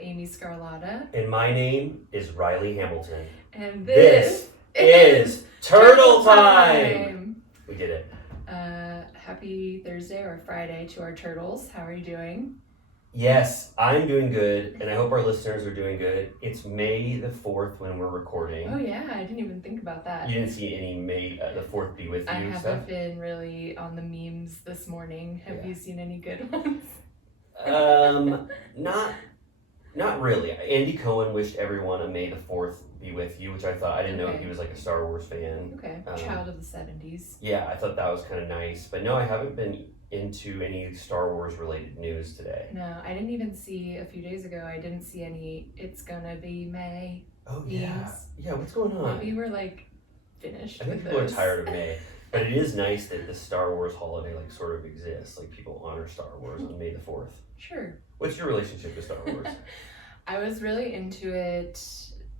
Amy Scarlotta. And my name is Riley Hamilton. And this is Turtle Time! We did it. Happy Thursday or Friday to our turtles. How are you doing? Yes, I'm doing good, and I hope our listeners are doing good. It's May the 4th when we're recording. Oh yeah, I didn't even think about that. You didn't see any May the 4th be with you I haven't stuff? been really on the memes this morning. Have you seen any good ones? Not really. Andy Cohen wished everyone a May the 4th be with you, which I didn't know he was like a Star Wars fan. Okay, child of the 70s. Yeah, I thought that was kind of nice. But no, I haven't been into any Star Wars related news today. No, I didn't even see a few days ago. I didn't see any "It's Gonna Be May." Oh memes. Yeah, what's going on? Maybe we're like finished. I think people are tired of May, but it is nice that the Star Wars holiday like sort of exists. Like people honor Star Wars on May the 4th. Sure. What's your relationship with Star Wars? I was really into it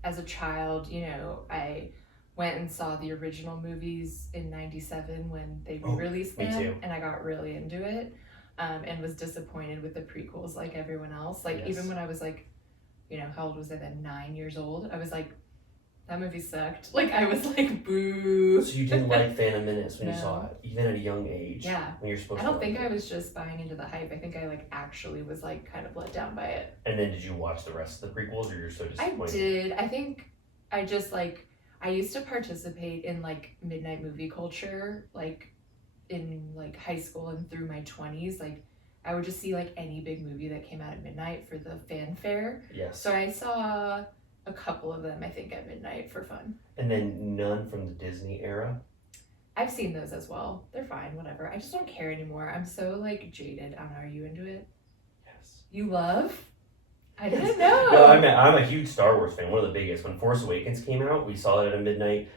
as a child. You know, I went and saw the original movies in '97 when they re-released them, too. And I got really into it, and was disappointed with the prequels like everyone else. Like even when I was like, you know, how old was I then? 9 years old. I was like, that movie sucked. Like I was like, boo. So you didn't like Phantom Menace when you saw it, even at a young age? Yeah. When you're supposed I to. don't think I was just buying into the hype. I think I like actually was like kind of let down by it. And then did you watch the rest of the prequels, or you're so disappointed? I did. I think I just like. I used to participate in like midnight movie culture, like in like high school and through my 20s. Like I would just see like any big movie that came out at midnight for the fanfare. Yes. So I saw a couple of them, I think, at midnight for fun. And then none from the Disney era? I've seen those as well. They're fine, whatever. I just don't care anymore. I'm so like jaded. I don't know, are you into it? Yes. You love? I didn't know. No, I'm a huge Star Wars fan. One of the biggest. When Force Awakens came out, we saw it at a midnight.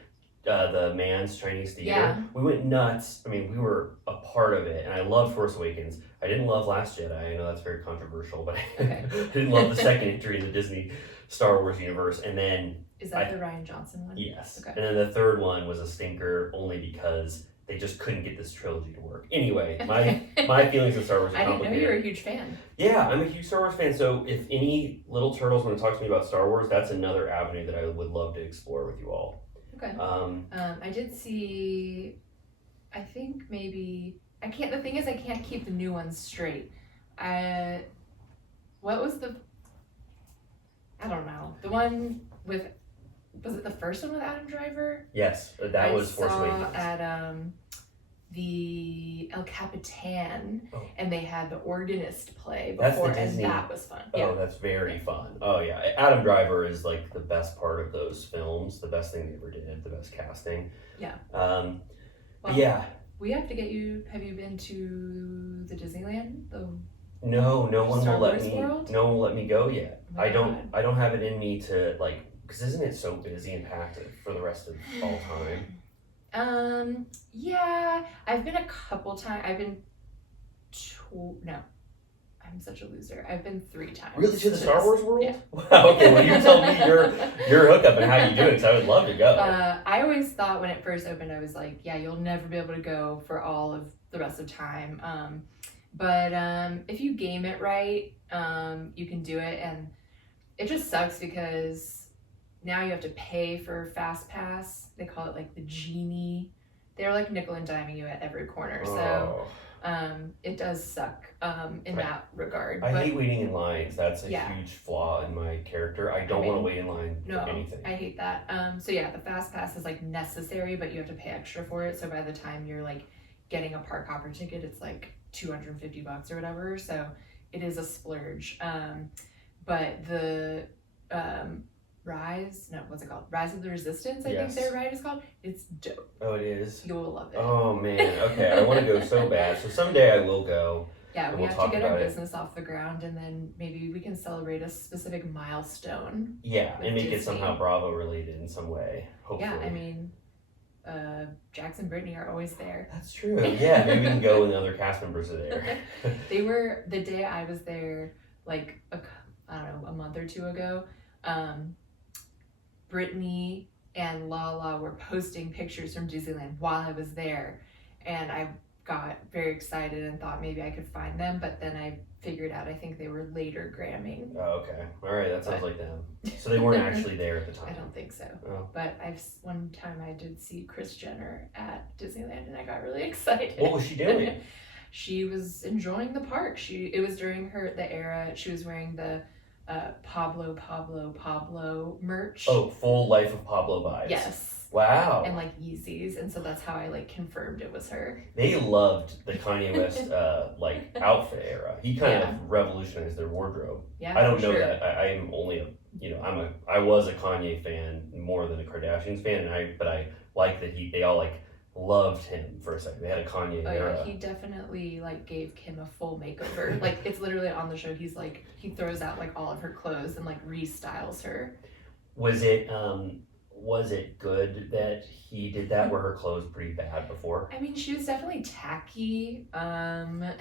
The Mann's Chinese Theater. Yeah. We went nuts. I mean, we were a part of it, and I loved Force Awakens. I didn't love Last Jedi. I know that's very controversial, but I didn't love the second entry in the Disney Star Wars universe. And then is that the Rian Johnson one? Yes. Okay. And then the third one was a stinker, only because they just couldn't get this trilogy to work. Anyway, my feelings with Star Wars are complicated. I didn't know you were a huge fan. Yeah, I'm a huge Star Wars fan. So if any little turtles want to talk to me about Star Wars, that's another avenue that I would love to explore with you all. Okay. I did see. I think maybe I can't. The thing is, I can't keep the new ones straight. What was the? I don't know. The one with. Was it the first one with Adam Driver? Yes, that was Force Awakens. At the El Capitan, and they had the organist play before, and that was fun. Oh, that's very fun. Oh yeah, Adam Driver is like the best part of those films. The best thing they ever did. The best casting. Yeah. Well, yeah. We have to get you. Have you been to the Disneyland? No one will let me. World? No one will let me go yet. Oh I don't have it in me to like. Because isn't it so busy and packed for the rest of all time? Yeah, I've been a couple times. I've been no, I'm such a loser. I've been 3 times. Really, to the Star Wars world? Yeah. Wow. Okay, well you tell me your hookup and how you do it, because I would love to go. I always thought when it first opened, I was like, yeah, you'll never be able to go for all of the rest of time. But if you game it right, you can do it, and it just sucks because. Now you have to pay for Fast Pass. They call it like the Genie. They're like nickel and diming you at every corner. So it does suck in that regard. I hate waiting in lines. That's a huge flaw in my character. I don't want to wait in line for anything. I hate that. So yeah, the Fast Pass is like necessary, but you have to pay extra for it. So by the time you're like getting a park hopper ticket, it's like $250 or whatever. So it is a splurge. But the Rise of the Resistance, I think their ride is called. It's dope. Oh, it is? You'll love it. Oh, man. Okay, I want to go so bad. So someday I will go. Yeah, we have to get our business off the ground, and then maybe we can celebrate a specific milestone. Yeah, and make it somehow Bravo related in some way, hopefully. Yeah, I mean, Jax and Brittany are always there. That's true. Yeah, maybe we can go when the other cast members are there. They were, the day I was there, like, a month or 2 ago, Brittany and Lala were posting pictures from Disneyland while I was there, and I got very excited and thought maybe I could find them, but then I figured out I think they were later Gramming. Oh, okay. All right, that sounds like them. So they weren't actually there at the time. I don't think so. Oh. But one time I did see Kris Jenner at Disneyland and I got really excited. What was she doing? She was enjoying the park. It was during the era she was wearing the Pablo merch. Oh, full Life of Pablo vibes. Yes. Wow. And like Yeezys, and so that's how I like confirmed it was her. They loved the Kanye West like outfit era. He kind of revolutionized their wardrobe. Yeah, I don't know sure. that. I am only I was a Kanye fan more than a Kardashians fan, but I like that they all like loved him for a second. They had a Kanye era. Yeah, he definitely like gave Kim a full makeover. Like it's literally on the show. He's like he throws out like all of her clothes and like restyles her. Was it good that he did that? Were her clothes pretty bad before? I mean, she was definitely tacky. But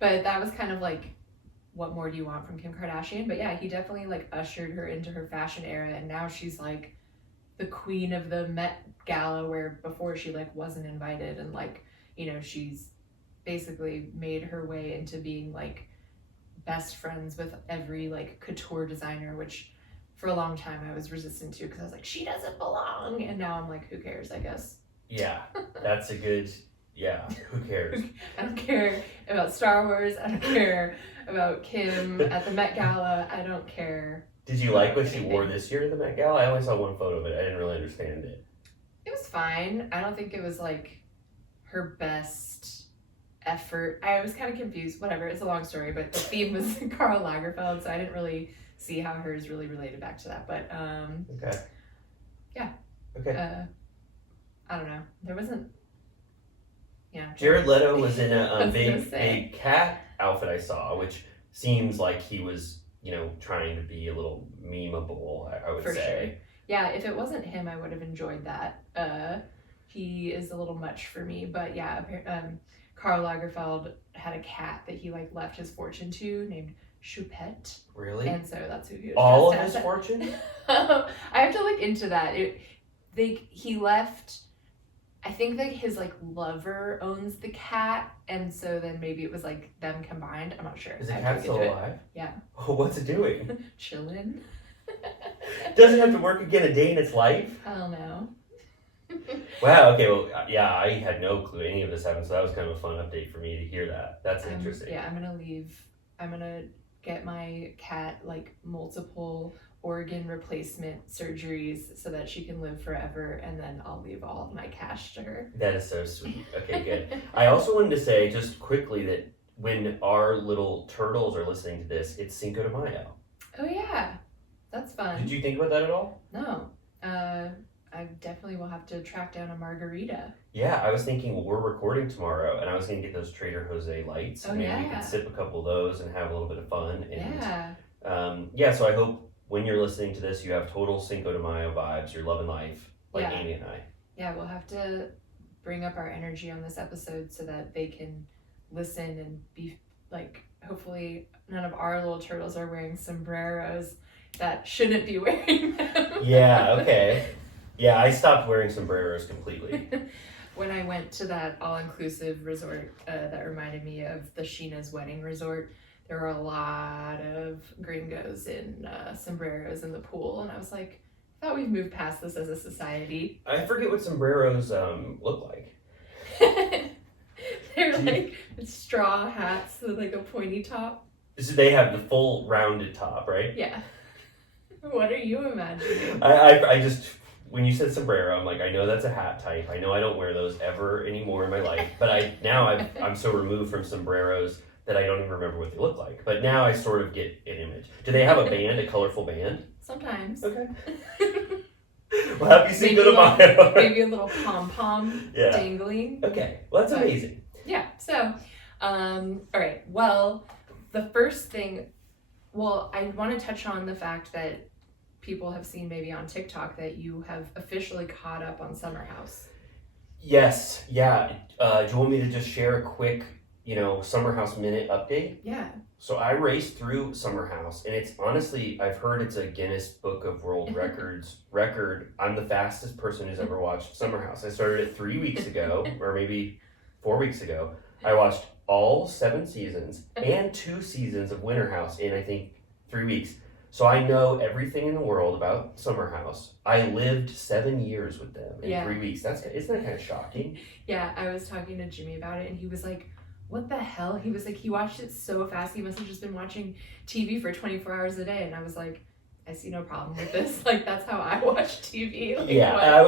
that was kind of like, what more do you want from Kim Kardashian? But yeah, he definitely like ushered her into her fashion era, and now she's like the queen of the Met Gala, where before she like wasn't invited, and like, you know, she's basically made her way into being like best friends with every like couture designer, which for a long time I was resistant to because I was like, she doesn't belong, and now I'm like, who cares, I guess. Yeah, that's a good, who cares? I don't care about Star Wars, I don't care about Kim at the Met Gala, I don't care. Did you like what she wore this year to the Met Gala? I only saw one photo of it, I didn't really understand it. It was fine. I don't think it was like her best effort. I was kind of confused, whatever, it's a long story, but the theme was Karl Lagerfeld, so I didn't really see how hers really related back to that, but okay. Yeah. Okay. I don't know. There wasn't. Yeah. Jared Leto was in a big cat outfit I saw, which seems like he was, trying to be a little memeable. I would say. Sure. Yeah. If it wasn't him, I would have enjoyed that. He is a little much for me, but yeah. Karl Lagerfeld had a cat that he like left his fortune to, named Choupette. Really? And so that's who he was. All of his fortune? I have to look into that. He left. I think that his like lover owns the cat, and so then maybe it was like them combined. I'm not sure. Is the cat still alive? Yeah. Oh, what's it doing? Chilling. Doesn't have to work again a day in its life? Hell no. Wow, okay, well, yeah, I had no clue any of this happened, so that was kind of a fun update for me to hear that. That's interesting. Yeah, I'm gonna leave. I'm gonna get my cat like multiple organ replacement surgeries so that she can live forever, and then I'll leave all of my cash to her. That is so sweet. Okay, good. I also wanted to say just quickly that when our little turtles are listening to this, it's Cinco de Mayo. Oh yeah, that's fun. Did you think about that at all? No. I definitely will have to track down a margarita. Yeah, I was thinking, well, we're recording tomorrow, and I was going to get those Trader Jose lights. Oh, maybe we could sip a couple of those and have a little bit of fun. And, so I hope when you're listening to this, you have total Cinco de Mayo vibes. You're loving life, like Amy and I. Yeah, we'll have to bring up our energy on this episode so that they can listen and be like, hopefully none of our little turtles are wearing sombreros that shouldn't be wearing them. Yeah, okay. Yeah, I stopped wearing sombreros completely. When I went to that all-inclusive resort that reminded me of the Sheena's wedding resort, there were a lot of gringos in sombreros in the pool, and I was like, I thought we've moved past this as a society. I forget what sombreros look like. They're like straw hats with like a pointy top. So they have the full rounded top, right? Yeah. What are you imagining? I just... When you said sombrero, I'm like, I know that's a hat type. I know I don't wear those ever anymore in my life. But I'm so removed from sombreros that I don't even remember what they look like. But now I sort of get an image. Do they have a band, a colorful band? Sometimes. Okay. Well, happy Cinco de Mayo. Maybe a little pom-pom dangling. Okay. Well, that's amazing. Yeah. So, all right. Well, the first thing, I want to touch on the fact that people have seen maybe on TikTok that you have officially caught up on Summer House. Yes, yeah. Do you want me to just share a quick, Summer House minute update? Yeah. So I raced through Summer House, and it's honestly, I've heard it's a Guinness Book of World Records record. I'm the fastest person who's ever watched Summer House. I started it 3 weeks ago, or maybe 4 weeks ago, I watched all 7 seasons and 2 seasons of Winter House in, I think, 3 weeks. So I know everything in the world about Summer House. I lived 7 years with them in 3 weeks. Isn't that kind of shocking? Yeah, I was talking to Jimmy about it, and he was like, what the hell? He was like, he watched it so fast, he must have just been watching TV for 24 hours a day. And I was like, I see no problem with this. Like, that's how I watch TV. Like, yeah, what? I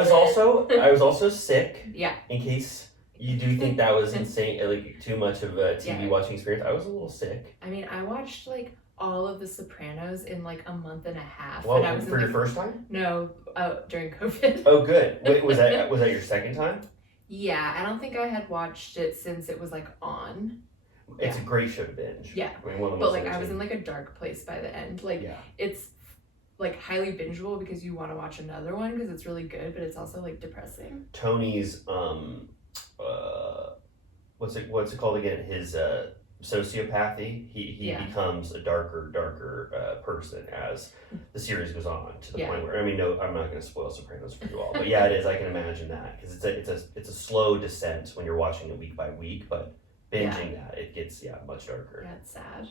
was also sick. Yeah. In case you do think that was insane, like too much of a TV watching experience, I was a little sick. I mean, I watched like all of The Sopranos in like a month and a half. Well, and I was for your first time? No, during COVID. Oh, good. Wait, was that your second time? Yeah, I don't think I had watched it since it was like on. It's a great show to binge. Yeah, I mean, one of the but most like I was in like a dark place by the end. Like it's like highly bingeable because you want to watch another one because it's really good, but it's also like depressing. Tony's what's it called again? His sociopathy. He becomes a darker person as the series goes on, to the point where, I mean, no, I'm not going to spoil Sopranos for you all, but yeah, it is. I can imagine that because it's a slow descent when you're watching it week by week, but binging that, it gets much darker. Yeah, it's sad.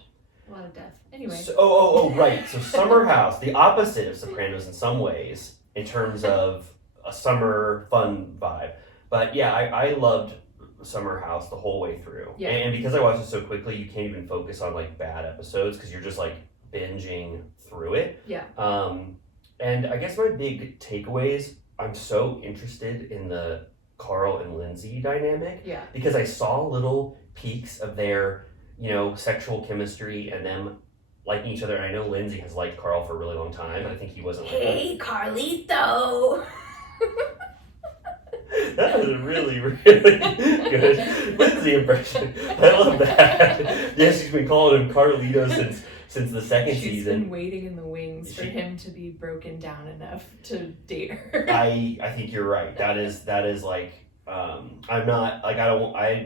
A lot of death. Anyway. So, right. So Summer House, the opposite of Sopranos in some ways, in terms of a summer fun vibe. But yeah, I loved Summer House the whole way through. Yeah. And because I watched it so quickly, you can't even focus on like bad episodes because you're just like binging through it. Yeah. And I guess my big takeaways, I'm so interested in the Carl and Lindsay dynamic. Yeah. Because I saw little peaks of their, sexual chemistry and them liking each other. And I know Lindsay has liked Carl for a really long time, and I think he wasn't like, hey, Carlito! That was a really, really good Lindsay impression. I love that. Yeah, she's been calling him Carlito since the second season. She's been waiting in the wings for him to be broken down enough to date her. I think you're right. That is like, I'm not like I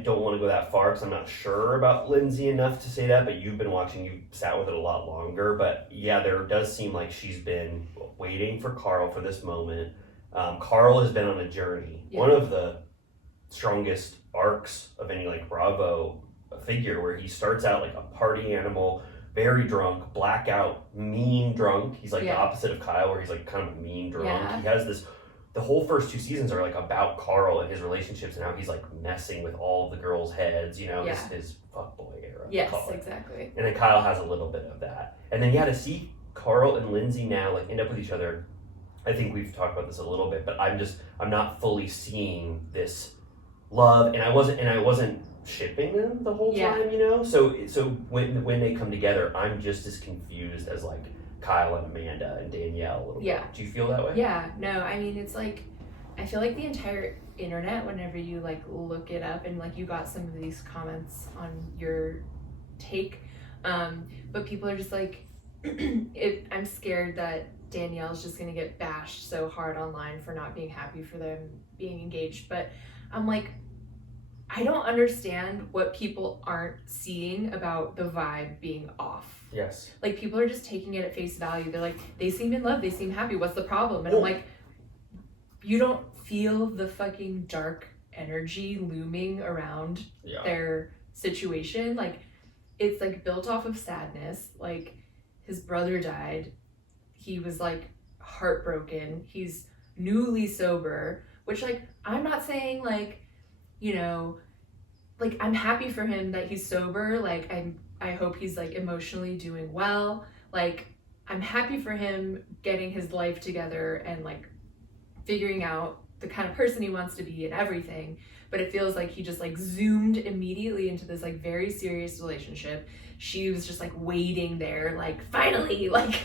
don't want to go that far because I'm not sure about Lindsay enough to say that. But you've been watching, you sat with it a lot longer. But yeah, there does seem like she's been waiting for Carl for this moment. Carl has been on a journey. Yeah. One of the strongest arcs of any like Bravo figure, where he starts out like a party animal, very drunk, blackout, mean drunk. He's like the opposite of Kyle, where he's like kind of mean drunk. Yeah. He has this. The whole first 2 seasons are like about Carl and his relationships and how he's like messing with all of the girls' heads, his fuckboy era. Yes, exactly. And then Kyle has a little bit of that. And then to see Carl and Lindsay now like end up with each other, I think we've talked about this a little bit, but I'm not fully seeing this love, and I wasn't shipping them the whole time, So when they come together, I'm just as confused as like Kyle and Amanda and Danielle a little bit. Do you feel that way? Yeah, no, I mean, it's like, I feel like the entire internet, whenever you like look it up, and like you got some of these comments on your take, but people are just like, I'm scared that Danielle's just gonna get bashed so hard online for not being happy for them being engaged. But I'm like, I don't understand what people aren't seeing about the vibe being off. Yes. Like, people are just taking it at face value. They're like, they seem in love, they seem happy, what's the problem? And I'm like, you don't feel the fucking dark energy looming around their situation. Like, it's like built off of sadness. Like, his brother died. He was like heartbroken. He's newly sober, which like, I'm not saying like, like I'm happy for him that he's sober. Like I hope he's like emotionally doing well. Like I'm happy for him getting his life together and like figuring out the kind of person he wants to be and everything. But it feels like he just like zoomed immediately into this like very serious relationship. She was just like waiting there, like finally, like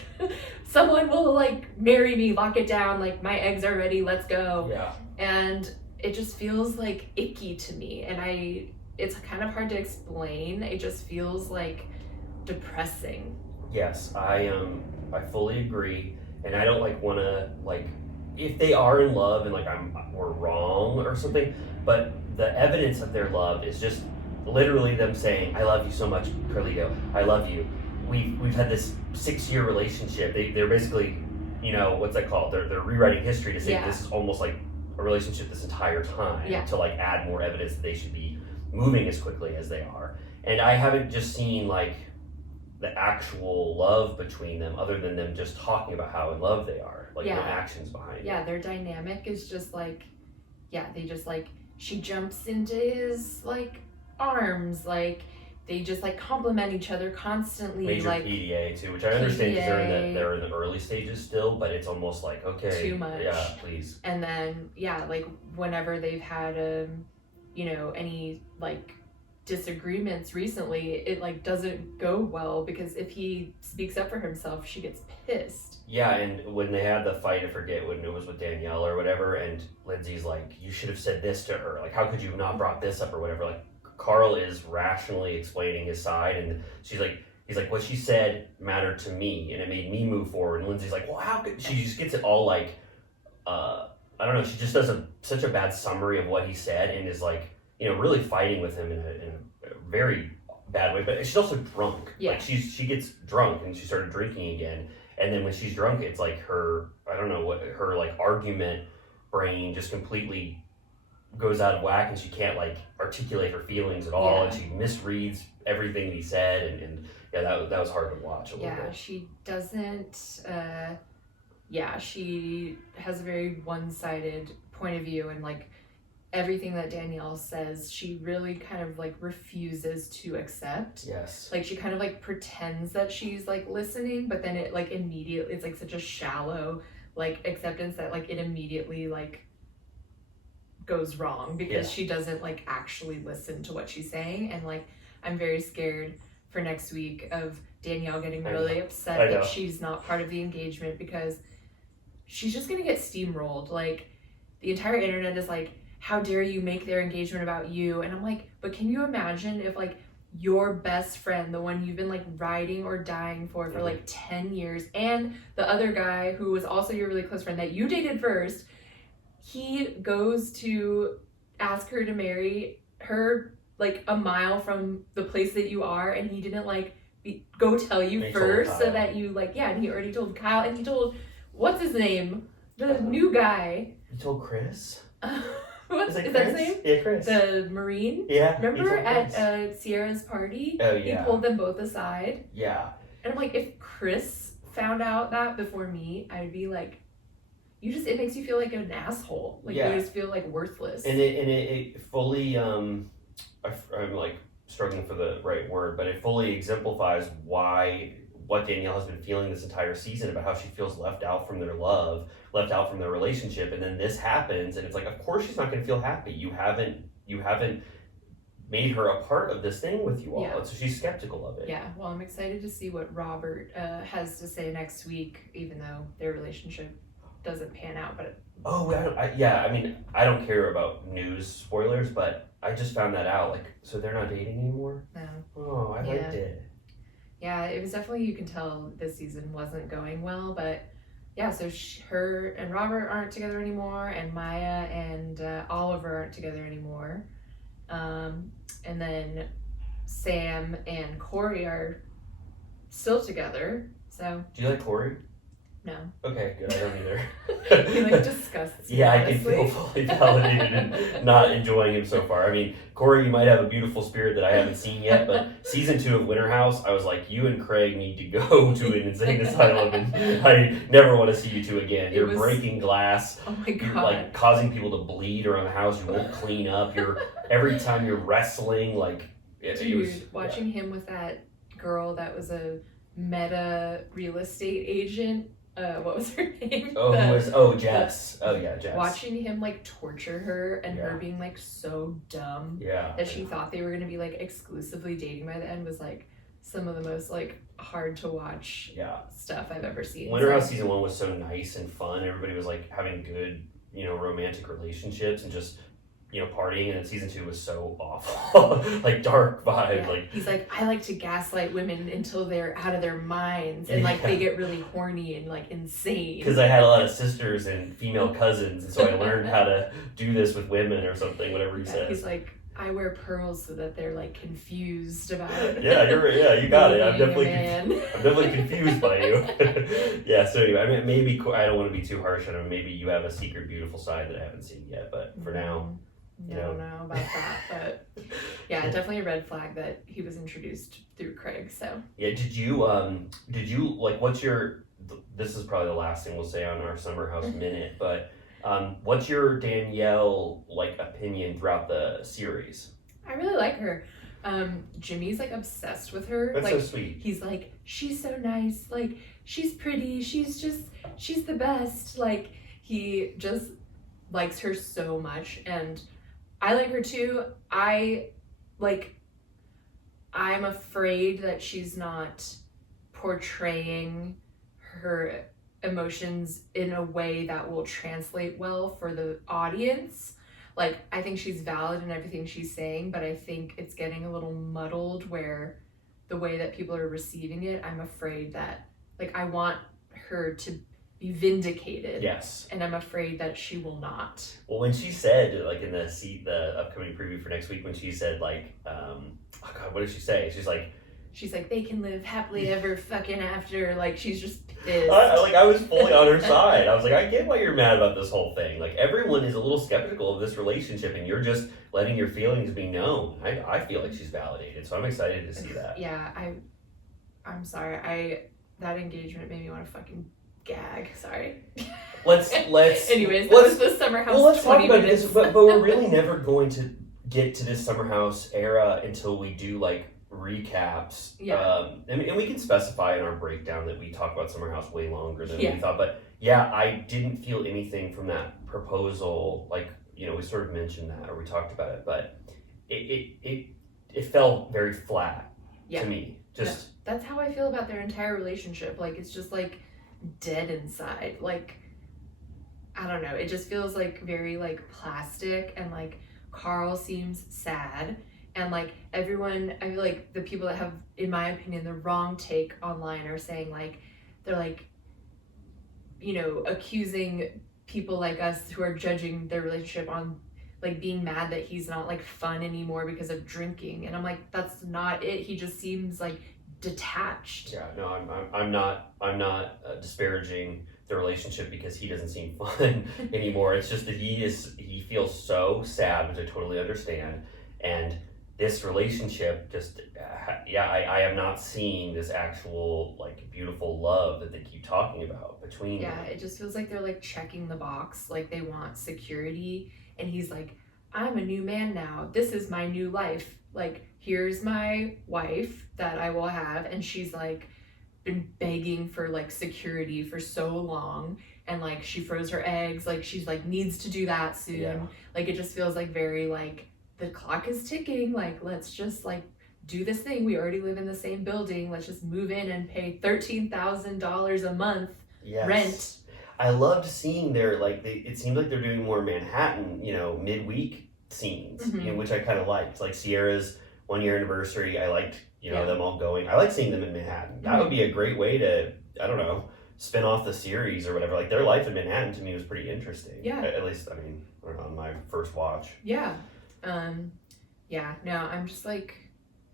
someone will like marry me, lock it down, like my eggs are ready, let's go. Yeah. And it just feels like icky to me, and it's kind of hard to explain. It just feels like depressing. Yes, I fully agree, and I don't like want to like, if they are in love and like we're wrong or something, but the evidence of their love is just literally them saying, I love you so much, Carlito, I love you. We've had this 6-year relationship. They're basically, what's that called? They're rewriting history to say this is almost like a relationship this entire time to like add more evidence that they should be moving as quickly as they are. And I haven't just seen like the actual love between them, other than them just talking about how in love they are, like no actions behind it. Yeah, their dynamic is just like, they just like, she jumps into his like arms, like they just like compliment each other constantly. Major like PDA too, which I understand because they're in the early stages still, but it's almost like, okay, too much. Yeah, please. And then like whenever they've had any like disagreements recently, it like doesn't go well, because if he speaks up for himself, she gets pissed. Yeah, and when they had the fight, I forget when it was with Danielle or whatever, and Lindsay's like, you should have said this to her, like how could you have not brought this up or whatever. Like Carl is rationally explaining his side, and he's like, what she said mattered to me and it made me move forward. And Lindsay's like, well, how could she just gets it all like I don't know, she just does such a bad summary of what he said, and is like, really fighting with him in a very bad way. But she's also drunk. Yeah. Like she gets drunk and she started drinking again. And then when she's drunk, it's like her like argument brain just completely goes out of whack, and she can't like articulate her feelings at all. And she misreads everything he said. And that was hard to watch a little bit. She doesn't, she has a very one-sided point of view, and like everything that Danielle says, she really kind of like refuses to accept. Yes. Like she kind of like pretends that she's like listening, but then it like immediately, it's like such a shallow like acceptance that like it immediately like goes wrong, because she doesn't like actually listen to what she's saying. And like I'm very scared for next week of Danielle getting really upset that she's not part of the engagement, because she's just gonna get steamrolled. Like the entire internet is like, how dare you make their engagement about you? And I'm like, but can you imagine if like your best friend, the one you've been like riding or dying for like 10 years, and the other guy who was also your really close friend that you dated first, he goes to ask her to marry her like a mile from the place that you are, and he didn't like go tell you first, so that you like, and he already told Kyle, and he told, what's his name? The new guy. You told Chris? Is that his name? Yeah, Chris. The Marine? Yeah. Remember at Sierra's party? Oh, yeah. He pulled them both aside. Yeah. And I'm like, if Chris found out that before me, I'd be like, it makes you feel like an asshole. Like you just feel like worthless. And it fully, I'm like struggling for the right word, but it fully exemplifies what Danielle has been feeling this entire season about how she feels left out from their love, left out from their relationship, and then this happens, and it's like, of course she's not going to feel happy. You haven't made her a part of this thing with you all, and so she's skeptical of it. Yeah, well, I'm excited to see what Robert has to say next week, even though their relationship doesn't pan out. But I don't care about news spoilers, but I just found that out. Like, so they're not dating anymore? No. Oh, I liked it. Yeah, it was definitely, you can tell this season wasn't going well, but yeah, so her and Robert aren't together anymore, and Maya and Oliver aren't together anymore. And then Sam and Corey are still together, so. Do you like Corey? No. Okay, good. I don't either. He like disgusts me. Yeah, I can feel fully validated and not enjoying him so far. I mean, Corey, you might have a beautiful spirit that I haven't seen yet, but season 2 of Winter House, I was like, you and Craig need to go to an insane asylum, and I never want to see you two again. You're breaking glass. Oh my God. You're like causing people to bleed around the house. You won't clean up. Every time you're wrestling, like watching him with that girl that was a meta real estate agent. What was her name? Jess. Jess. Watching him like torture her, and her being like so dumb that she thought they were gonna be like exclusively dating by the end was like some of the most like hard to watch stuff I've ever seen. Winter House season 1 was so nice and fun. Everybody was like having good, romantic relationships and just partying, and then season 2 was so awful. Like dark vibe. Yeah. Like he's like, I like to gaslight women until they're out of their minds, and like they get really horny and like insane. Because I had a lot of sisters and female cousins, and so I learned how to do this with women or something, whatever he says. He's like, I wear pearls so that they're like confused about it. You got it. I'm definitely confused by you. So anyway, I mean, maybe I don't want to be too harsh on him. Maybe you have a secret beautiful side that I haven't seen yet, but for now, I don't know about that, but yeah, definitely a red flag that he was introduced through Craig. So yeah, did you like, what's your, this is probably the last thing we'll say on our Summer House minute, but what's your Danielle like opinion throughout the series? I really like her. Jimmy's like obsessed with her. That's like, so sweet. He's like, she's so nice, like she's pretty, she's the best. Like he just likes her so much, and I like her too. I'm afraid that she's not portraying her emotions in a way that will translate well for the audience. Like, I think she's valid in everything she's saying, but I think it's getting a little muddled where the way that people are receiving it, I'm afraid that, like, I want her to be vindicated. Yes. And I'm afraid that she will not. Well, when she said, like, in the upcoming preview for next week, when she said, like, oh God, what did she say? She's like, they can live happily ever fucking after. Like, she's just pissed. I was fully on her side. I was like, I get why you're mad about this whole thing. Like, everyone is a little skeptical of this relationship, and you're just letting your feelings be known. I feel like she's validated, so I'm excited to see that. Yeah, I'm sorry. That engagement made me want to fucking gag. Sorry. Let's. Anyways, that was the Summer House. Well, let's talk about minutes. this, but we're really never going to get to this Summer House era until we do like recaps. Yeah. And we can specify in our breakdown that we talk about Summer House way longer than we thought. But yeah, I didn't feel anything from that proposal. Like, you know, we sort of mentioned that, or we talked about it, but it felt very flat to me. Just that's how I feel about their entire relationship. Like, it's just like dead inside. Like, I don't know. It just feels like very like plastic, and like Carl seems sad. And like everyone, I feel like the people that have, in my opinion, the wrong take online are saying like, they're like, you know, accusing people like us who are judging their relationship on like being mad that he's not like fun anymore because of drinking. And I'm like, that's not it. He just seems like detached. Yeah, no, I'm not disparaging the relationship because he doesn't seem fun anymore. It's just that he feels so sad, which I totally understand. And this relationship just, I am not seeing this actual like beautiful love that they keep talking about between them. It just feels like they're like checking the box, like they want security, and he's like, I'm a new man now, this is my new life, like here's my wife that I will have, and she's like been begging for like security for so long, and like she froze her eggs, like she's like needs to do that soon. Like it just feels like very like the clock is ticking, like let's just like do this thing, we already live in the same building, let's just move in and pay $13,000 a month rent. I loved seeing their like it seemed like they're doing more Manhattan, you know, midweek scenes, you know, which I kind of liked. Like Sierra's 1 year anniversary, I liked, you know, them all going. I like seeing them in Manhattan. That would be a great way to, I don't know, spin off the series or whatever. Like their life in Manhattan to me was pretty interesting. Yeah. At least, I mean, on my first watch. No, I'm just like,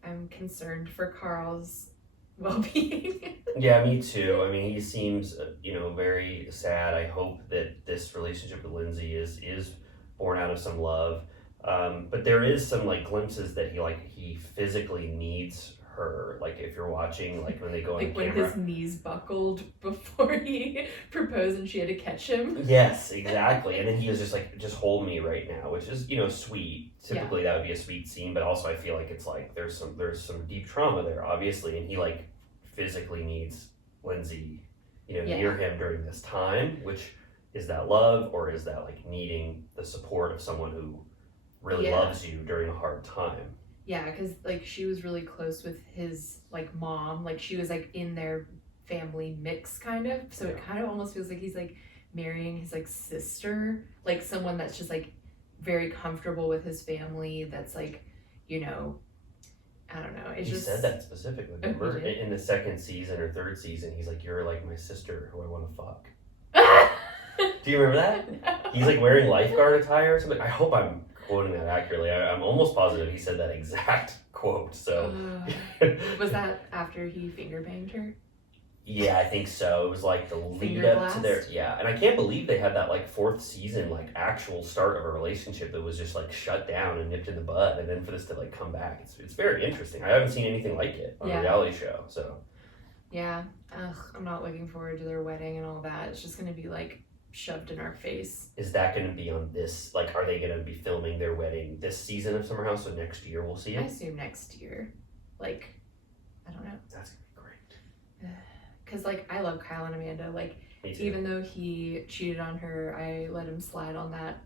I'm concerned for Carl's well-being. Yeah, me too. I mean, he seems, you know, very sad. I hope that this relationship with Lindsay is born out of some love. But there is some like glimpses that he physically needs her. Like if you're watching, like when they go on like camera. Like when his knees buckled before he proposed and she had to catch him. Yes, exactly. And then he was just like, just hold me right now, which is, you know, sweet. Typically that would be a sweet scene, but also I feel like it's like there's some deep trauma there, obviously, and he like physically needs Lindsay, you know, near him during this time, which is that love, or is that like needing the support of someone who really loves you during a hard time? Yeah, because like she was really close with his like mom, like she was like in their family mix kind of, so it kind of almost feels like he's like marrying his like sister, like someone that's just like very comfortable with his family, that's like, you know, I don't know. He said that specifically. Remember, in the second season or third season, he's like, "You're like my sister who I want to fuck." Do you remember that? No. He's like wearing lifeguard attire or something. I hope I'm quoting that accurately. I'm almost positive he said that exact quote. So was that after he finger banged her? Yeah, I think so. It was like the lead Finger up to their blast? and I can't believe they had that like fourth season like actual start of a relationship that was just like shut down and nipped in the bud, and then for this to like come back, it's very interesting. I haven't seen anything like it on a reality show, so Yeah, I'm not looking forward to their wedding and all that. It's just gonna be like shoved in our face. is that going to be on this? Like, are they going to be filming their wedding this season of Summer House? So next year we'll see I it. assume next year. Like, I don't know. That's gonna be great. Cause like I love Kyle and Amanda. Like Me too. even though he cheated on her, I let him slide on that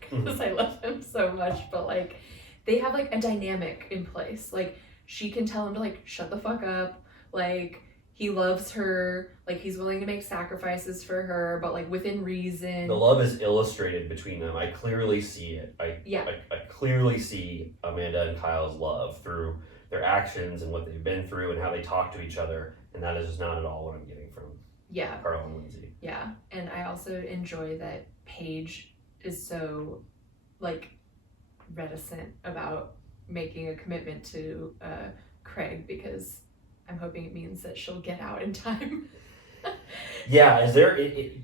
because I love him so much. But like they have like a dynamic in place. Like she can tell him to like shut the fuck up. Like he loves her. Like he's willing to make sacrifices for her, but like within reason. The love is illustrated between them. I clearly see it. I clearly see Amanda and Kyle's love through their actions and what they've been through and how they talk to each other, and that is just not at all what I'm getting from Carl and Lindsay. Yeah, and I also enjoy that Paige is so like reticent about making a commitment to Craig, because I'm hoping it means that she'll get out in time. Yeah, is there?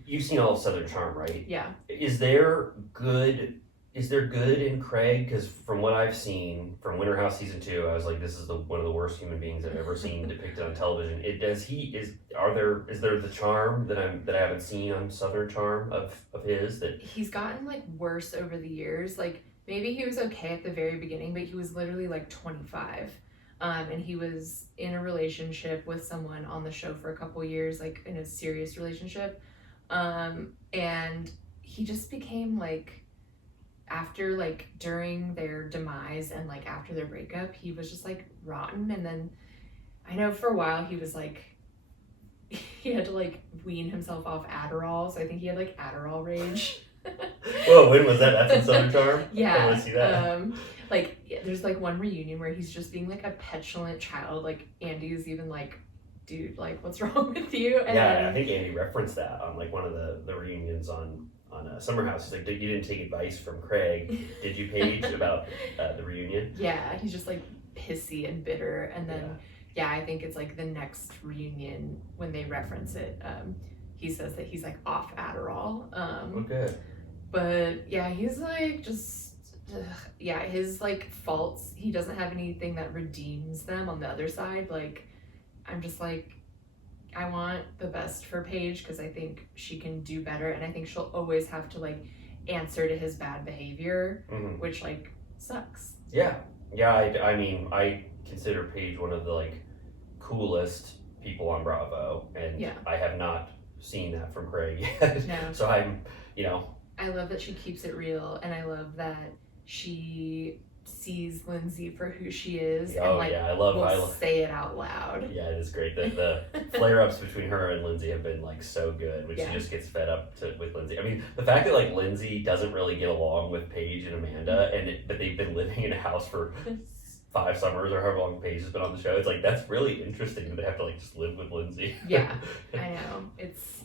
You've seen all of Southern Charm, right? Yeah. Is there good in Craig? Because from what I've seen from Winter House season 2, I was like, this is one of the worst human beings I've ever seen depicted on television. Is there the charm that I haven't seen on Southern Charm of his that he's gotten like worse over the years. Like maybe he was okay at the very beginning, but he was literally like 25. And he was in a relationship with someone on the show for a couple years, like in a serious relationship. And he just became like, after like during their demise and like after their breakup, he was just like rotten. And then I know for a while he was like, he had to like wean himself off Adderall. So I think he had like Adderall rage. Whoa, when was that? That's in Southern Charm? Yeah. I want to see that. Like there's like one reunion where he's just being like a petulant child. Like Andy is even like, dude, like what's wrong with you? And yeah, then, I think Andy referenced that on like one of the reunions on Summer House. He's like, you didn't take advice from Craig, did you, Paige, about the reunion? Yeah, he's just like pissy and bitter. And then yeah, I think it's like the next reunion when they reference it, he says that he's like off Adderall. Oh, good. But yeah, he's like just his like faults, he doesn't have anything that redeems them on the other side. Like I'm just like, I want the best for Paige because I think she can do better, and I think she'll always have to like answer to his bad behavior, which like sucks. Yeah. I mean, I consider Paige one of the like coolest people on Bravo, and I have not seen that from Craig yet. No. So I'm, I love that she keeps it real, and I love that she sees Lindsay for who she is, and like I love say it out loud. Yeah, it is great. The flare-ups between her and Lindsay have been like so good when she just gets fed up with Lindsay. I mean, the fact that like Lindsay doesn't really get along with Paige and Amanda, but they've been living in a house for 5 summers or however long Paige has been on the show. It's like, that's really interesting that they have to like just live with Lindsay. Yeah, I know. It's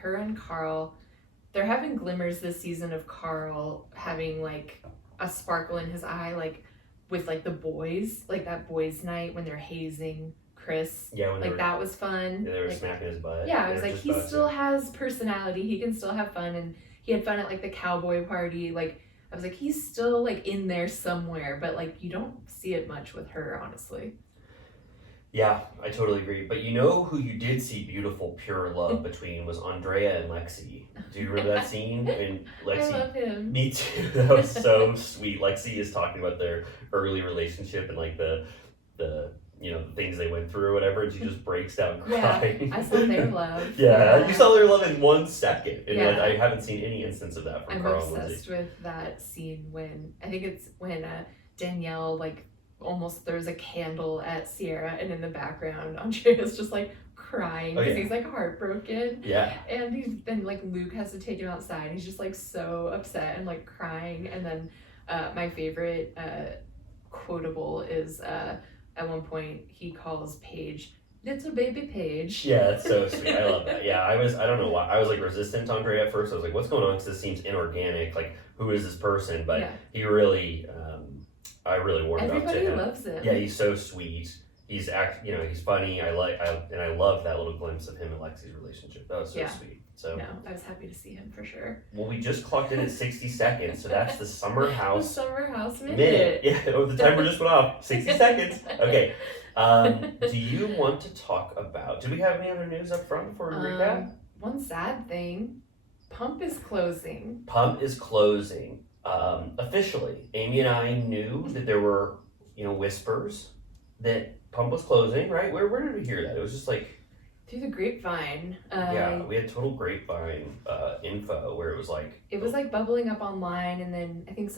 her and Carl, they're having glimmers this season of Carl having like a sparkle in his eye, like with like the boys, like that boys' night when they're hazing Chris. Yeah, when that was fun. They were like, smacking his butt. Yeah, I was like, he still has personality. He can still have fun, and he had fun at like the cowboy party. Like I was like, he's still like in there somewhere, but like you don't see it much with her, honestly. Yeah, I totally agree. But you know who you did see beautiful, pure love between was Andrea and Lexi. Do you remember that scene? And Lexi, I love him. Me too. That was so sweet. Lexi is talking about their early relationship and like the things they went through or whatever, and she just breaks down crying. Yeah, I saw their love. Yeah, you saw their love in 1 second. And I haven't seen any instance of that from Carl and Lindsay. I'm obsessed with that scene when Danielle like almost throws a candle at Sierra, and in the background Andrea's just like crying because he's like heartbroken. Yeah. And then like Luke has to take him outside. He's just like so upset and like crying. And then my favorite quotable is at one point he calls Paige little baby Paige. Yeah, it's so sweet. I love that. Yeah, I don't know why. I was like resistant to Andrea at first. I was like, what's going on? Because this seems inorganic. Like, who is this person? But he really, I really warmed up to him. Everybody loves him. Yeah, he's so sweet. he's he's funny. I love that little glimpse of him and Lexi's relationship. That was so sweet. So no, I was happy to see him for sure. Well, we just clocked in at 60 seconds, so that's the summer house. The summer house minute. Yeah, the timer just went off. 60 seconds. Okay. Do you want to talk about? Do we have any other news up front before we recap? One sad thing. Pump is closing. Pump is closing. Officially, Amy and I knew that there were, whispers that Pump was closing, right? Where did we hear that? It was just like through the grapevine. We had total grapevine info where it was like it was like bubbling up online, and then I think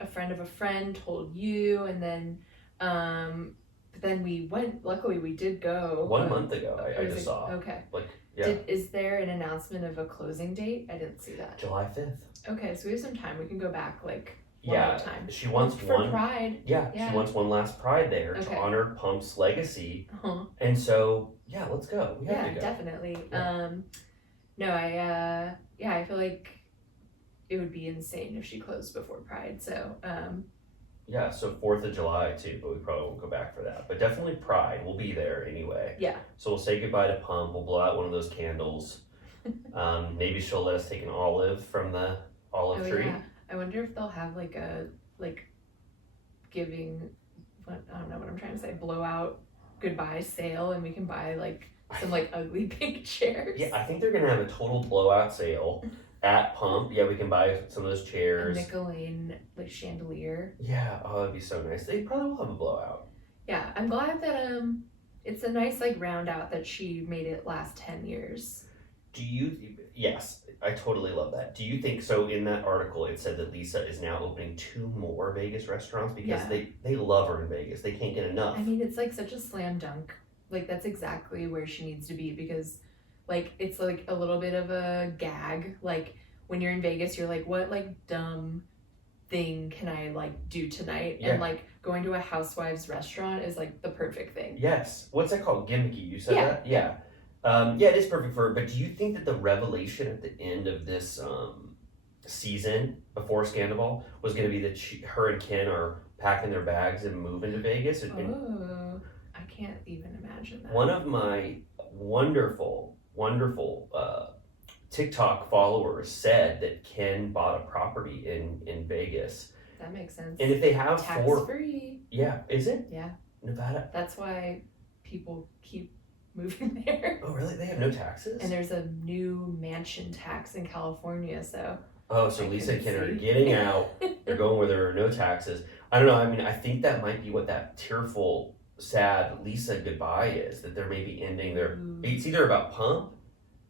a friend of a friend told you, and then but then we went. Luckily, we did go 1 month ago. I just saw. Okay. Yeah. Is there an announcement of a closing date? I didn't see that. July 5th. Okay, so we have some time. We can go back one more time. She wants for Pride. Yeah, she wants one last Pride there to honor Pump's legacy. Uh-huh. And so, let's go. We have to go. Definitely. Yeah. I feel like it would be insane if she closed before Pride. So, so 4th of July too, but we probably won't go back for that. But definitely Pride. We'll be there anyway. Yeah. So we'll say goodbye to Pump. We'll blow out one of those candles. Maybe she'll let us take an olive from the olive tree. Yeah. I wonder if they'll have giving, I don't know what I'm trying to say, blowout goodbye sale, and we can buy some ugly pink chairs. Yeah, I think they're gonna have a total blowout sale at Pump. Yeah, we can buy some of those chairs. A Nicolene chandelier. Yeah, that'd be so nice. They probably will have a blowout. Yeah, I'm glad that it's a nice round out that she made it last 10 years. Yes, I totally love that. Do you think so? In that article, it said that Lisa is now opening 2 more Vegas restaurants because they love her in Vegas. They can't get enough. I mean, it's such a slam dunk. That's exactly where she needs to be, because it's a little bit of a gag. When you're in Vegas, you're what dumb thing can I do tonight? Yeah. And going to a housewives restaurant is the perfect thing. Yes. What's that called? Gimmicky. You said that? Yeah. It is perfect for her, but do you think that the revelation at the end of this season before Sandoval was going to be that her and Ken are packing their bags and moving to Vegas? I can't even imagine that. One of my wonderful TikTok followers said that Ken bought a property in Vegas. That makes sense. And if they have tax-free. Yeah, is it? Yeah. Nevada. That's why people keep moving there. Oh, really? They have no taxes? And there's a new mansion tax in California, so. Oh, so Lisa and Ken are getting out. They're going where there are no taxes. I don't know. I mean, I think that might be what that tearful, sad Lisa goodbye is, that they're maybe ending their. It's either about Pump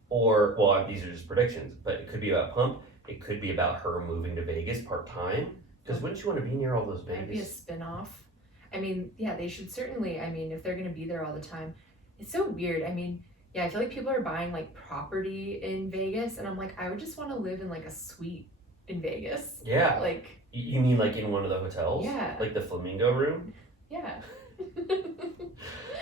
or, these are just predictions, but it could be about Pump. It could be about her moving to Vegas part-time. Because wouldn't you want to be near all those Vegas? That'd be a spin-off. I mean, they should certainly, if they're going to be there all the time. It's so weird. I feel like people are buying property in Vegas, and I'm I would just want to live in a suite in Vegas. Yeah. You mean in one of the hotels? Yeah. The Flamingo room? Yeah.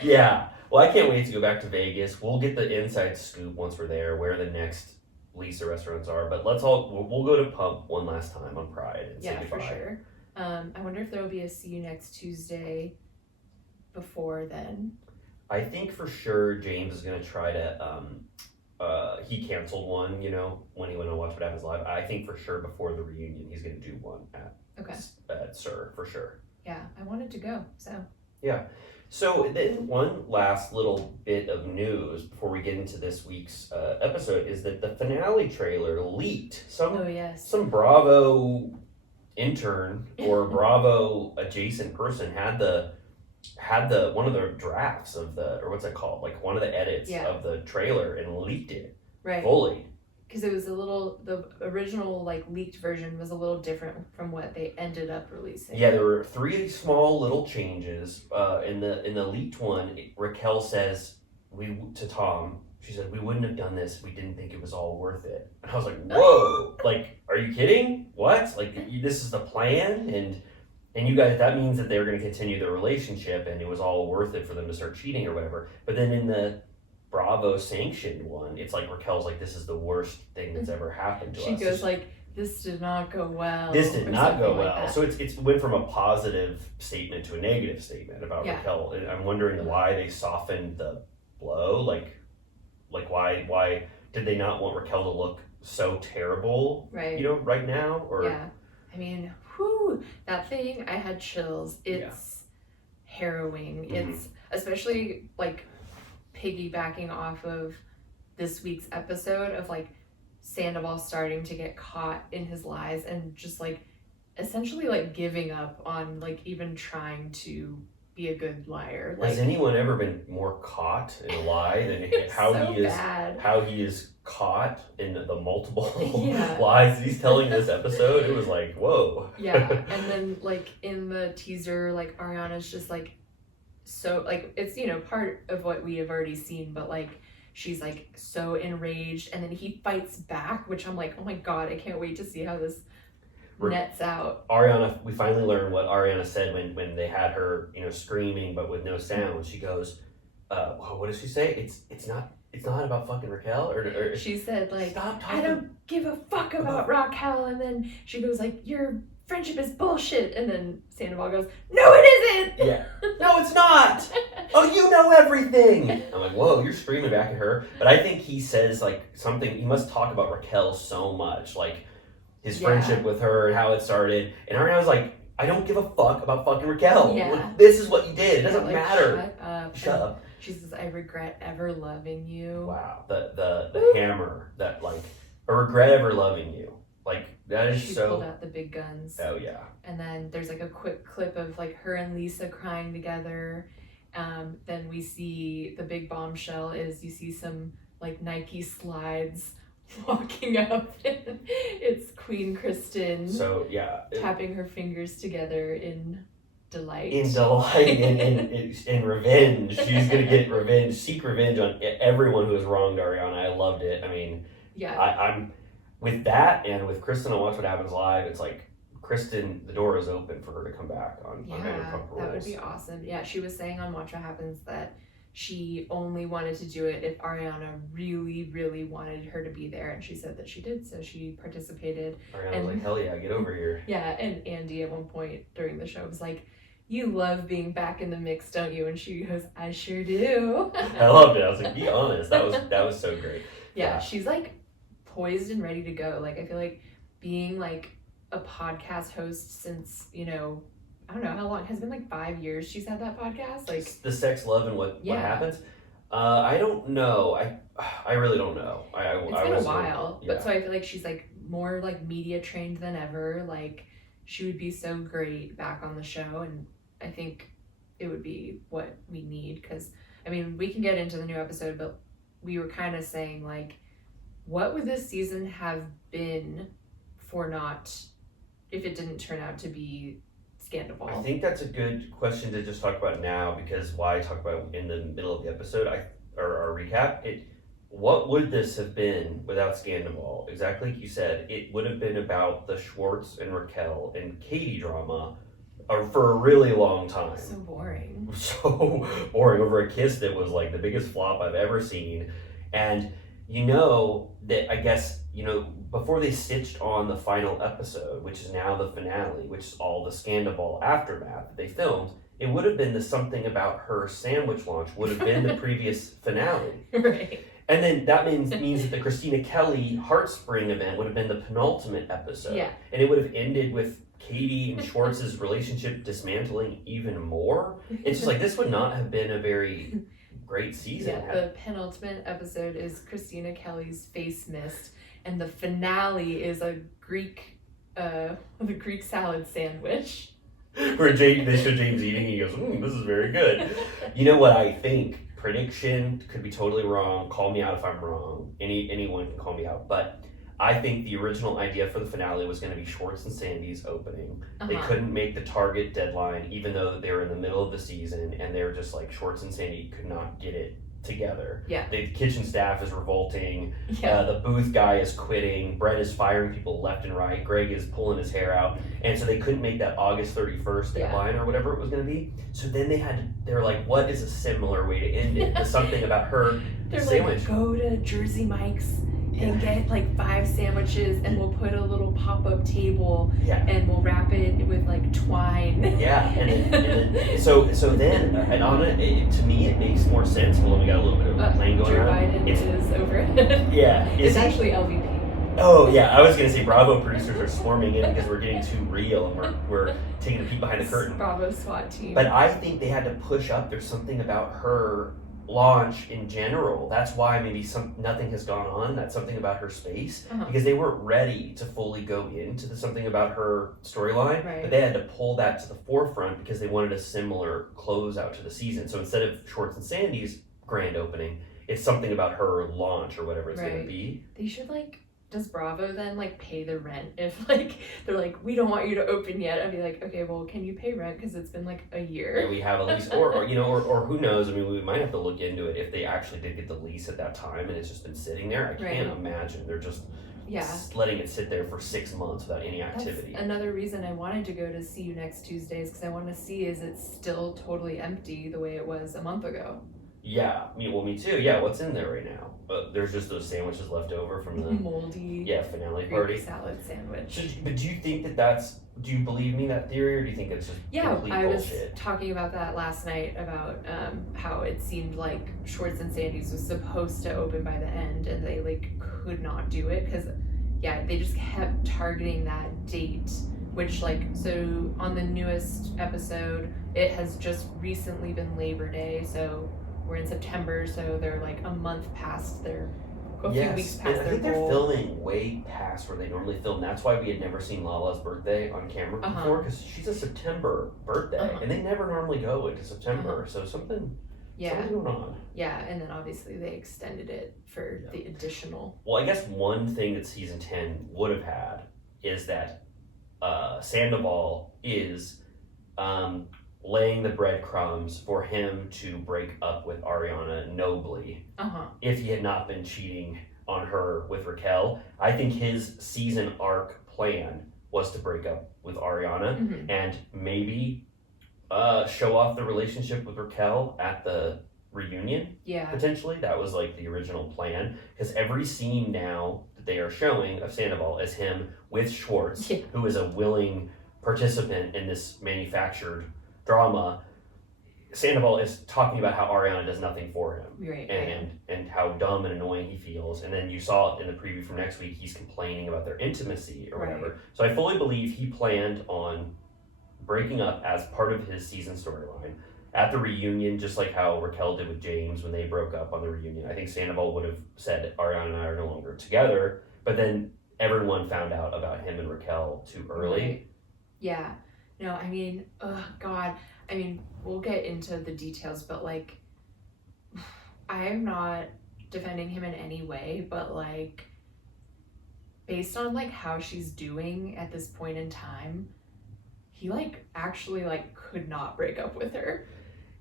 Yeah. Well, I can't wait to go back to Vegas. We'll get the inside scoop once we're there, where the next Lisa restaurants are. But we'll go to Pump one last time on Pride and say goodbye. For sure. I wonder if there will be a see you next Tuesday before then. I think for sure James is going to try to, he canceled one, when he went on Watch What Happens Live. I think for sure before the reunion, he's going to do one at SUR, for sure. Yeah, I wanted to go, so. Yeah. So then one last little bit of news before we get into this week's episode is that the finale trailer leaked. Some Bravo intern or Bravo adjacent person had the one of the drafts of or what's it called, one of the edits of the trailer, and leaked it fully, because it was the original leaked version was a little different from what they ended up releasing. There were 3 small little changes in the leaked one. Raquel says to Tom, she said, we wouldn't have done this, we didn't think it was all worth it. And I was like, whoa. Are you kidding? What? This is the plan? And you guys, that means that they were going to continue their relationship and it was all worth it for them to start cheating or whatever. But then in the Bravo sanctioned one, it's Raquel's this is the worst thing that's ever happened to us. She goes this did not go well. This did or not go something like well. that. So it's went from a positive statement to a negative statement about Yeah. Raquel. And I'm wondering why they softened the blow. Like why did they not want Raquel to look so terrible? Right. You know, right now? Or Yeah. I mean, whew, that thing, I had chills. It's harrowing. Mhm. It's especially like piggybacking off of this week's episode of like Sandoval starting to get caught in his lies and just like essentially like giving up on like even trying to be a good liar. Like, has anyone ever been more caught in a lie than how so he is bad. how he is caught in the multiple Yeah. lies he's telling this episode? It was like, whoa. Yeah, and then like in the teaser, like Ariana's just like so like it's, you know, part of what we have already seen, but like she's like so enraged, and then he fights back, which I'm like, oh my god, I can't wait to see how this nets out. Ariana, we finally learned what Ariana said when they had her, you know, screaming but with no sound. She goes, what does she say? It's not about fucking Raquel, or She said like, stop I talking. don't give a fuck about Raquel, and then she goes like, your friendship is bullshit, and then Sandoval goes, no it isn't. Yeah. No, it's not. Oh, you know everything. I'm like, whoa, you're screaming back at her. But I think he says like something, he must talk about Raquel so much, like his friendship with her and how it started. And Ariana's like, I don't give a fuck about fucking Raquel. Yeah. Like, this is what you did. It doesn't like, matter. Shut up. Shut up. She says, I regret ever loving you. Wow. The hammer that like, I regret ever loving you. Like, that is She so. pulled out the big guns. Oh, yeah. And then there's like a quick clip of like her and Lisa crying together. Then we see the big bombshell is you see some like Nike slides walking up. It's Queen Kristen So, yeah. tapping her fingers together in delight. In delight in revenge. She's going to get revenge, seek revenge on everyone who has wronged Ariana. I loved it. I mean, Yeah. I'm with that, and with Kristen on Watch What Happens Live, it's like Kristen, the door is open for her to come back on Vanderpump Rules. That would be awesome. Yeah, she was saying on Watch What Happens that she only wanted to do it if Ariana really, really wanted her to be there, and she said that she did, so she participated. Ariana was like, hell yeah, get over here. Yeah, and Andy at one point during the show was like, you love being back in the mix, don't you? And she goes, I sure do. I loved it. I was like, be honest. That was so great. Yeah, she's like poised and ready to go. Like, I feel like being like a podcast host since, you know, I don't know how long, has it been like 5 years she's had that podcast? Like the sex, love, and what happens. I don't know. I really don't know. It's been a while, but so I feel like she's like more like media trained than ever. Like she would be so great back on the show, and I think it would be what we need, because I mean we can get into the new episode, but we were kind of saying like, what would this season have been for not, if it didn't turn out to be Sandoval? I think that's a good question to just talk about now, because why talk about in the middle of the episode or our recap. What would this have been without Sandoval? Exactly like you said, it would have been about the Schwartz and Raquel and Katie drama for a really long time. So boring. So boring over a kiss that was like the biggest flop I've ever seen. And you know that, I guess, you know, before they stitched on the final episode, which is now the finale, which is all the Sandoval aftermath that they filmed, it would have been the something about her sandwich launch would have been the previous finale. Right. And then that means that the Christina Kelly Heartspring event would have been the penultimate episode. Yeah. And it would have ended with Katie and Schwartz's relationship dismantling even more. It's just like, this would not have been a very great season. Yeah, the penultimate episode is Christina Kelly's face mist, and the finale is a Greek salad sandwich. Where they show James eating, he goes, this is very good. You know what I think? Prediction, could be totally wrong. Call me out if I'm wrong. Anyone can call me out. But I think the original idea for the finale was going to be Schwartz and Sandy's opening. They couldn't make the Target deadline, even though they were in the middle of the season, and they were just like, Schwartz and Sandy could not get it together. Yeah. The kitchen staff is revolting. Yeah. The booth guy is quitting. Brett is firing people left and right. Greg is pulling his hair out. And so they couldn't make that August 31st deadline or whatever it was going to be. So then they were like, what is a similar way to end it? Something about her They're sandwich. like, go to Jersey Mike's and get like 5 sandwiches, and we'll put a little pop-up table, Yeah. and we'll wrap it with like twine. Yeah, and then so then and on it, to me it makes more sense. Well, we got a little bit of a plane going Joe on. Biden It's is overhead. yeah, It's actually LVP. Oh yeah, I was gonna say Bravo producers are swarming in because we're getting too real and we're taking a peek behind the curtain. Bravo SWAT team. But I think they had to push up. There's something about her launch in general. That's why maybe nothing has gone on. That's something about her space because they weren't ready to fully go into something about her storyline. Right. But they had to pull that to the forefront because they wanted a similar closeout to the season. So instead of Schwartz and Sandy's grand opening, it's something about her launch or whatever it's gonna be. They should does Bravo then pay the rent if they're like, we don't want you to open yet? I'd be like, okay, well, can you pay rent because it's been a year? Yeah, we have a lease, or you know, or who knows? I mean, we might have to look into it if they actually did get the lease at that time and it's just been sitting there. I can't imagine they're just letting it sit there for 6 months without any activity. That's another reason I wanted to go to See You Next Tuesdays, because I want to see is it still totally empty the way it was a month ago. Yeah, me too. Yeah, what's in there right now? There's just those sandwiches left over from the moldy finale party salad sandwich. So, but do you think do you believe me that theory, or do you think it's just complete bullshit? Was talking about that last night about how it seemed like Schwartz and Sandy's was supposed to open by the end and they could not do it because they just kept targeting that date, which so on the newest episode it has just recently been Labor Day, so we're in September, so they're a month past their, a few weeks past their goal. I think they're filming way past where they normally film. That's why we had never seen Lala's birthday on camera before, because she's a September birthday, and they never normally go into September, so something going on. Yeah, and then obviously they extended it for the additional. Well, I guess one thing that season 10 would have had is that Sandoval is laying the breadcrumbs for him to break up with Ariana nobly if he had not been cheating on her with Raquel. I think his season arc plan was to break up with Ariana and maybe show off the relationship with Raquel at the reunion. Potentially that was the original plan, because every scene now that they are showing of Sandoval is him with Schwartz, who is a willing participant in this manufactured drama. Sandoval is talking about how Ariana does nothing for him, and how dumb and annoying he feels. And then you saw it in the preview from next week, he's complaining about their intimacy or whatever. So I fully believe he planned on breaking up as part of his season storyline at the reunion, just like how Raquel did with James when they broke up on the reunion. I think Sandoval would have said Ariana and I are no longer together, but then everyone found out about him and Raquel too early. Yeah. No, I mean, oh God. I mean, we'll get into the details, but I am not defending him in any way, but based on how she's doing at this point in time, he actually could not break up with her.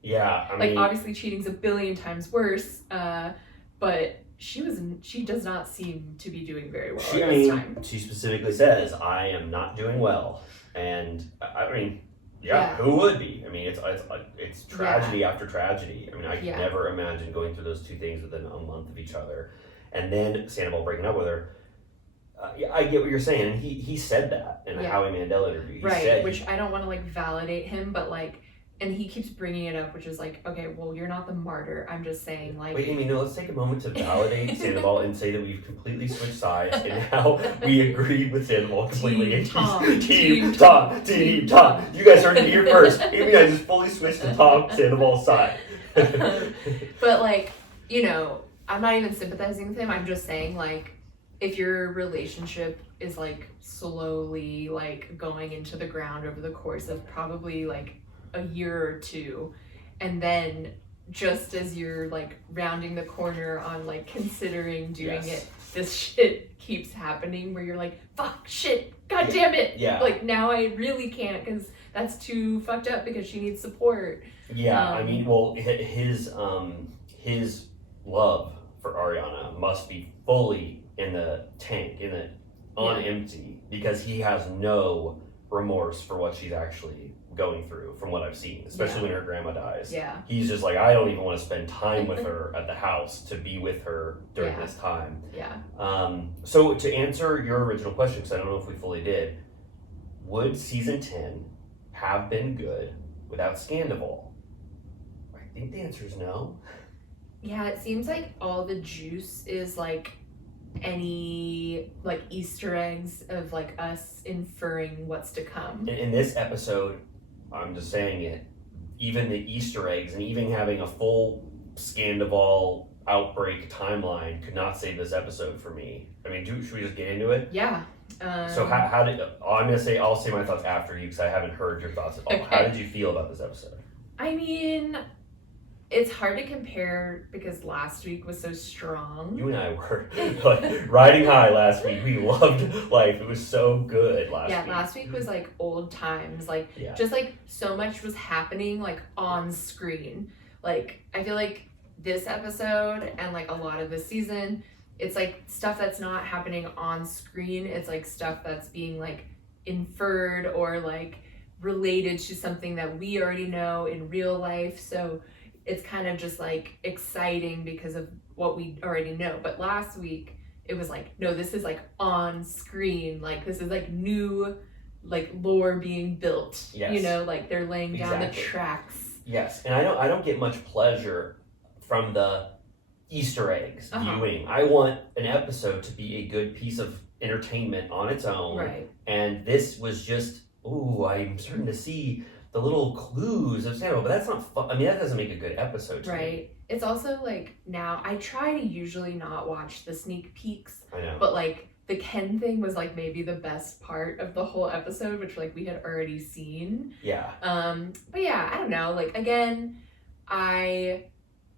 Yeah, I mean, obviously cheating's a billion times worse, but she does not seem to be doing very well at this time. She specifically says, I am not doing well. And I mean, who would be? I mean, it's tragedy after tragedy. I mean, I could never imagine going through those two things within a month of each other. And then Sandoval breaking up with her. I get what you're saying. And he said that in a Howie Mandel interview. He said, which I don't want to validate him, but and he keeps bringing it up, which is okay, well, you're not the martyr. I'm just saying Wait, Amy, no, let's take a moment to validate Sandoval and say that we've completely switched sides and now we agree with Sandoval completely. Team Tom. You guys heard it here first. Amy and I just fully switched to Tom Sandoval's side. But I'm not even sympathizing with him. I'm just saying if your relationship is slowly going into the ground over the course of probably a year or two, and then just as you're rounding the corner on considering doing it, this shit keeps happening where you're fuck, shit, god damn it, now I really can't because that's too fucked up because she needs support. I mean, well, his love for Ariana must be fully in the tank, on empty, because he has no remorse for what she's actually going through from what I've seen, especially when her grandma dies. Yeah. He's just like, I don't even want to spend time with her at the house to be with her during this time. Yeah. So to answer your original question, because I don't know if we fully did, would season 10 have been good without Sandoval? I think the answer is no. Yeah, it seems like all the juice is like any like Easter eggs of like us inferring what's to come. In this episode, I'm just saying it, even the Easter eggs and even having a full Sandoval outbreak timeline could not save this episode for me. I mean, should we just get into it? Yeah. So how did, I'll say my thoughts after you because I haven't heard your thoughts at all. Okay. How did you feel about this episode? I mean, it's hard to compare because last week was so strong. You and I were like riding high last week. We loved life. It was so good last week. Yeah, last week was like old times. Like just like so much was happening like on screen. Like I feel like this episode and like a lot of this season, it's like stuff that's not happening on screen. It's like stuff that's being like inferred or like related to something that we already know in real life. So it's kind of just like exciting because of what we already know. But last week it was like, no, this is like on screen. Like this is like new like lore being built. Yes. You know, like they're laying down the tracks. Yes, and I don't get much pleasure from the Easter eggs viewing. I want an episode to be a good piece of entertainment on its own. Right. And this was just, I'm starting to see the little clues of Sandoval, but that's not fun. I mean, that doesn't make a good episode to me. It's also like now I try to usually not watch the sneak peeks. I know. But like the Ken thing was like maybe the best part of the whole episode, which like we had already seen. Yeah. But yeah, I don't know. Like again, I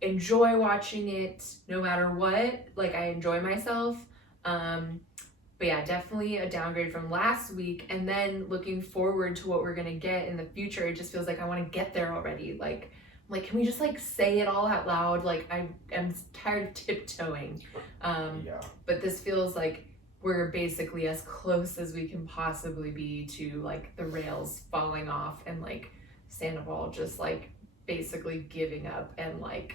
enjoy watching it no matter what. Like I enjoy myself. But yeah, definitely a downgrade from last week. And then looking forward to what we're gonna get in the future, it just feels like I want to get there already. Like, can we just like say it all out loud? Like I am tired of tiptoeing. But this feels like we're basically as close as we can possibly be to like the rails falling off and like Sandoval just like basically giving up and like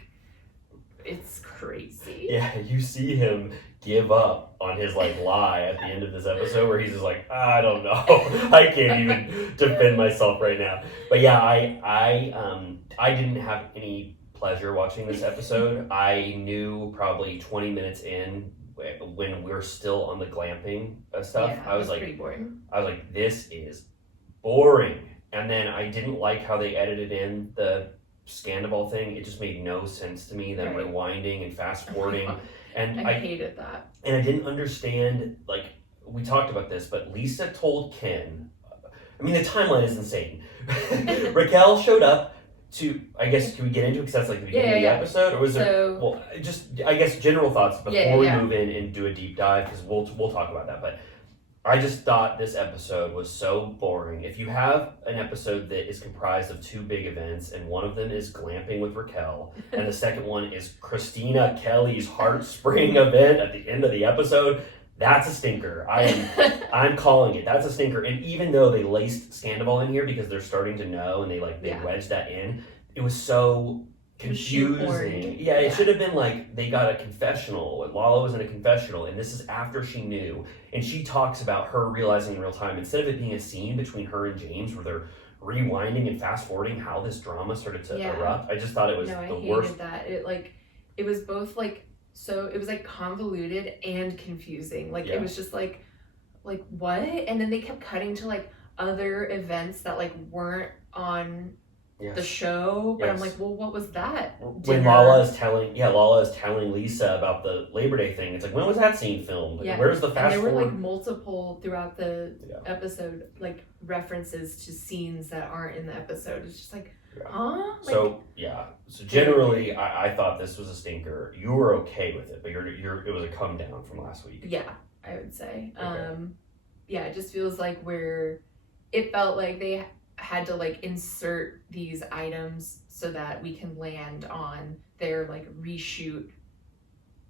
it's crazy. Yeah, you see him give up on his like lie at the end of this episode where he's just like, I don't know. I can't even defend myself right now. But yeah, I didn't have any pleasure watching this episode. I knew probably 20 minutes in when we're still on the glamping stuff. Yeah, I was like, pretty boring. I was like, this is boring. And then I didn't like how they edited in the Sandoval thing. It just made no sense to me, them rewinding and fast forwarding. And I hated that. And I didn't understand, like, we talked about this, but Lisa told Ken, I mean, the timeline is insane. Raquel showed up to, I guess, can we get into it? Because that's like the beginning of the episode? Or was there, well, just, I guess, general thoughts before we move in and do a deep dive, because we'll talk about that. But I just thought this episode was so boring. If you have an episode that is comprised of two big events, and one of them is glamping with Raquel, and the second one is Christina Kelly's heart spring event at the end of the episode, that's a stinker. I'm calling it. That's a stinker. And even though they laced Sandoval in here because they're starting to know and they wedged that in, it was so confusing. Yeah, it should have been like they got a confessional. Lala was in a confessional, and this is after she knew. And she talks about her realizing in real time, instead of it being a scene between her and James where they're rewinding and fast forwarding how this drama started to erupt. I just thought it was the worst. I hated that. It was both like, so it was like convoluted and confusing. Like it was just like what? And then they kept cutting to like other events that like weren't on the show, but I'm like, well, what was that? When Lala is telling Lisa about the Labor Day thing, it's like, when was that scene filmed? Like, where's the fast forward? And there were like multiple throughout the episode, like references to scenes that aren't in the episode. It's just like, huh? So generally, I thought this was a stinker. You were okay with it, but it was a come down from last week. Yeah, I would say. Okay. It just feels like it felt like they had to like insert these items so that we can land on their like reshoot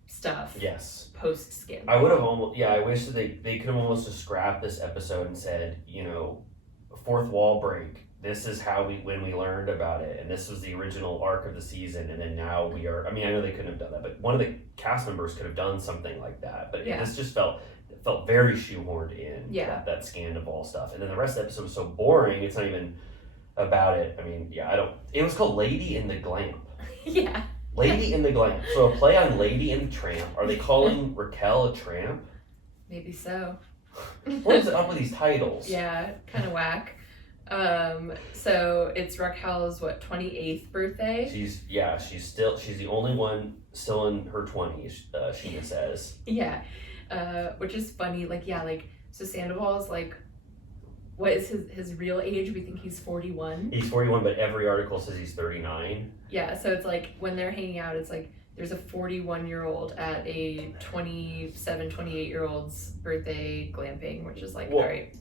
stuff. Yes. Post skin. I would have I wish that they could have almost just scrapped this episode and said, fourth wall break. This is how when we learned about it, and this was the original arc of the season, and then now we are. I mean, I know they couldn't have done that, but one of the cast members could have done something like that. But this just felt very shoehorned in. That Sandoval stuff, and then the rest of the episode was so boring. It's not even about it. I mean, I don't. It was called Lady in the Glamp. Yeah. Lady in the Glamp. So a play on Lady and the Tramp. Are they calling Raquel a tramp? Maybe so. What is up with these titles? Yeah, kind of whack. So it's Raquel's 28th birthday. She's the only one still in her 20s. Sheena says. Yeah, which is funny. So Sandoval's what is his real age? We think he's 41. He's 41, but every article says he's 39. Yeah, so it's when they're hanging out, it's there's a 41-year-old at a 27, 28-year-old's birthday glamping, which is all right.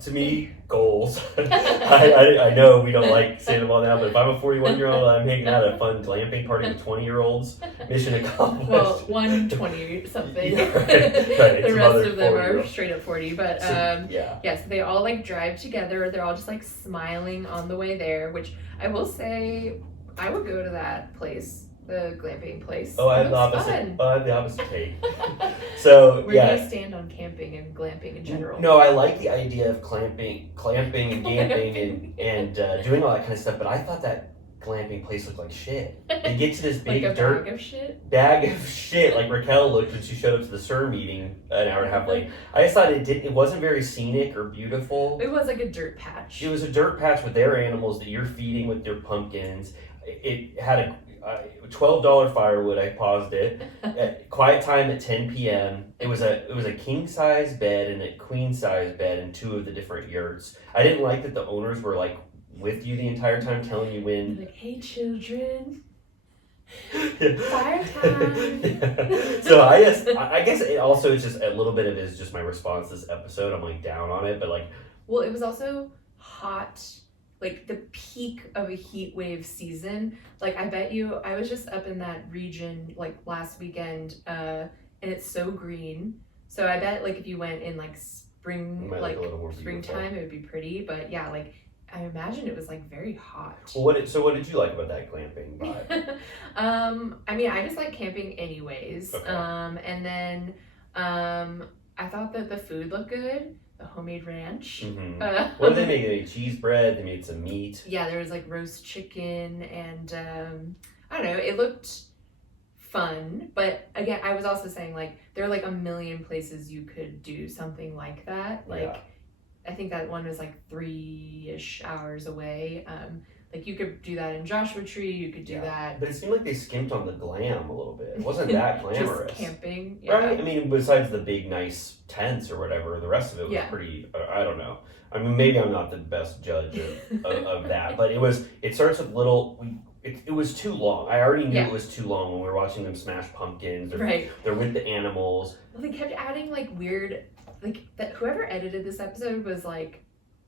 To me, goals. I know we don't like Sandoval now, but if I'm a 41-year-old, I'm hanging out at a fun glamping party with 20-year-olds. Mission accomplished. Well, 120-something. Yeah, right. The rest of them are straight up 40. But so they all drive together. They're all just smiling on the way there, which I will say I would go to that place. The glamping place. Oh, I have the opposite take. So where do you stand on camping and glamping in general? No, I like the idea of clamping and camping and doing all that kind of stuff. But I thought that glamping place looked like shit. They get to this big bag of shit, like Raquel looked when she showed up to the SIR meeting an hour and a half late. I just thought it wasn't very scenic or beautiful. It was a dirt patch. It was a dirt patch with their animals that you're feeding with your pumpkins. It had a $12 firewood. I paused it. Quiet time at 10 p.m. It was a king size bed and a queen size bed in two of the different yurts. I didn't like that the owners were with you the entire time, telling you when. Hey children, fire time. So I guess it also is just a little bit of it is just my response to this episode. I'm down on it, but Well, it was also hot. The peak of a heat wave season. I bet you, I was just up in that region last weekend, and it's so green. So I bet if you went in spring, springtime, it would be pretty. But yeah, I imagine it was very hot. Well, what did you like about that glamping vibe? I mean, I just like camping anyways. Okay. And then I thought that the food looked good. The homemade ranch. Mm-hmm. What did they make? They made cheese bread. They made some meat. Yeah, there was roast chicken, and I don't know. It looked fun, but again, I was also saying there are a million places you could do something like that. I think that one was 3-ish hours away. You could do that in Joshua Tree. You could do that. But it seemed like they skimped on the glam a little bit. It wasn't that glamorous. Just camping. Yeah. Right? I mean, besides the big, nice tents or whatever, the rest of it was pretty, I don't know. I mean, maybe I'm not the best judge of that, but it starts with it was too long. I already knew it was too long when we were watching them smash pumpkins. They're with the animals. Well, they kept adding weird, that whoever edited this episode was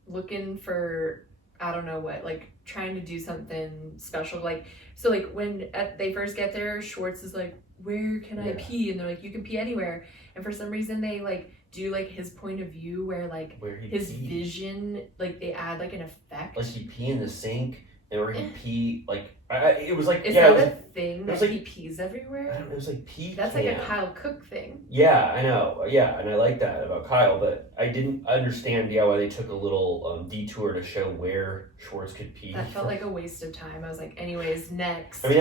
looking for, I don't know what, trying to do something special. When they first get there, Schwartz is where can I pee? And they're you can pee anywhere. And for some reason they do his point of view where his vision, they add an effect. He pee in the sink, or he pee it was is that a thing that he pees everywhere? I don't know, it was pee. That's a Kyle Cook thing. Yeah, I know. Yeah, and I like that about Kyle, but I didn't understand why they took a little detour to show where Schwartz could pee. That felt like a waste of time. I was anyways, next. I mean,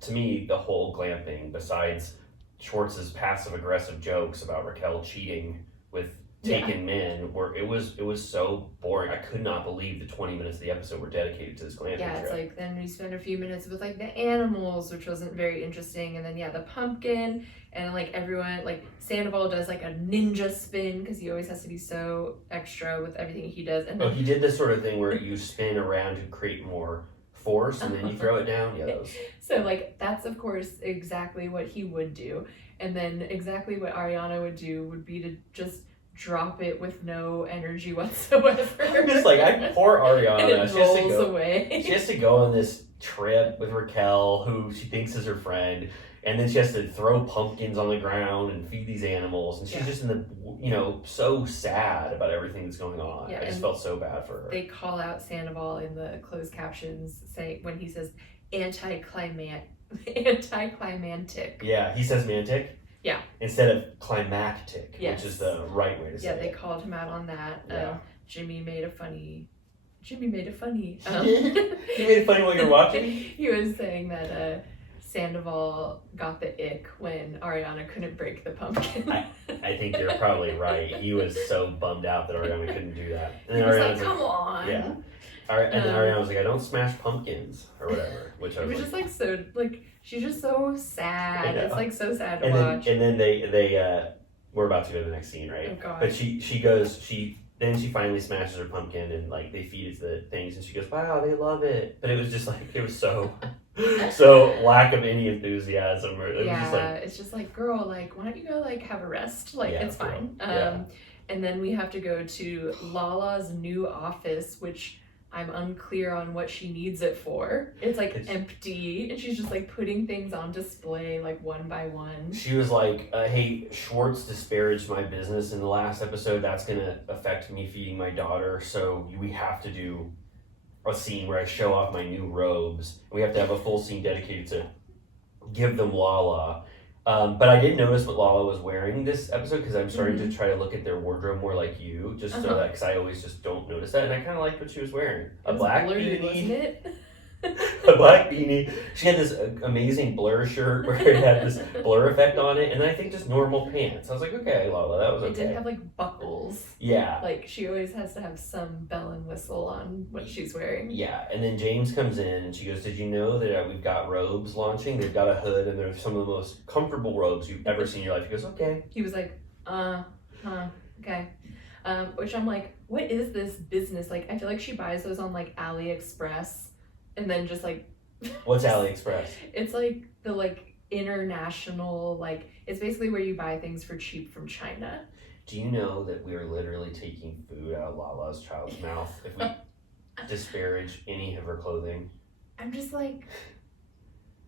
to me the whole glamping, besides Schwartz's passive aggressive jokes about Raquel cheating with taken men, where it was so boring. I could not believe the 20 minutes of the episode were dedicated to this glamping trip. It's then we spent a few minutes with the animals, which wasn't very interesting, and then the pumpkin, and everyone Sandoval does a ninja spin because he always has to be so extra with everything he does. And then he did this sort of thing where you spin around to create more force and then you throw it down. Yeah, so that's of course exactly what he would do, and then exactly what Ariana would do would be to just drop it with no energy whatsoever. I'm just poor Ariana. And it rolls away. She has to go on this trip with Raquel, who she thinks is her friend, and then she has to throw pumpkins on the ground and feed these animals, and she's just in the, so sad about everything that's going on. I just felt so bad for her. They call out Sandoval in the closed captions when he says anticlimactic. Yeah, he says mantic. Yeah. Instead of climactic, yes. which is the right way to say it. Yeah, they called him out on that. Yeah. Jimmy made a funny. He made it funny while you're watching? He was saying that Sandoval got the ick when Ariana couldn't break the pumpkin. I think you're probably right. He was so bummed out that Ariana couldn't do that. And then he was Ariana's like, come on. Yeah. And then Ariana was like, I don't smash pumpkins or whatever. Which I was just like so, like, she's just so sad. It's like so sad to and watch. And then they we're about to go to the next scene, right? Oh God. But she finally smashes her pumpkin and like they feed it the things and she goes, wow, they love it. But it was just like, it was so lack of any enthusiasm. It's just like, girl, like, why don't you go like have a rest? Like, it's fine. And then we have to go to Lala's new office, which I'm unclear on what she needs it for. It's empty, and she's just like putting things on display like one by one. She was like, hey, Schwartz disparaged my business in the last episode. That's gonna affect me feeding my daughter, so we have to do a scene where I show off my new robes. We have to have a full scene dedicated to give them Lala. But I did notice what Lala was wearing this episode because I'm starting to try to look at their wardrobe more like you, just so that, because I always just don't notice that, and I kind of liked what she was wearing. A black beanie, wasn't it? A black beanie. She had this amazing blur shirt where it had this blur effect on it, and I think just normal pants. I was like, okay, Lala, that was okay. It did have like buckles. Yeah. Like she always has to have some bell and whistle on what she's wearing. Yeah, and then James comes in and she goes, did you know that we've got robes launching? They've got a hood and they're some of the most comfortable robes you've ever seen in your life. He goes, okay. He was like, okay. Which I'm like, what is this business? Like, I feel like she buys those on like AliExpress. And then just like what's AliExpress? It's like the like international, like it's basically where you buy things for cheap from China. Do you know that we are literally taking food out of Lala's child's mouth if we disparage any of her clothing? I'm just like,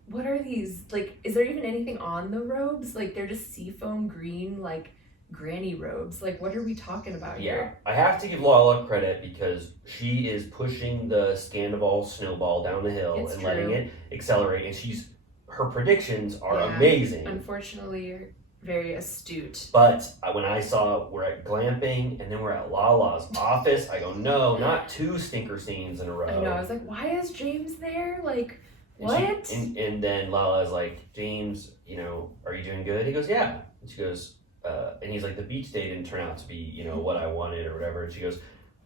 what are these? Like, is there even anything on the robes? Like they're just seafoam green, like granny robes. Like, what are we talking about here? I have to give Lala credit because she is pushing the Sandoval snowball down the hill and letting it accelerate, and her predictions are amazing. Unfortunately, very astute. But when I saw we're at Glamping and then we're at Lala's office, I go, no, not two stinker scenes in a row. I know, I was like, why is James there? Like, what? And then Lala's like, James, are you doing good? He goes, yeah. And she goes, and he's like, the beach day didn't turn out to be, what I wanted or whatever. And she goes,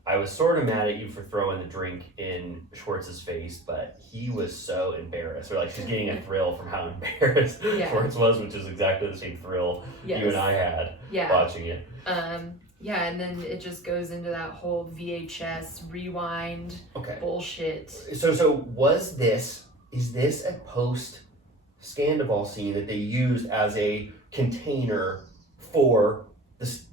I was sort of mad at you for throwing the drink in Schwartz's face, but he was so embarrassed. Or like she's getting a thrill from how embarrassed Schwartz was, which is exactly the same thrill you and I had watching it. And then it just goes into that whole VHS rewind bullshit. So is this a post Sandoval scene that they used as a container for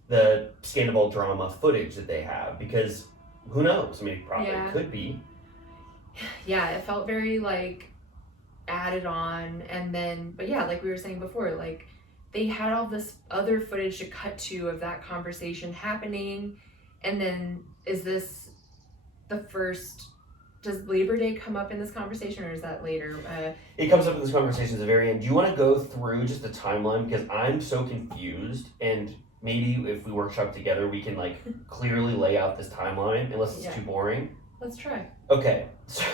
the Sandoval drama footage that they have? Because who knows? I mean, it probably could be. Yeah, it felt very like added on, and then, but yeah, like we were saying before, like they had all this other footage to cut to of that conversation happening, and then is this the first? Does Labor Day come up in this conversation, or is that later? It comes up in this conversation at the very end. Do you want to go through just the timeline? Because I'm so confused, and maybe if we workshop together, we can like clearly lay out this timeline, unless it's too boring. Let's try. Okay, so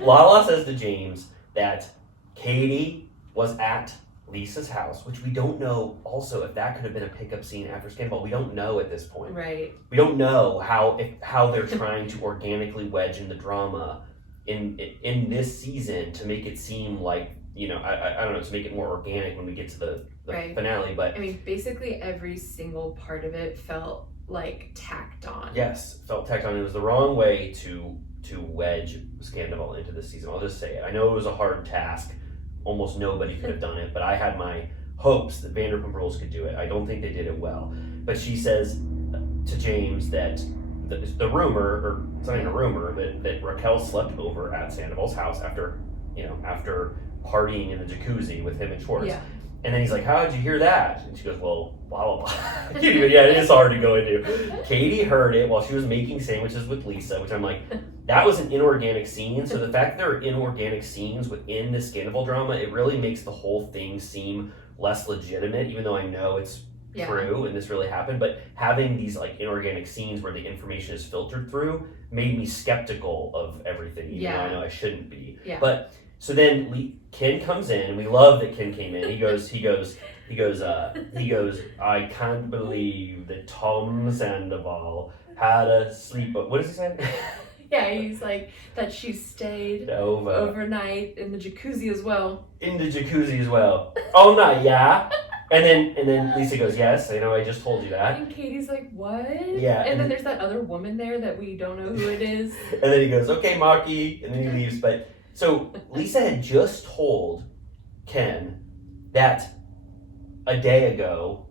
Lala says to James that Katie was at Lisa's house, which we don't know also if that could have been a pickup scene after Sandoval. We don't know at this point. Right. We don't know how they're trying to organically wedge in the drama in this season to make it seem like, I don't know, to make it more organic when we get to the finale. But I mean, basically every single part of it felt like tacked on. Yes, felt tacked on. It was the wrong way to wedge Sandoval into this season. I'll just say it. I know it was a hard task. Almost nobody could have done it, but I had my hopes that Vanderpump Rules could do it. I don't think they did it well. But she says to James that the rumor, or it's not even a rumor, that Raquel slept over at Sandoval's house after partying in the jacuzzi with him and Schwartz. Yeah. And then he's like, how did you hear that? And she goes, well, blah, blah, blah. Yeah, it is hard to go into. Katie heard it while she was making sandwiches with Lisa, which I'm like, that was an inorganic scene. So the fact that there are inorganic scenes within the Sandoval drama, it really makes the whole thing seem less legitimate, even though I know it's true and this really happened. But having these like inorganic scenes where the information is filtered through made me skeptical of everything, even though I know I shouldn't be. Yeah. But so then Ken comes in, and we love that Ken came in. He goes, I can't believe that Tom Sandoval had a sleep. What does he say? Yeah, he's like that she stayed overnight in the jacuzzi as well. In the jacuzzi as well. Oh, not yeah. And then Lisa goes, yes, I know, I just told you that. And Katie's like, what? Yeah. And then there's that other woman there that we don't know who it is. And then he goes, okay, Maki, and then he leaves. But so Lisa had just told Ken that a day ago,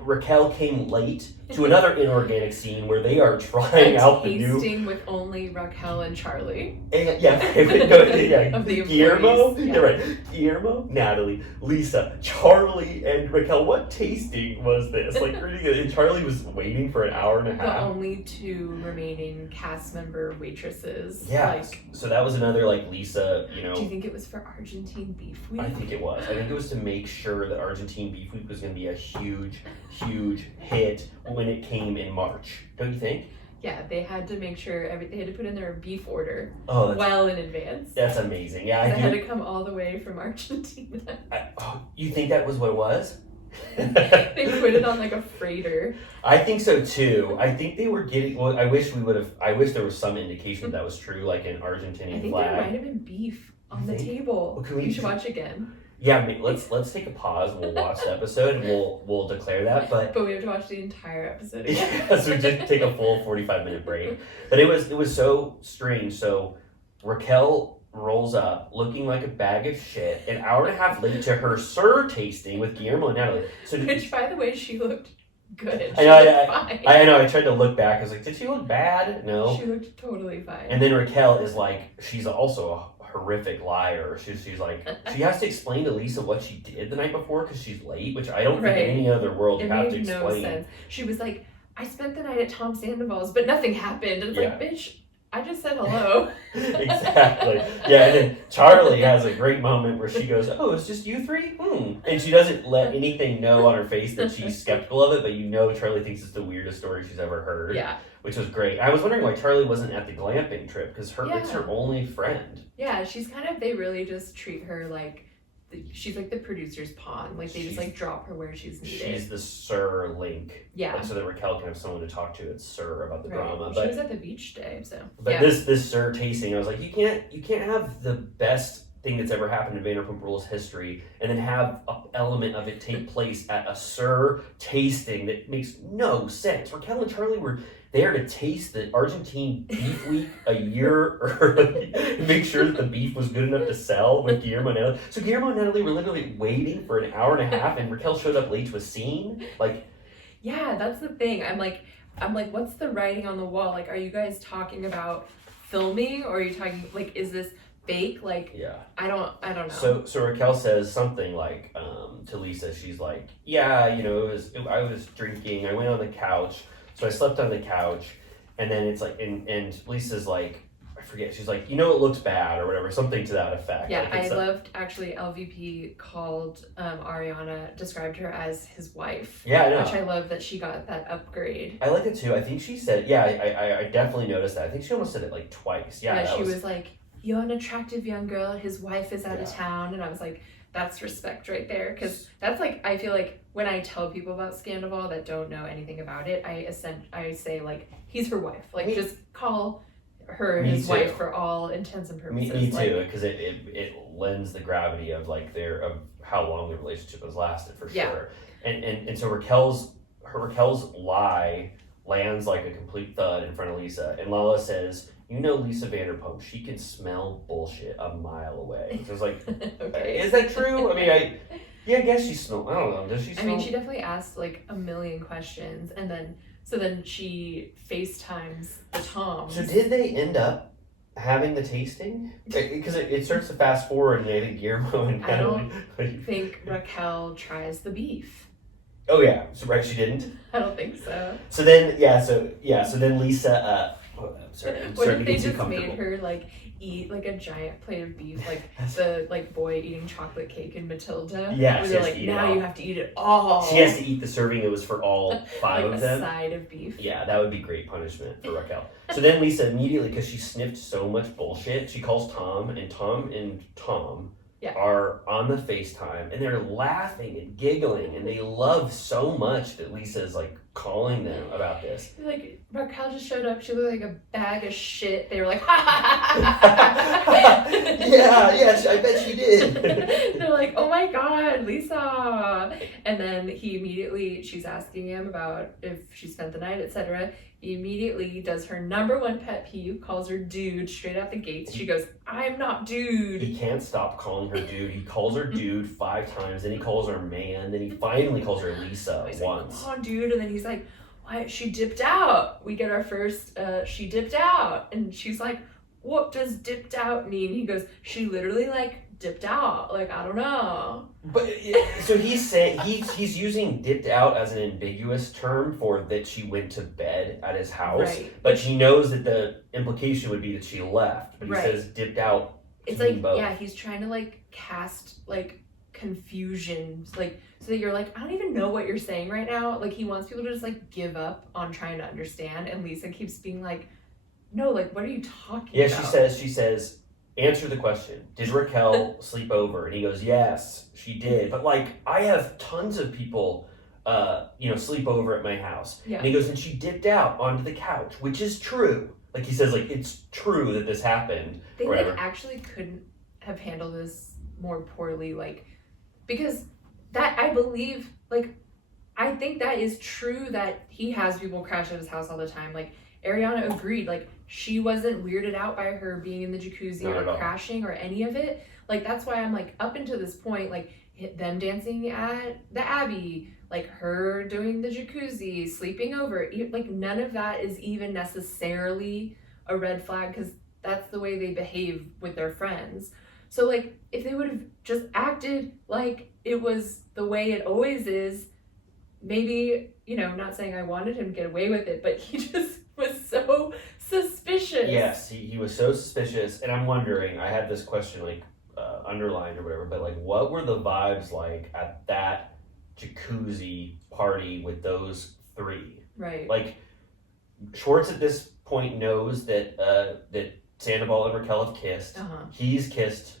Raquel came late to another inorganic scene where they are trying out the new tasting with only Raquel and Charlie. And, Of the Guillermo, employees, you're right. Guillermo, Natalie, Lisa, Charlie, and Raquel. What tasting was this? Like, and Charlie was waiting for an hour and a half. The only two remaining cast member waitresses. Yeah. Like, so that was another like Lisa. Do you think it was for Argentine Beef Week? I think it was. I think it was to make sure that Argentine Beef Week was going to be a huge hit when it came in March. Don't you think? Yeah, they had to make sure they had to put in their beef order well in advance. That's amazing. Yeah, I had to come all the way from Argentina. You think that was what it was? They put it on like a freighter. I think so too. I think they were getting. Well, I wish there was some indication that was true, like an Argentinian I think flag. there might have been beef on the table. Well, we should watch again. Yeah, let's take a pause. We'll watch the episode and we'll declare that. But we have to watch the entire episode again. Yeah, so just take a full 45-minute break. But it was so strange. So Raquel rolls up looking like a bag of shit an hour and a half late to her Sir tasting with Guillermo and Natalie. Which, by the way, she looked good. I know. I tried to look back. I was like, did she look bad? No. She looked totally fine. And then Raquel is like, she's also a horrific liar. She's like, she has to explain to Lisa what she did the night before because she's late, which I don't think in any other world you have to explain. It made no sense. She was like, I spent the night at Tom Sandoval's, but nothing happened. And it's like, bitch, I just said hello. Exactly. Yeah, and then Charlie has a great moment where she goes, oh, it's just you three? And she doesn't let anything know on her face that she's skeptical of it, but Charlie thinks it's the weirdest story she's ever heard. Yeah. Which was great. I was wondering why Charlie wasn't at the glamping trip, because it's her only friend. Yeah, she's they really just treat her like, she's like the producer's pawn. Like, they just like drop her where she's needed. She's the Sir link. Yeah. Like, so that Raquel can have someone to talk to at Sir about the drama. She was at the beach day, so. But this Sir tasting, I was like, you can't have the best thing that's ever happened in Vanderpump Rules history and then have an element of it take place at a Sir tasting that makes no sense. Raquel and Charlie were there to taste the Argentine Beef Week a year early and make sure that the beef was good enough to sell with Guillermo and Natalie. So Guillermo and Natalie were literally waiting for an hour and a half, and Raquel showed up late to a scene. Like, yeah, that's the thing. I'm like, what's the writing on the wall? Like, are you guys talking about filming, or are you talking like, is this fake? Like, I don't know. So Raquel says something like to Lisa. She's like, yeah, I was drinking. I went on the couch. So I slept on the couch, and then it's like, and Lisa's like, I forget, she's like, it looks bad or whatever, something to that effect. Yeah, like, I loved, actually, LVP called Ariana, described her as his wife. Yeah, I know. Which I love that she got that upgrade. I like it too. I think she said, I definitely noticed that. I think she almost said it like twice. Yeah, she was like, you're an attractive young girl, his wife is out of town, and I was like, that's respect right there, because that's like, I feel like when I tell people about Sandoval that don't know anything about it, I say like, he's her wife, like just call her his wife for all intents and purposes. Me too, because it lends the gravity of like of how long the relationship has lasted for sure. And so Raquel's lie lands like a complete thud in front of Lisa, and Lala says, Lisa Vanderpump, she can smell bullshit a mile away. So it's like, okay. Is that true? I mean, I guess she smells, I don't know, does she smell? I mean, she definitely asked like a million questions, and then So then she FaceTimes the Toms. So did they end up having the tasting? Because it starts to fast forward, and they had Guillermo and I don't Natalie. think Raquel tries the beef. Oh yeah, so right, she didn't. I don't think so. So then, so then Lisa. Sorry, I'm What starting if to they get too just comfortable. made her like eat like a giant plate of beef, like the like boy eating chocolate cake in Matilda? Yeah, where she they're has like, to eat it now all. you have to eat it all. She has to eat the serving that was for all five like of a them. side of beef. Yeah, that would be great punishment for Raquel. So then Lisa immediately, because she sniffed so much bullshit, she calls Tom, and Tom Yeah. are on the FaceTime, and they're laughing and giggling, and they love so much that Lisa's like calling them about this. Like Raquel just showed up. She looked like a bag of shit. They were like, ha ha ha ha. yeah, I bet she did. They're like, oh my god, Lisa. And then she's asking him about if she spent the night, etc. He immediately does her number one pet peeve, calls her dude straight out the gates. She goes, I'm not dude. He can't stop calling her dude. He calls her dude 5 times, then he calls her man, then he finally calls her Lisa He's once. like, come on, dude. And then he's like, why? She dipped out. We get our first, she dipped out. And she's like, what does dipped out mean? He goes, she literally like dipped out. Like, I don't know. But so he's saying he's using dipped out as an ambiguous term for that she went to bed at his house, Right. but he knows that the implication would be that she left. But he Right. says dipped out. It's to mean like, both. yeah, he's trying to like cast like confusion, like so that you're like, I don't even know what you're saying right now. Like he wants people to just like give up on trying to understand. And Lisa keeps being like, no, like what are you talking Yeah, about? she says, answer the question. Did Raquel sleep over? And he goes, yes, she did. But like, I have tons of people, sleep over at my house. Yeah. And he goes, and she dipped out onto the couch, which is true. Like he says, like it's true that this happened. They or whatever. like actually couldn't have handled this more poorly, like because that I believe, like I think that is true that he has people crash at his house all the time. Like Ariana agreed, like she wasn't weirded out by her being in the jacuzzi Not at or all. crashing or any of it. Like that's why I'm like up until this point, like them dancing at the Abbey, like her doing the jacuzzi, sleeping over, like none of that is even necessarily a red flag because that's the way they behave with their friends. So like if they would have just acted like it was the way it always is, maybe, not saying I wanted him to get away with it, but he just was so suspicious. Yes, he was so suspicious, and I'm wondering. I had this question like underlined or whatever, but like, what were the vibes like at that jacuzzi party with those 3? Right. Like, Schwartz at this point knows that that Sandoval and Raquel have kissed. Uh-huh. He's kissed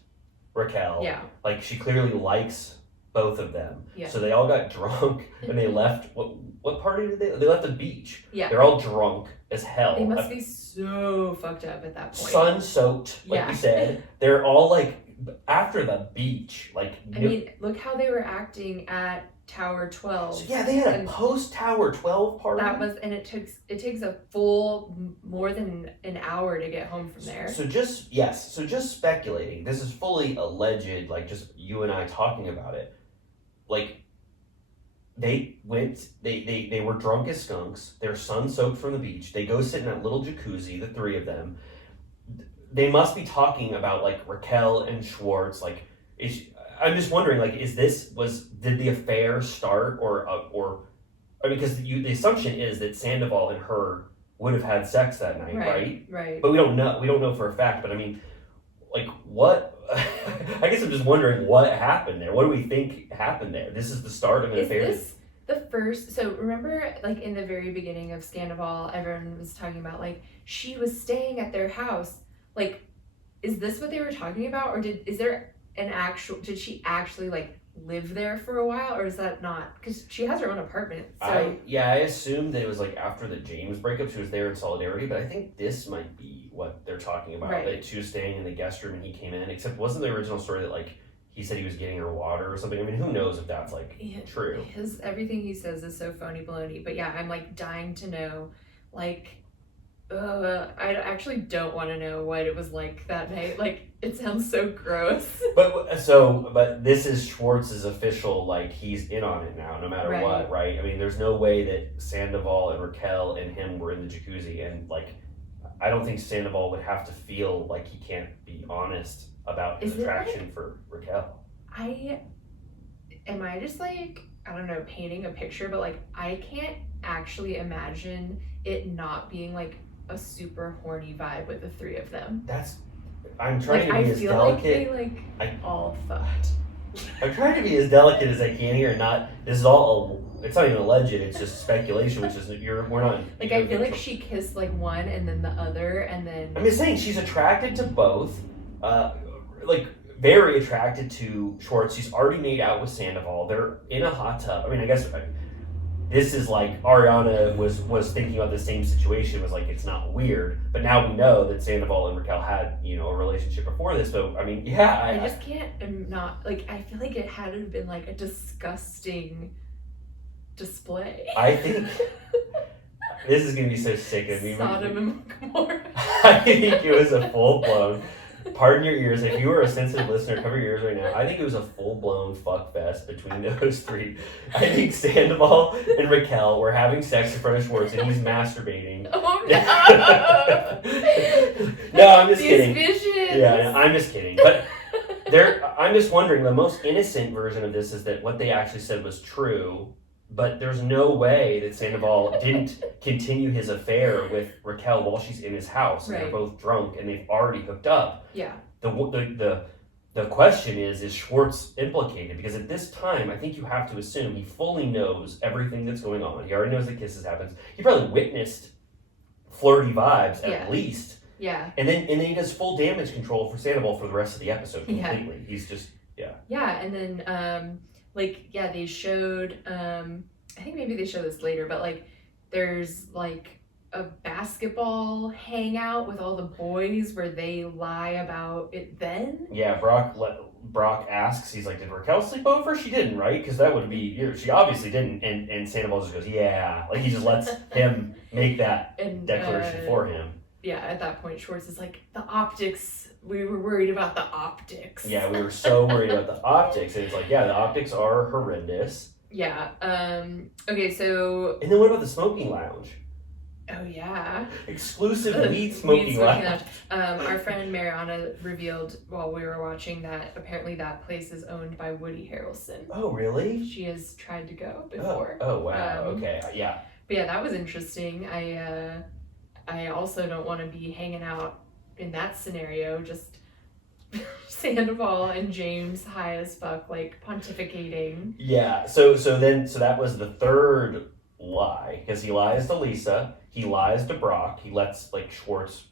Raquel. Yeah. Like she clearly likes both of them. Yeah. So they all got drunk and they left. What party did they? They left the beach. Yeah. They're all drunk as hell. They must be so fucked up at that point. Sun soaked, like Yeah. we said. They're all like after the beach, like. I mean, look how they were acting at Tower 12. So yeah, they had a And post Tower 12 party. that was, and it takes a full more than an hour to get home from there. So just speculating. This is fully alleged, like just you and I talking about it. Like they went, they were drunk as skunks. They're sun soaked from the beach. They go sit in that little jacuzzi, the 3 of them. They must be talking about like Raquel and Schwartz. Like, I'm just wondering, like, did the affair start or because the assumption is that Sandoval and her would have had sex that night, right? Right. But we don't know. We don't know for a fact. But I mean, like, what? I guess I'm just wondering what happened there. What do we think happened there? This is the start of an affair. Is this the first? So remember, like in the very beginning of Sandoval, everyone was talking about like she was staying at their house. Like, is this what they were talking about, or did she actually like live there for a while, or is that not? Because she has her own apartment. So I assumed that it was like after the James breakup, she was there in solidarity, but I think this might be what they're talking about. Right. That she was staying in the guest room and he came in. Except wasn't the original story that like he said he was getting her water or something? I mean, who knows if that's like true? Everything he says is so phony baloney. But yeah, I'm like dying to know, like. I actually don't want to know what it was like that night. Like, It sounds so gross. But this is Schwartz's official, like, he's in on it now, no matter Right. what, right? I mean, there's no way that Sandoval and Raquel and him were in the jacuzzi, and like, I don't think Sandoval would have to feel like he can't be honest about his attraction for Raquel. Am I just like, I don't know, painting a picture, but like, I can't actually imagine it not being like a super horny vibe with the three of them. I'm trying to be as delicate. Like they all fucked. I'm trying to be as delicate as I can here, and not. This is all. It's not even alleged. It's just speculation, which is we're not. Like I feel like she kissed like one and then the other, and then. I'm just saying she's attracted to both. Like very attracted to Schwartz. She's already made out with Sandoval. They're in a hot tub. I mean, I guess. This is like Ariana was thinking about the same situation, was like, it's not weird, but now we know that Sandoval and Raquel had, you know, a relationship before this. So I mean, yeah, I just can't not like, I feel like it had to have been like a disgusting display. I think this is gonna be so sick of me. Sodom and Gomorrah. I think it was a full blown. Pardon your ears. If you were a sensitive listener, cover your ears right now. I think it was a full-blown fuck fest between those three. I think Sandoval and Raquel were having sex in front of Schwartz, and he's masturbating. Oh no! No, I'm just kidding. Visions. Yeah, I'm just kidding. But I'm just wondering, the most innocent version of this is that what they actually said was true, but there's no way that Sandoval didn't continue his affair with Raquel while she's in his house. And they're both drunk and they've already hooked up. Yeah. The question is Schwartz implicated? Because at this time, I think you have to assume he fully knows everything that's going on. He already knows that kisses happens. He probably witnessed flirty vibes at least. Yeah. And then he does full damage control for Sandoval for the rest of the episode completely. He's just, Yeah, and then, they showed, I think maybe they show this later, but like, there's like a basketball hangout with all the boys where they lie about it then. Yeah, Brock asks, he's like, did Raquel sleep over? She didn't, right? Because that would be, she obviously didn't. And Sandoval just goes, yeah. Like, he just lets him make that declaration for him. Yeah, at that point, Schwartz is like, the optics, we were worried about the optics. Yeah, we were so worried about the optics. And it's like, yeah, the optics are horrendous. Yeah. Okay, so... And then what about the smoking lounge? Oh, yeah. Exclusive weed smoking lounge. Our friend Mariana revealed while we were watching that apparently that place is owned by Woody Harrelson. Oh, really? She has tried to go before. Oh wow. Okay, yeah. But yeah, that was interesting. I also don't want to be hanging out in that scenario, just Sandoval and James high as fuck, like pontificating. Yeah, so that was the third lie, because he lies to Lisa, he lies to Brock, he lets like Schwartz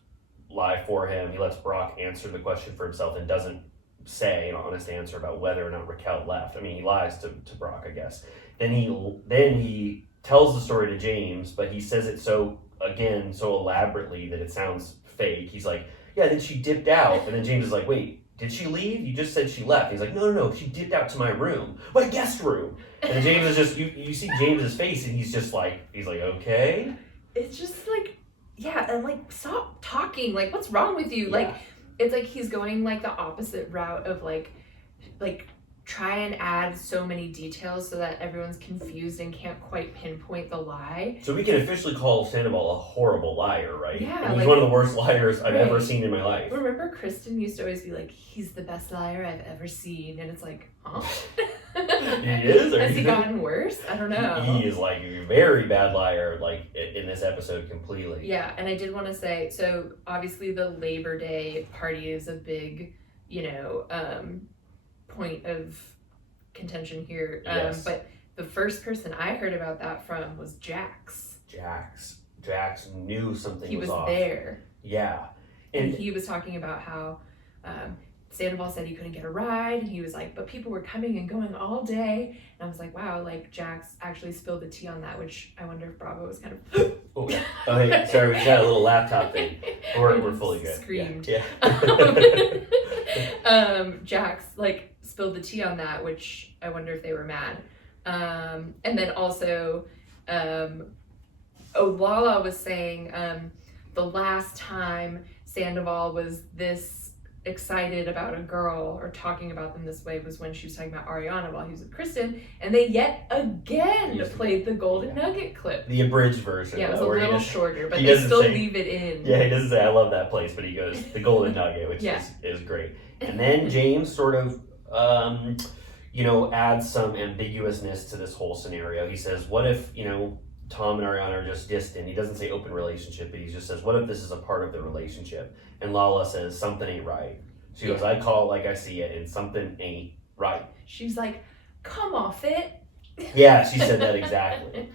lie for him, he lets Brock answer the question for himself and doesn't say an honest answer about whether or not Raquel left. I mean, he lies to Brock, I guess. Then he tells the story to James, but he says it so elaborately that it sounds fake. He's like, yeah, then she dipped out. And then James is like, wait, did she leave? You just said she left. He's like, no, she dipped out to my room. My guest room. And James is just, you see James's face and he's like, okay. It's just like, yeah, and like, stop talking. Like, what's wrong with you? Yeah. Like, it's like he's going like the opposite route of like try and add so many details so that everyone's confused and can't quite pinpoint the lie. So we can officially call Sandoval a horrible liar, right? Yeah. And he's one of the worst liars I've ever seen in my life. Remember Kristen used to always be like, he's the best liar I've ever seen. And it's like, huh? He is? Has he gotten worse? I don't know. He is like a very bad liar, like in this episode completely. Yeah, and I did want to say, so obviously the Labor Day party is a big, point of contention here. Yes. But the first person I heard about that from was Jax. Jax knew something was off. He was there. Yeah. And he was talking about how Sandoval said he couldn't get a ride, and he was like, but people were coming and going all day. And I was like, wow, like Jax actually spilled the tea on that, which I wonder if Bravo was kind of oh, hey, sorry, we just had a little laptop thing. We're fully good. Screamed. Yeah. Jax like spilled the tea on that, which I wonder if they were mad. And then also Lala was saying the last time Sandoval was this excited about a girl or talking about them this way was when she was talking about Ariana while he was with Kristen, and they yet again played the Golden Nugget clip. The abridged version. Yeah, it was a little shorter, but they still leave it in. Yeah, he doesn't say, I love that place, but he goes, the Golden Nugget, which is great. And then James sort of, adds some ambiguousness to this whole scenario. He says, what if, Tom and Ariana are just distant? He doesn't say open relationship, but he just says, what if this is a part of the relationship? And Lala says, something ain't right. She goes, I call it like I see it, and something ain't right. She's like, come off it. Yeah, she said that exactly.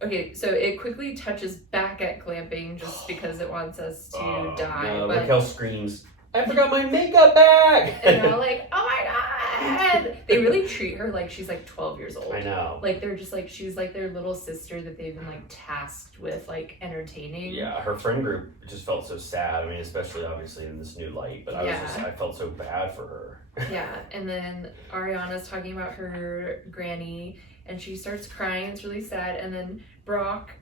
Okay, so it quickly touches back at glamping just because it wants us to die. No, but Raquel screams, I forgot my makeup bag! And they're all like, oh my god! They really treat her like she's like 12 years old. I know. Like they're just like, she's like their little sister that they've been like tasked with like entertaining. Yeah, her friend group just felt so sad. I mean, especially obviously in this new light, but I felt so bad for her. Yeah, and then Ariana's talking about her granny and she starts crying. It's really sad. And then Brock,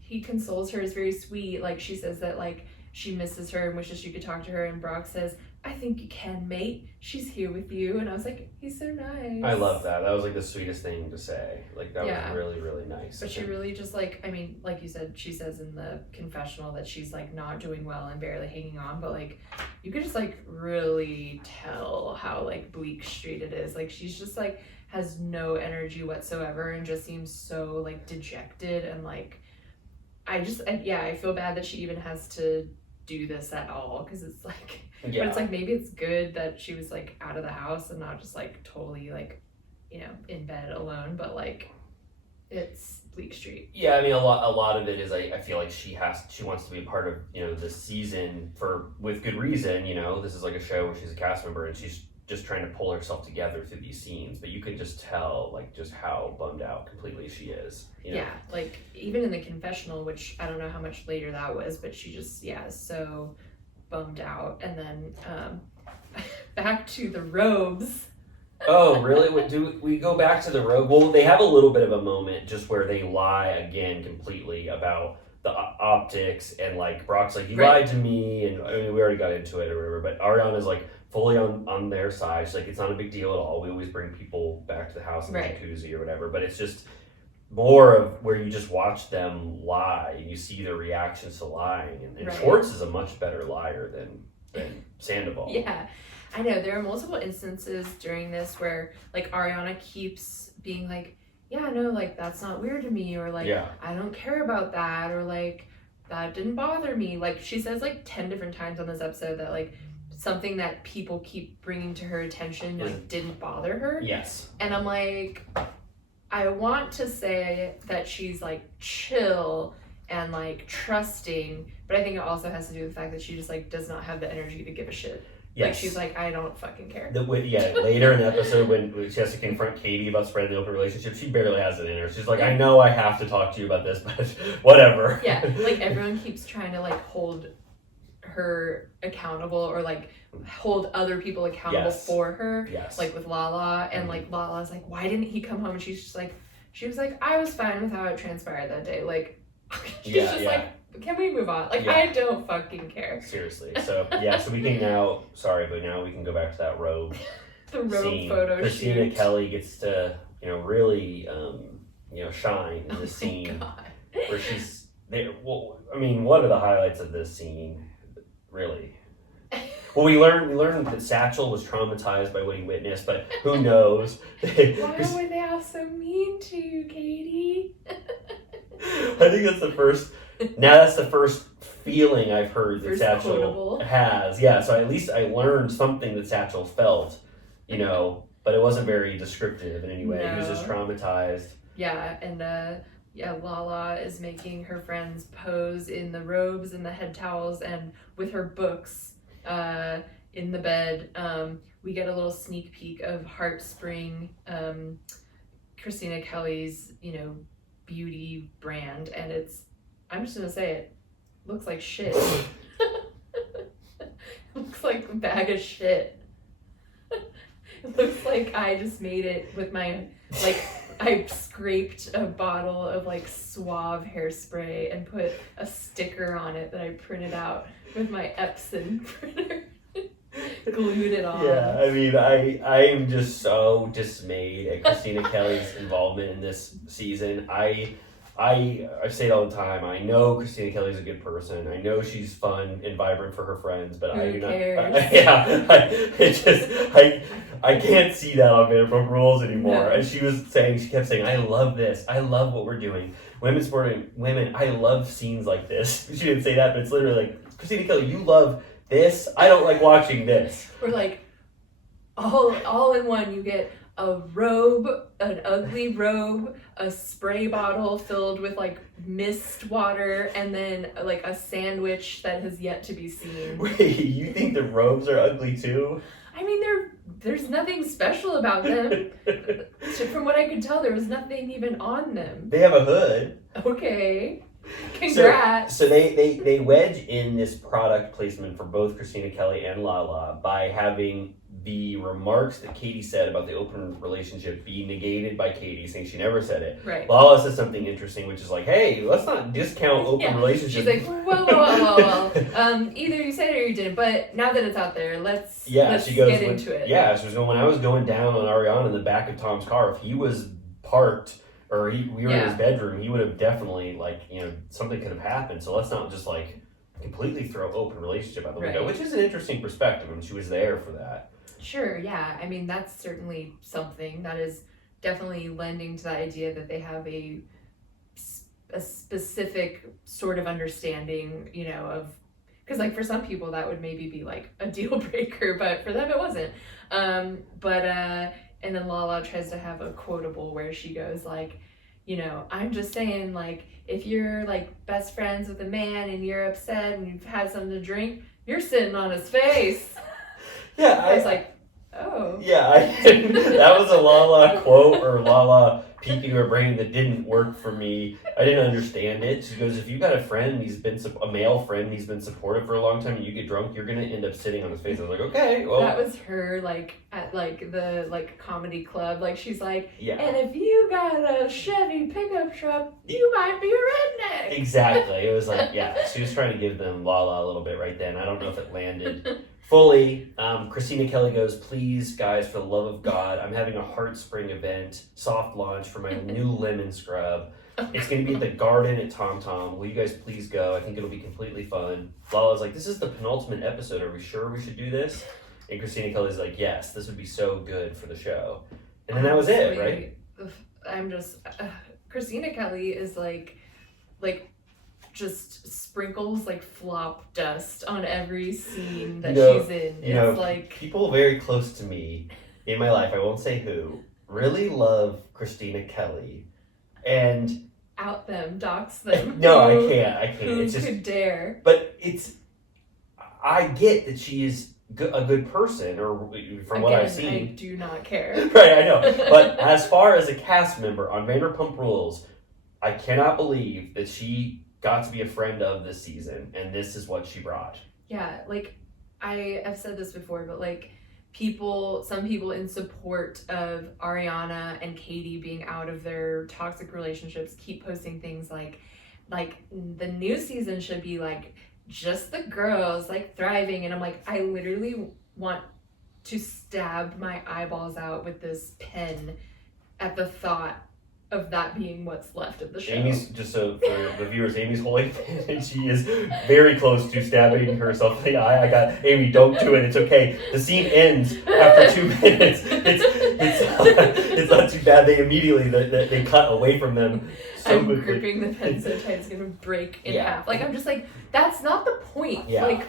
he consoles her. Is very sweet. Like she says that like she misses her and wishes she could talk to her. And Brock says, I think you can, mate. She's here with you. And I was like, he's so nice. I love that. That was like the sweetest thing to say. Like that was really, really nice. But she really just like, I mean, like you said, she says in the confessional that she's like not doing well and barely hanging on. But like, you could just like really tell how like bleak street it is. Like she's just like has no energy whatsoever and just seems so like dejected. And like, I feel bad that she even has to do this at all, because it's like, but it's like maybe it's good that she was like out of the house and not just like totally like in bed alone, but like it's bleak street. Yeah, I mean a lot of it is I feel like she wants to be a part of this season with good reason. This is like a show where she's a cast member and she's just trying to pull herself together through these scenes, but you can just tell like just how bummed out completely she is. Yeah, like even in the confessional, which I don't know how much later that was, but she just is so bummed out. And then back to the robes. Oh, really? Do we go back to the robe? Well, they have a little bit of a moment just where they lie again completely about the optics, and like Brock's like, you lied to me, and I mean we already got into it or whatever, but Ariana's like fully on their side. She's like, it's not a big deal at all. We always bring people back to the house in the jacuzzi or whatever, but it's just more of where you just watch them lie and you see their reactions to lying. And Schwartz is a much better liar than Sandoval. Yeah, I know. There are multiple instances during this where like Ariana keeps being like, yeah, no, like that's not weird to me, or like I don't care about that, or like that didn't bother me. Like she says like 10 different times on this episode that like something that people keep bringing to her attention like didn't bother her. Yes. And I'm like, I want to say that she's like chill and like trusting, but I think it also has to do with the fact that she just like does not have the energy to give a shit. Yes. Like she's like, I don't fucking care. Later in the episode when she has to confront Katie about spreading the open relationship, she barely has it in her. She's like, I know I have to talk to you about this, but whatever. Yeah, like everyone keeps trying to like hold her accountable or like hold other people accountable for her. Yes. Like with Lala, and like Lala's like, why didn't he come home? And she's just like, she was like, I was fine with how it transpired that day. Like she's just like, can we move on? Like I don't fucking care. Seriously. So so we can now we can go back to that robe. The robe scene. Photo Christina shoot. Kelly gets to really shine in this scene where she's there. Well, I mean, what are the highlights of this scene? Really? Well, we learned that Satchel was traumatized by what he witnessed, but who knows? Why were they all so mean to you, Katie? I think that's the first feeling I've heard that Satchel has. Yeah, so at least I learned something that Satchel felt, but it wasn't very descriptive in any way. No. He was just traumatized. Yeah, and Lala is making her friends pose in the robes and the head towels and with her books in the bed. We get a little sneak peek of Heartspring, Christina Kelly's, beauty brand, and I'm just gonna say it looks like shit. It looks like a bag of shit. It looks like I just made it with my I scraped a bottle of like Suave hairspray and put a sticker on it that I printed out with my Epson printer. Glued it on. Yeah, I mean, I am just so dismayed at Christina Kelly's involvement in this season. I say it all the time. I know Christina Kelly's a good person. I know she's fun and vibrant for her friends, but I do not. I can't see that on Vanderpump Rules anymore. No. And she kept saying, I love this. I love what we're doing. Women supporting women. I love scenes like this. She didn't say that, but it's literally like, Christina Kelly, you love this. I don't like watching this. We're like, all in one. You get a robe, an ugly robe, a spray bottle filled with like mist water, and then like a sandwich that has yet to be seen. Wait, you think the robes are ugly too? I mean, there's nothing special about them. From what I could tell, there was nothing even on them. They have a hood. Okay. Congrats. So they wedge in this product placement for both Christina Kelly and Lala by having the remarks that Katie said about the open relationship be negated by Katie, saying she never said it. Right. Lala says something interesting, which is like, hey, let's not discount open relationships. She's like, well. Either you said it or you didn't, but now that it's out there, let's she goes, get into it. Yeah, she was going, when I was going down on Ariana in the back of Tom's car, if he was parked or we were in his bedroom, he would have definitely, something could have happened. So let's not just, completely throw open relationship out the window, which is an interesting perspective, and she was there for that. Sure, yeah. I mean, that's certainly something that is definitely lending to the idea that they have a specific sort of understanding, of... Because, for some people, that would maybe be, a deal breaker, but for them, it wasn't. And then Lala tries to have a quotable where she goes I'm just saying, if you're best friends with a man and you're upset and you've had something to drink, you're sitting on his face. Yeah, I was like, oh. Yeah, that was a Lala quote or Lala peeking her brain that didn't work for me. I didn't understand it. She goes, if you got a friend, he's been a male friend, he's been supportive for a long time, and you get drunk, you're gonna end up sitting on his face. I was like, okay, well. That was her, at the comedy club. She's like, yeah. And if you got a Chevy pickup truck, you might be a redneck. Exactly. It was she was trying to give them Lala a little bit right then. I don't know if it landed fully. Christina Kelly goes, please, guys, for the love of God, I'm having a Heart Spring event, soft launch for my new lemon scrub. It's going to be at the Garden at Tom Tom. Will you guys please go? I think it'll be completely fun. Lala's like, this is the penultimate episode. Are we sure we should do this? And Christina Kelly's like, yes, this would be so good for the show. And then that was it, right? I'm just... Christina Kelly is just sprinkles flop dust on every scene that she's in. It's people very close to me in my life, I won't say who, really love Christina Kelly. And out them, dox them. No, I can't. Who it's just, could dare? But I get that she is a good person, or from what I've seen. I do not care. Right, I know. But as far as a cast member on Vanderpump Rules, I cannot believe that she got to be a friend of this season, and this is what she brought. Yeah, I've said this before, but some people in support of Ariana and Katie being out of their toxic relationships keep posting things like the new season should be just the girls thriving, and I'm I literally want to stab my eyeballs out with this pen at the thought of that being what's left of the show. Amy's, just so for the viewers, Amy's holding it, and she is very close to stabbing herself in the eye. I got, Amy, don't do it. It's okay. The scene ends after 2 minutes. It's not too bad. They immediately they cut away from them so quickly. I'm gripping the pen so tight it's gonna break in half. I'm just that's not the point. Yeah.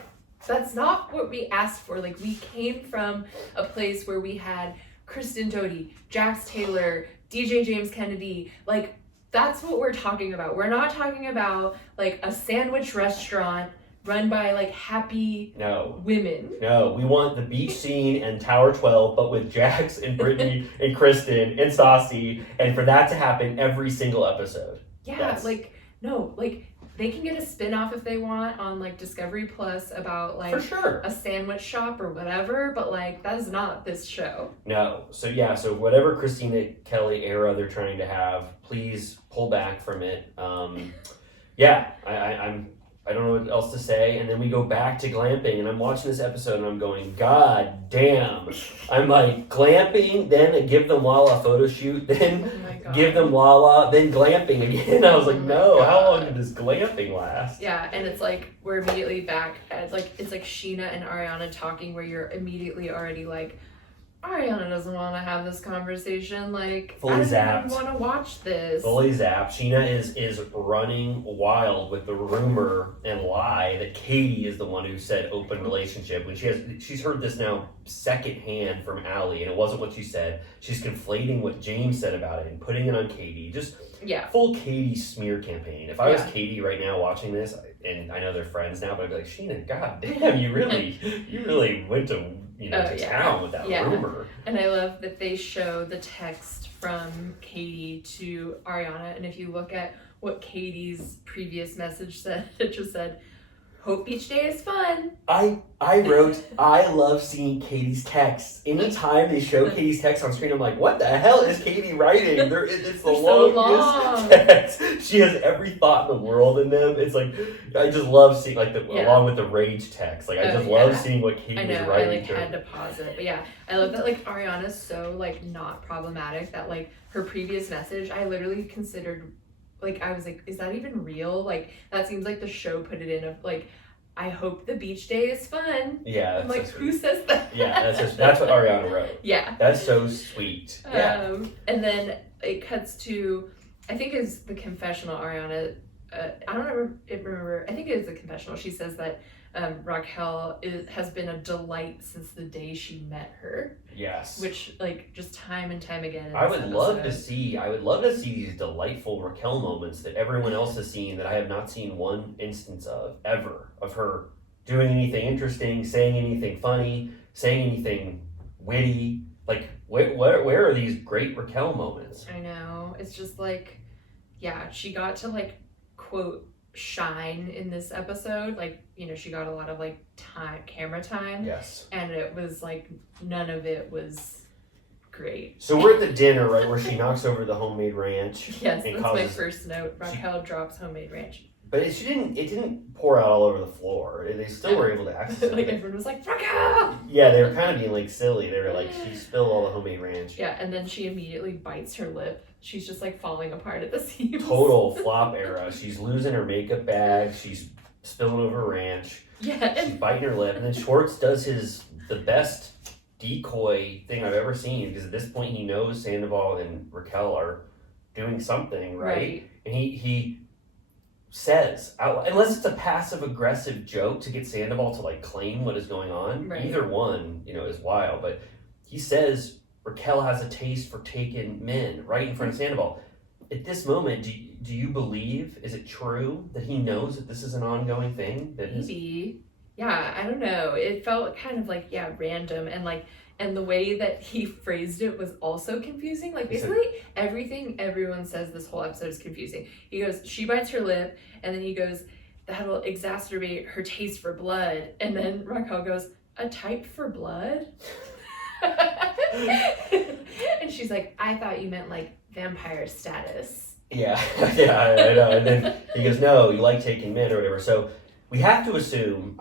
That's not what we asked for. We came from a place where we had Kristen Doty, Jax Taylor, DJ James Kennedy, that's what we're talking about. We're not talking about a sandwich restaurant run by happy women. No, we want the beach scene and Tower 12, but with Jax and Brittany and Kristen and Stassi, and for that to happen every single episode. Yeah, they can get a spin-off if they want on like Discovery Plus about like For sure. a sandwich shop or whatever, but like that is not this show. No. So so whatever Christina Kelly era they're trying to have, please pull back from it. I don't know what else to say. And then we go back to glamping, and I'm watching this episode and I'm going, God damn. I'm like, glamping, then give them Lala photo shoot, then Oh my God. give them Lala, then glamping again. I was like, Oh my no, how long God. did this glamping last? Yeah, and it's like we're immediately back at like it's like Sheena and Ariana talking where you're immediately already like Ariana doesn't want to have this conversation. Like Fully I don't zapped. even want to watch this. Fully zapped. Sheena is running wild with the rumor and lie that Katie is the one who said open relationship when she's heard this now secondhand from Allie, and it wasn't what she said. She's conflating what James said about it and putting it on Katie. Just full Katie smear campaign. If I was Katie right now watching this, and I know they're friends now, but I'd be like, Sheena, god damn, you really went to town with that rumor. And I love that they show the text from Katie to Ariana, and if you look at what Katie's previous message said, it just said, "Hope beach day is fun." I wrote, I love seeing Katie's texts. Anytime they show Katie's text on screen, I'm like, what the hell is Katie writing? It's the longest text. She has every thought in the world in them. It's like, I just love seeing, like, along with the rage text. Like, I just love seeing what Katie was writing. I had to pause it. But yeah, I love that, like, Ariana's so, like, not problematic that, like, her previous message, I literally considered, like, I was like, is that even real? Like, that seems like the show put it in of, like, I hope the beach day is fun. Yeah. I'm like, so who says that? Yeah, that's what Ariana wrote. Yeah. That's so sweet. Yeah. And then it cuts to, I think it's the confessional, Ariana. I don't remember. I think it is the confessional. She says that Raquel has been a delight since the day she met her. Yes. Which, like, just time and time again. I would love to see these delightful Raquel moments that everyone else has seen that I have not seen one instance of ever, of her doing anything interesting, saying anything funny, saying anything witty. Like, where are these great Raquel moments? I know. It's just like, yeah, she got to, like, quote, shine in this episode. Like, she got a lot of, like, camera time. Yes. And it was like none of it was great. So we're at the dinner, right, where she knocks over the homemade ranch. Yes, that's my first note. Raquel drops homemade ranch. But it didn't pour out all over the floor. They still were able to access it. Like, everyone was like, Raquel! Yeah, they were kind of being, like, silly. They were like, she spilled all the homemade ranch. Yeah, and then she immediately bites her lip. She's just, like, falling apart at the seams. Total flop era. She's losing her makeup bag. She's spilling over ranch. Yeah. She's biting her lip. And then Schwartz does the best decoy thing I've ever seen, because at this point he knows Sandoval and Raquel are doing something, right? And he says, unless it's a passive-aggressive joke to get Sandoval to, like, claim what is going on, either one, is wild. But he says Raquel has a taste for taking men right in front of Sandoval. At this moment, do you believe, is it true that he knows that this is an ongoing thing? Maybe. Yeah, I don't know. It felt kind of like, random, and the way that he phrased it was also confusing. Like, basically everything everyone says this whole episode is confusing. He goes, she bites her lip, and then he goes, that'll exacerbate her taste for blood. And then Raquel goes, a type for blood? And she's like, I thought you meant, like, vampire status. Yeah, I know. And then he goes, no, you like taking men or whatever. So I have to assume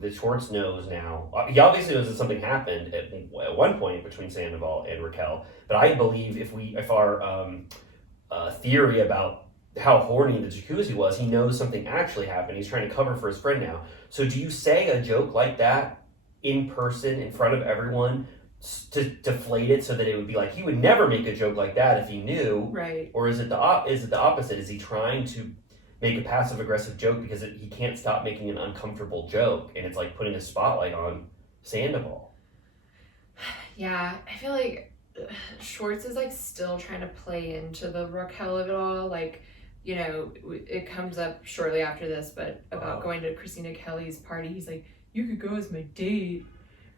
that Schwartz knows now. He obviously knows that something happened at one point between Sandoval and Raquel. But I believe if our theory about how horny the jacuzzi was, he knows something actually happened. He's trying to cover for his friend now. So do you say a joke like that in person in front of everyone to deflate it so that it would be like he would never make a joke like that if he knew? Right. Or is it the opposite? Is he trying to make a passive-aggressive joke because he can't stop making an uncomfortable joke, and it's like putting a spotlight on Sandoval? Yeah, I feel like Schwartz is, like, still trying to play into the Raquel of it all. Like, it comes up shortly after this, but about going to Christina Kelly's party, he's like, you could go as my date.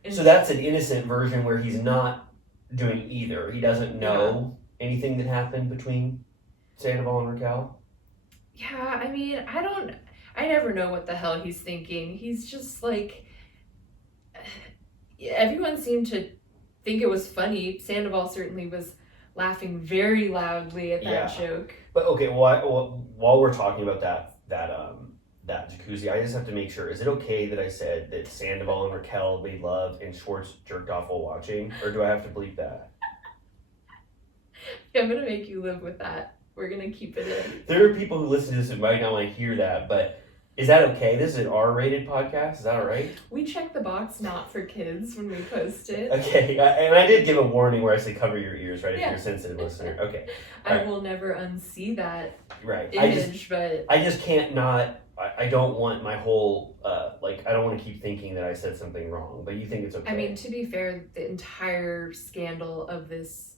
And so that's an innocent version where he's not doing either. He doesn't know anything that happened between Sandoval and Raquel? Yeah, I mean, I never know what the hell he's thinking. He's just like, everyone seemed to think it was funny. Sandoval certainly was laughing very loudly at that joke. But okay, while we're talking about that jacuzzi, I just have to make sure, is it okay that I said that Sandoval and Raquel made love and Schwartz jerked off while watching, or do I have to bleep that? I'm gonna make you live with that. We're gonna keep it in. There are people who listen to this who might not want to hear that, but is that okay? This is an R-rated podcast, is that all right? We check the box not for kids when we post it. Okay, and I did give a warning where I say cover your ears, right, if you're a sensitive listener. Okay. I will never unsee that right. image, but... I just can't not... I don't want my whole, I don't want to keep thinking that I said something wrong, but you think it's okay. I mean, to be fair, the entire scandal of this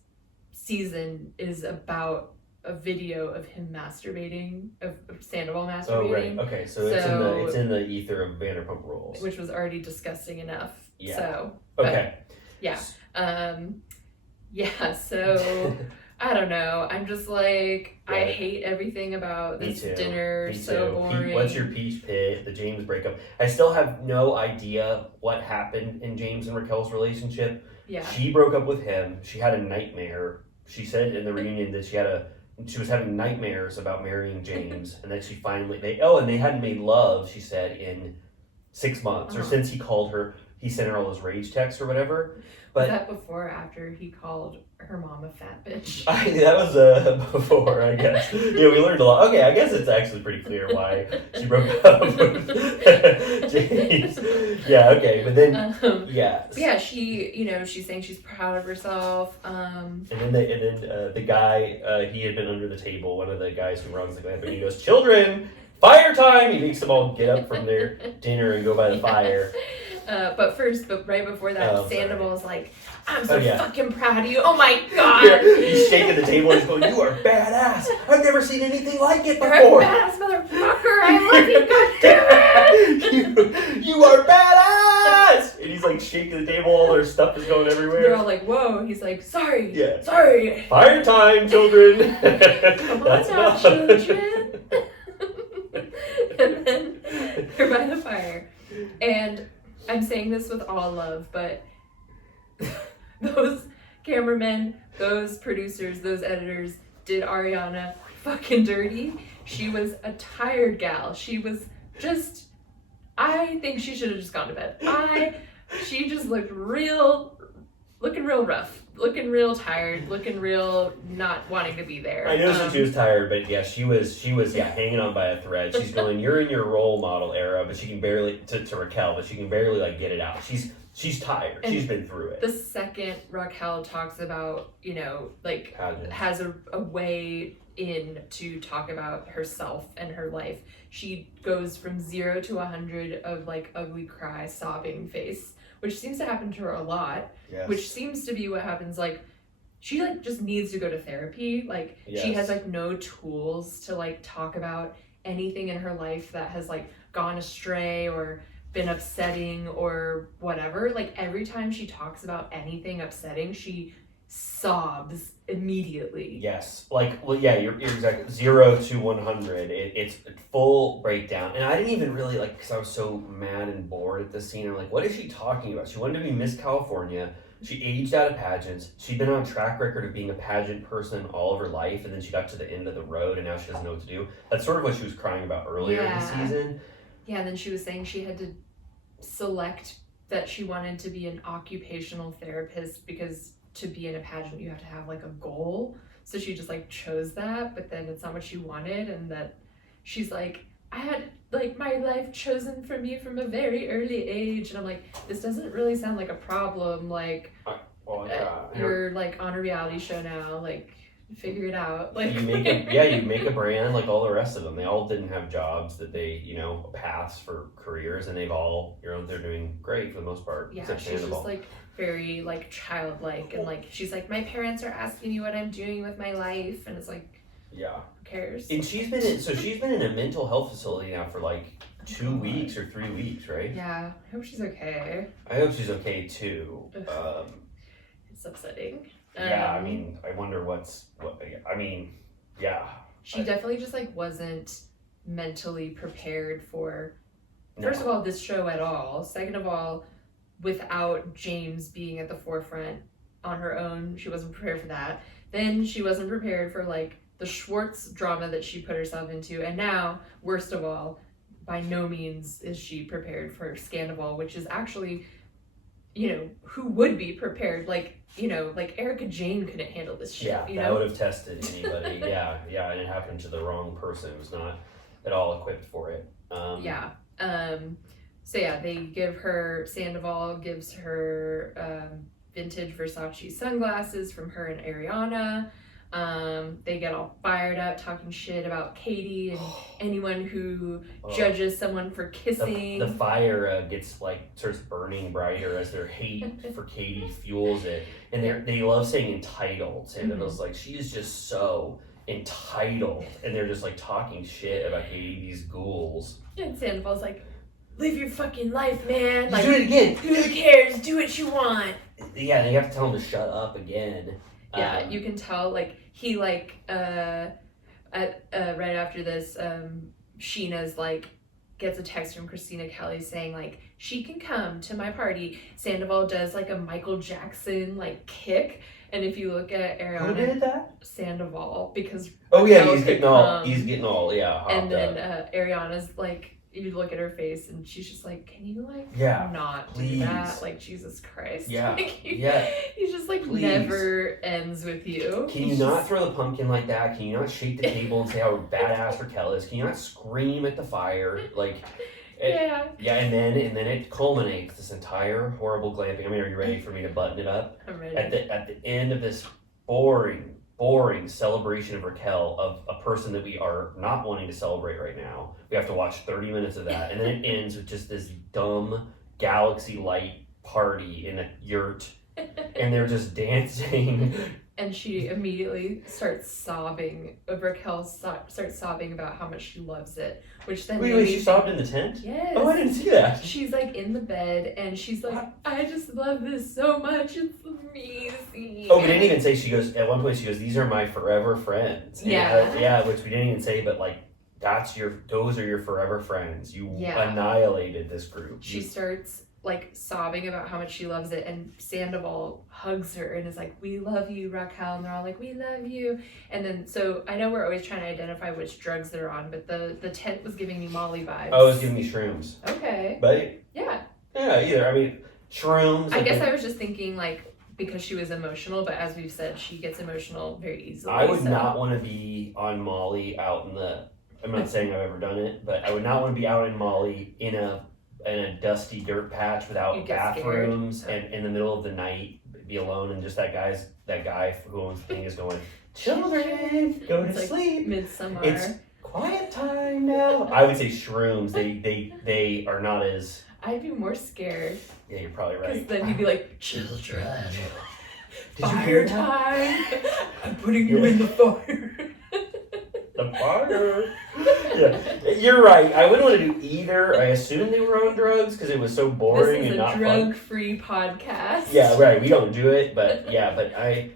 season is about a video of him masturbating, of Sandoval masturbating. Oh, right. Okay, so it's in the ether of Vanderpump Rules. Which was already disgusting enough. Yeah. So, okay. Yeah. So... I don't know. I'm just like, I hate everything about this dinner. So boring. What's your peach pit? The James breakup. I still have no idea what happened in James and Raquel's relationship. Yeah. She broke up with him. She had a nightmare. She said in the reunion that she was having nightmares about marrying James, and then she finally they hadn't made love, she said, in 6 months or since he called her. He sent her all those rage texts or whatever. But was that before or after he called her mom a fat bitch? That was before, I guess. Yeah, we learned a lot. Okay, I guess it's actually pretty clear why she broke up with James. Yeah, okay, but then yeah, she's saying she's proud of herself. And then the guy, he had been under the table. One of the guys who runs the Glamping, he goes, "Children, fire time!" He makes them all get up from their dinner and go by the fire. But right before that, Sandoval's like, "I'm so fucking proud of you. Oh my god!" Yeah, he's shaking the table and he's going, "You are badass. I've never seen anything like it before. You're a badass motherfucker. I love you. God damn it. You are badass." And he's like shaking the table. All their stuff is going everywhere. They're all like, "Whoa." He's like, "Sorry. Yeah. Sorry. Fire time, children." Come on now, children. And then they're by the fire. And I'm saying this with all love, but those cameramen, those producers, those editors did Ariana fucking dirty. She was a tired gal. She was just, I think she should have just gone to bed. She just looking real rough, looking real tired, looking real not wanting to be there. I noticed that she was tired, but yeah, she was hanging on by a thread. She's going, "You're in your role model era," but she can barely to Raquel, but she can barely like get it out. She's tired. And she's been through it. The second Raquel talks about, has a way in to talk about herself and her life, she goes from 0 to 100 of like ugly cry, sobbing face, which seems to happen to her a lot. Yes. Which seems to be what happens. Like, she like just needs to go to therapy. Like, she has like no tools to like talk about anything in her life that has like gone astray or been upsetting or whatever. Like, every time she talks about anything upsetting, she sobs immediately. Yes. You're exactly 0 to 100. It's a full breakdown. And I didn't even really because I was so mad and bored at this scene. I'm like, what is she talking about? She wanted to be Miss California. She aged out of pageants. She'd been on a track record of being a pageant person all of her life, and then she got to the end of the road, and now she doesn't know what to do. That's sort of what she was crying about earlier in the season. Yeah, and then she was saying she had to select that she wanted to be an occupational therapist because to be in a pageant you have to have like a goal. So she just like chose that, but then it's not what she wanted, and that she's like, I had like my life chosen for me from a very early age. And I'm like, this doesn't really sound like a problem. Like, you're like on a reality show now, like figure it out. Like, you make a brand like all the rest of them. They all didn't have jobs that they, paths for careers, and they've all, they're doing great for the most part. Yeah, she's just like very like childlike, and like she's like, my parents are asking me what I'm doing with my life, and it's like, yeah, who cares? And she's been in a mental health facility now for like 2 weeks or 3 weeks, right? Yeah, I hope she's okay. I hope she's okay too. It's upsetting. Yeah, I mean, I wonder yeah. She definitely just like wasn't mentally prepared for, No. first of all, this show at all. Second of all, without James being at the forefront on her own, she wasn't prepared for that. Then she wasn't prepared for like the Schwartz drama that she put herself into. And now, worst of all, by no means is she prepared for Sandoval, which is actually, you know, who would be prepared? Like, you know, like Erica Jane couldn't handle this shit. Yeah, you that know? would have tested anybody. yeah, and it happened to the wrong person who was not at all equipped for it. So yeah, they give her, Sandoval gives her vintage Versace sunglasses from her and Ariana. They get all fired up talking shit about Katie and anyone who judges someone for kissing. The fire gets like starts burning brighter as their hate for Katie fuels it, and they love saying entitled. Sandoval's like, she is just so entitled, and they're just like talking shit about Katie, these ghouls. And Sandoval's like, live your fucking life, man. Like, do it again. Who cares? Do what you want. Yeah, they have to tell him to shut up again. Yeah, you can tell, like, he, like, right after this, Sheena's, like, gets a text from Christina Kelly saying, like, she can come to my party. Sandoval does, like, a Michael Jackson, like, kick. And if you look at Ariana... Who did that? Sandoval, because... Oh, yeah, he's getting all, hopped and then up. Ariana's, like, you look at her face and she's just like, can you like not please. do that? Like, Jesus Christ. Yeah. Like, he just like please. never ends with you. Can you not throw the pumpkin like that? Can you not shake the table and say how badass Raquel is? Can you not scream at the fire? Like, yeah, and then it culminates this entire horrible glamping. I mean, are you ready for me to button it up? I'm ready. At the end of this boring celebration of Raquel, of a person that we are not wanting to celebrate right now. We have to watch 30 minutes of that, and then it ends with just this dumb galaxy light party in a yurt, and they're just dancing. And she immediately starts sobbing. Raquel starts sobbing about how much she loves it, which then wait, she sobbed in the tent? Yes. Oh, I didn't see that. She's like in the bed, and she's like, I just love this so much. It's amazing. Oh, we didn't even say, she goes, at one point she goes, these are my forever friends. And yeah, which we didn't even say, but like, those are your forever friends. You annihilated this group. She starts like sobbing about how much she loves it, and Sandoval hugs her and is like, we love you, Raquel, and they're all like, we love you. And then, so I know we're always trying to identify which drugs they're on, but the tent was giving me Molly vibes. Oh, it was giving me shrooms. Okay. But yeah, either. I mean, shrooms. I guess I was just thinking like, because she was emotional, but as we've said, she gets emotional very easily. I would not want to be on Molly out in the, I'm not saying I've ever done it, but I would not want to be out in Molly in a dusty dirt patch without bathrooms and in the middle of the night, be alone, and just that guy who owns the thing is going, children, go to sleep. Midsummer. It's quiet time now. I would say shrooms. They are not as. I'd be more scared. Yeah, you're probably right. Because then he'd be like, children. Did you hear time? I'm putting you in the fire. The fire. Yeah, you're right. I wouldn't want to do either. I assumed they were on drugs because it was so boring and not fun. This is a drug-free podcast. Yeah, right. We don't do it, but I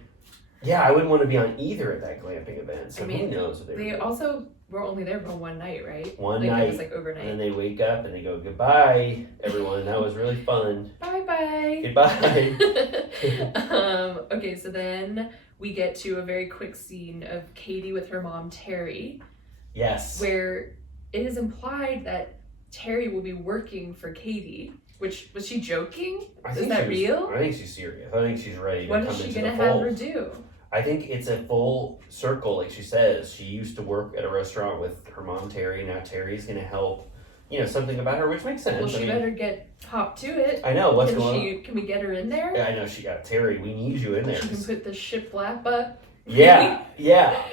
wouldn't want to be on either at that glamping event. So who knows what they doing. Also were only there for one night, right? One night. It was like overnight. And then they wake up and they go, goodbye, everyone. That was really fun. Bye-bye. Goodbye. Okay, so then we get to a very quick scene of Katie with her mom, Terry. Yes. Where it is implied that Terry will be working for Katie. Which, was she joking? Is that real? I think she's serious. I think she's ready to come into the fold. What is she going to have her do? I think it's a full circle, like she says. She used to work at a restaurant with her mom, Terry. Now Terry's going to help, something about her, which makes sense. Well, she better get hop to it. I know. What's going on? Can we get her in there? Yeah, I know. Terry, we need you in there. She can put the shiplap up. Yeah.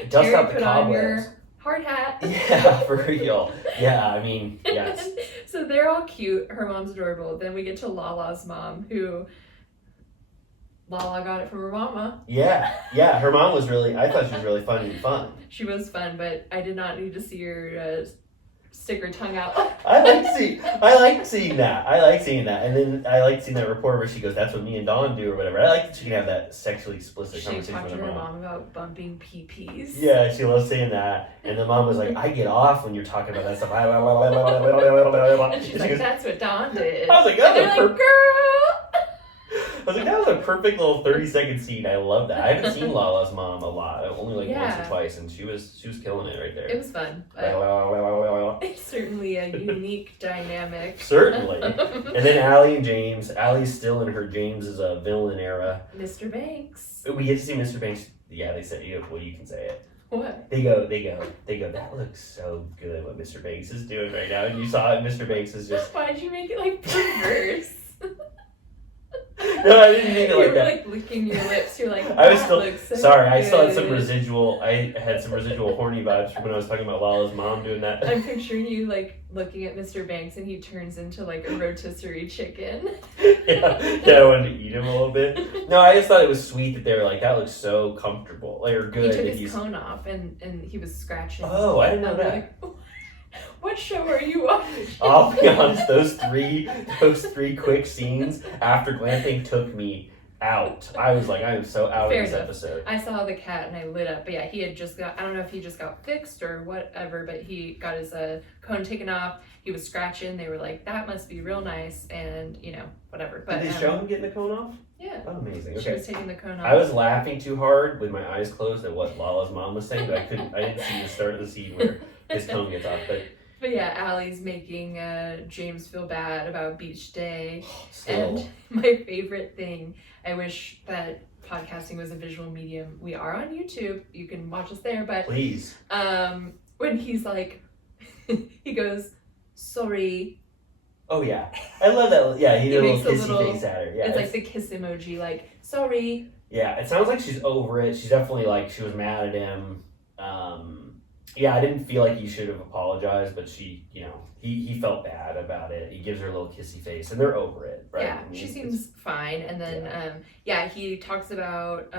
Dust out the cobwebs. Put on your hard hat. Yeah, for real. Yeah, I mean, yes. So they're all cute. Her mom's adorable. Then we get to Lala's mom, who Lala got it from her mama. Yeah. Her mom was I thought she was really fun. She was fun, but I did not need to see her stick her tongue out. I like seeing that. And then I like seeing that report where she goes, "That's what me and Dawn do," or whatever. I like that she can have that sexually explicit She conversation talked with to her her mom. mom about bumping pee-pees. Yeah, she loves saying that. And the mom was like, "I get off when you're talking about that stuff." And she's like, "That's what Dawn did." I was like, and they're like, "Girl." I was like, that was a perfect little 30-second scene. I love that. I haven't seen Lala's mom a lot. Only like once or twice, and she was killing it right there. It was fun. It's certainly a unique dynamic. Certainly. And then Allie and James. Allie's still in her James is a villain era. Mr. Banks. We get to see Mr. Banks. Yeah, they said, well, you can say it. What? They go, that looks so good what Mr. Banks is doing right now. And you saw it, Mr. Banks is just... Why'd you make it like perverse? No, I didn't mean it like that. You were like licking your lips. You're like, I was still looks so sorry. I still had good. some residual. I had some residual horny vibes from when I was talking about Lala's mom doing that. I'm picturing you like looking at Mr. Banks and he turns into like a rotisserie chicken. yeah, I wanted to eat him a little bit. No, I just thought it was sweet that they were like, that looks so comfortable, like, or good. He took that his cone off and he was scratching. Oh, I didn't know that. Like, what show are you watching? I'll be honest, those three quick scenes after Glamping took me out. I was like, I am so out Fair of this enough. episode. I saw the cat and I lit up. But yeah, he had just got, I don't know if he just got fixed or whatever, but he got his cone taken off. He was scratching. They were like, that must be real nice. And, you know, whatever. But, Did they show him getting the cone off? Yeah. Oh, amazing. Okay. She was taking the cone off. I was laughing too hard with my eyes closed at what Lala's mom was saying, but I didn't see the start of the scene where his cone gets off. But yeah, Allie's making James feel bad about beach day. Still. And my favorite thing, I wish that podcasting was a visual medium. We are on YouTube. You can watch us there. But Please. When he's like, he goes, sorry. Oh, yeah. I love that. Yeah, he did a makes little kissy face at her. Yeah, it's like the kiss emoji, like, sorry. Yeah, it sounds like she's over it. She's definitely like, she was mad at him. Yeah, I didn't feel like he should have apologized, but she, you know, he felt bad about it. He gives her a little kissy face, and they're over it, right? Yeah, she seems fine. And then, he talks about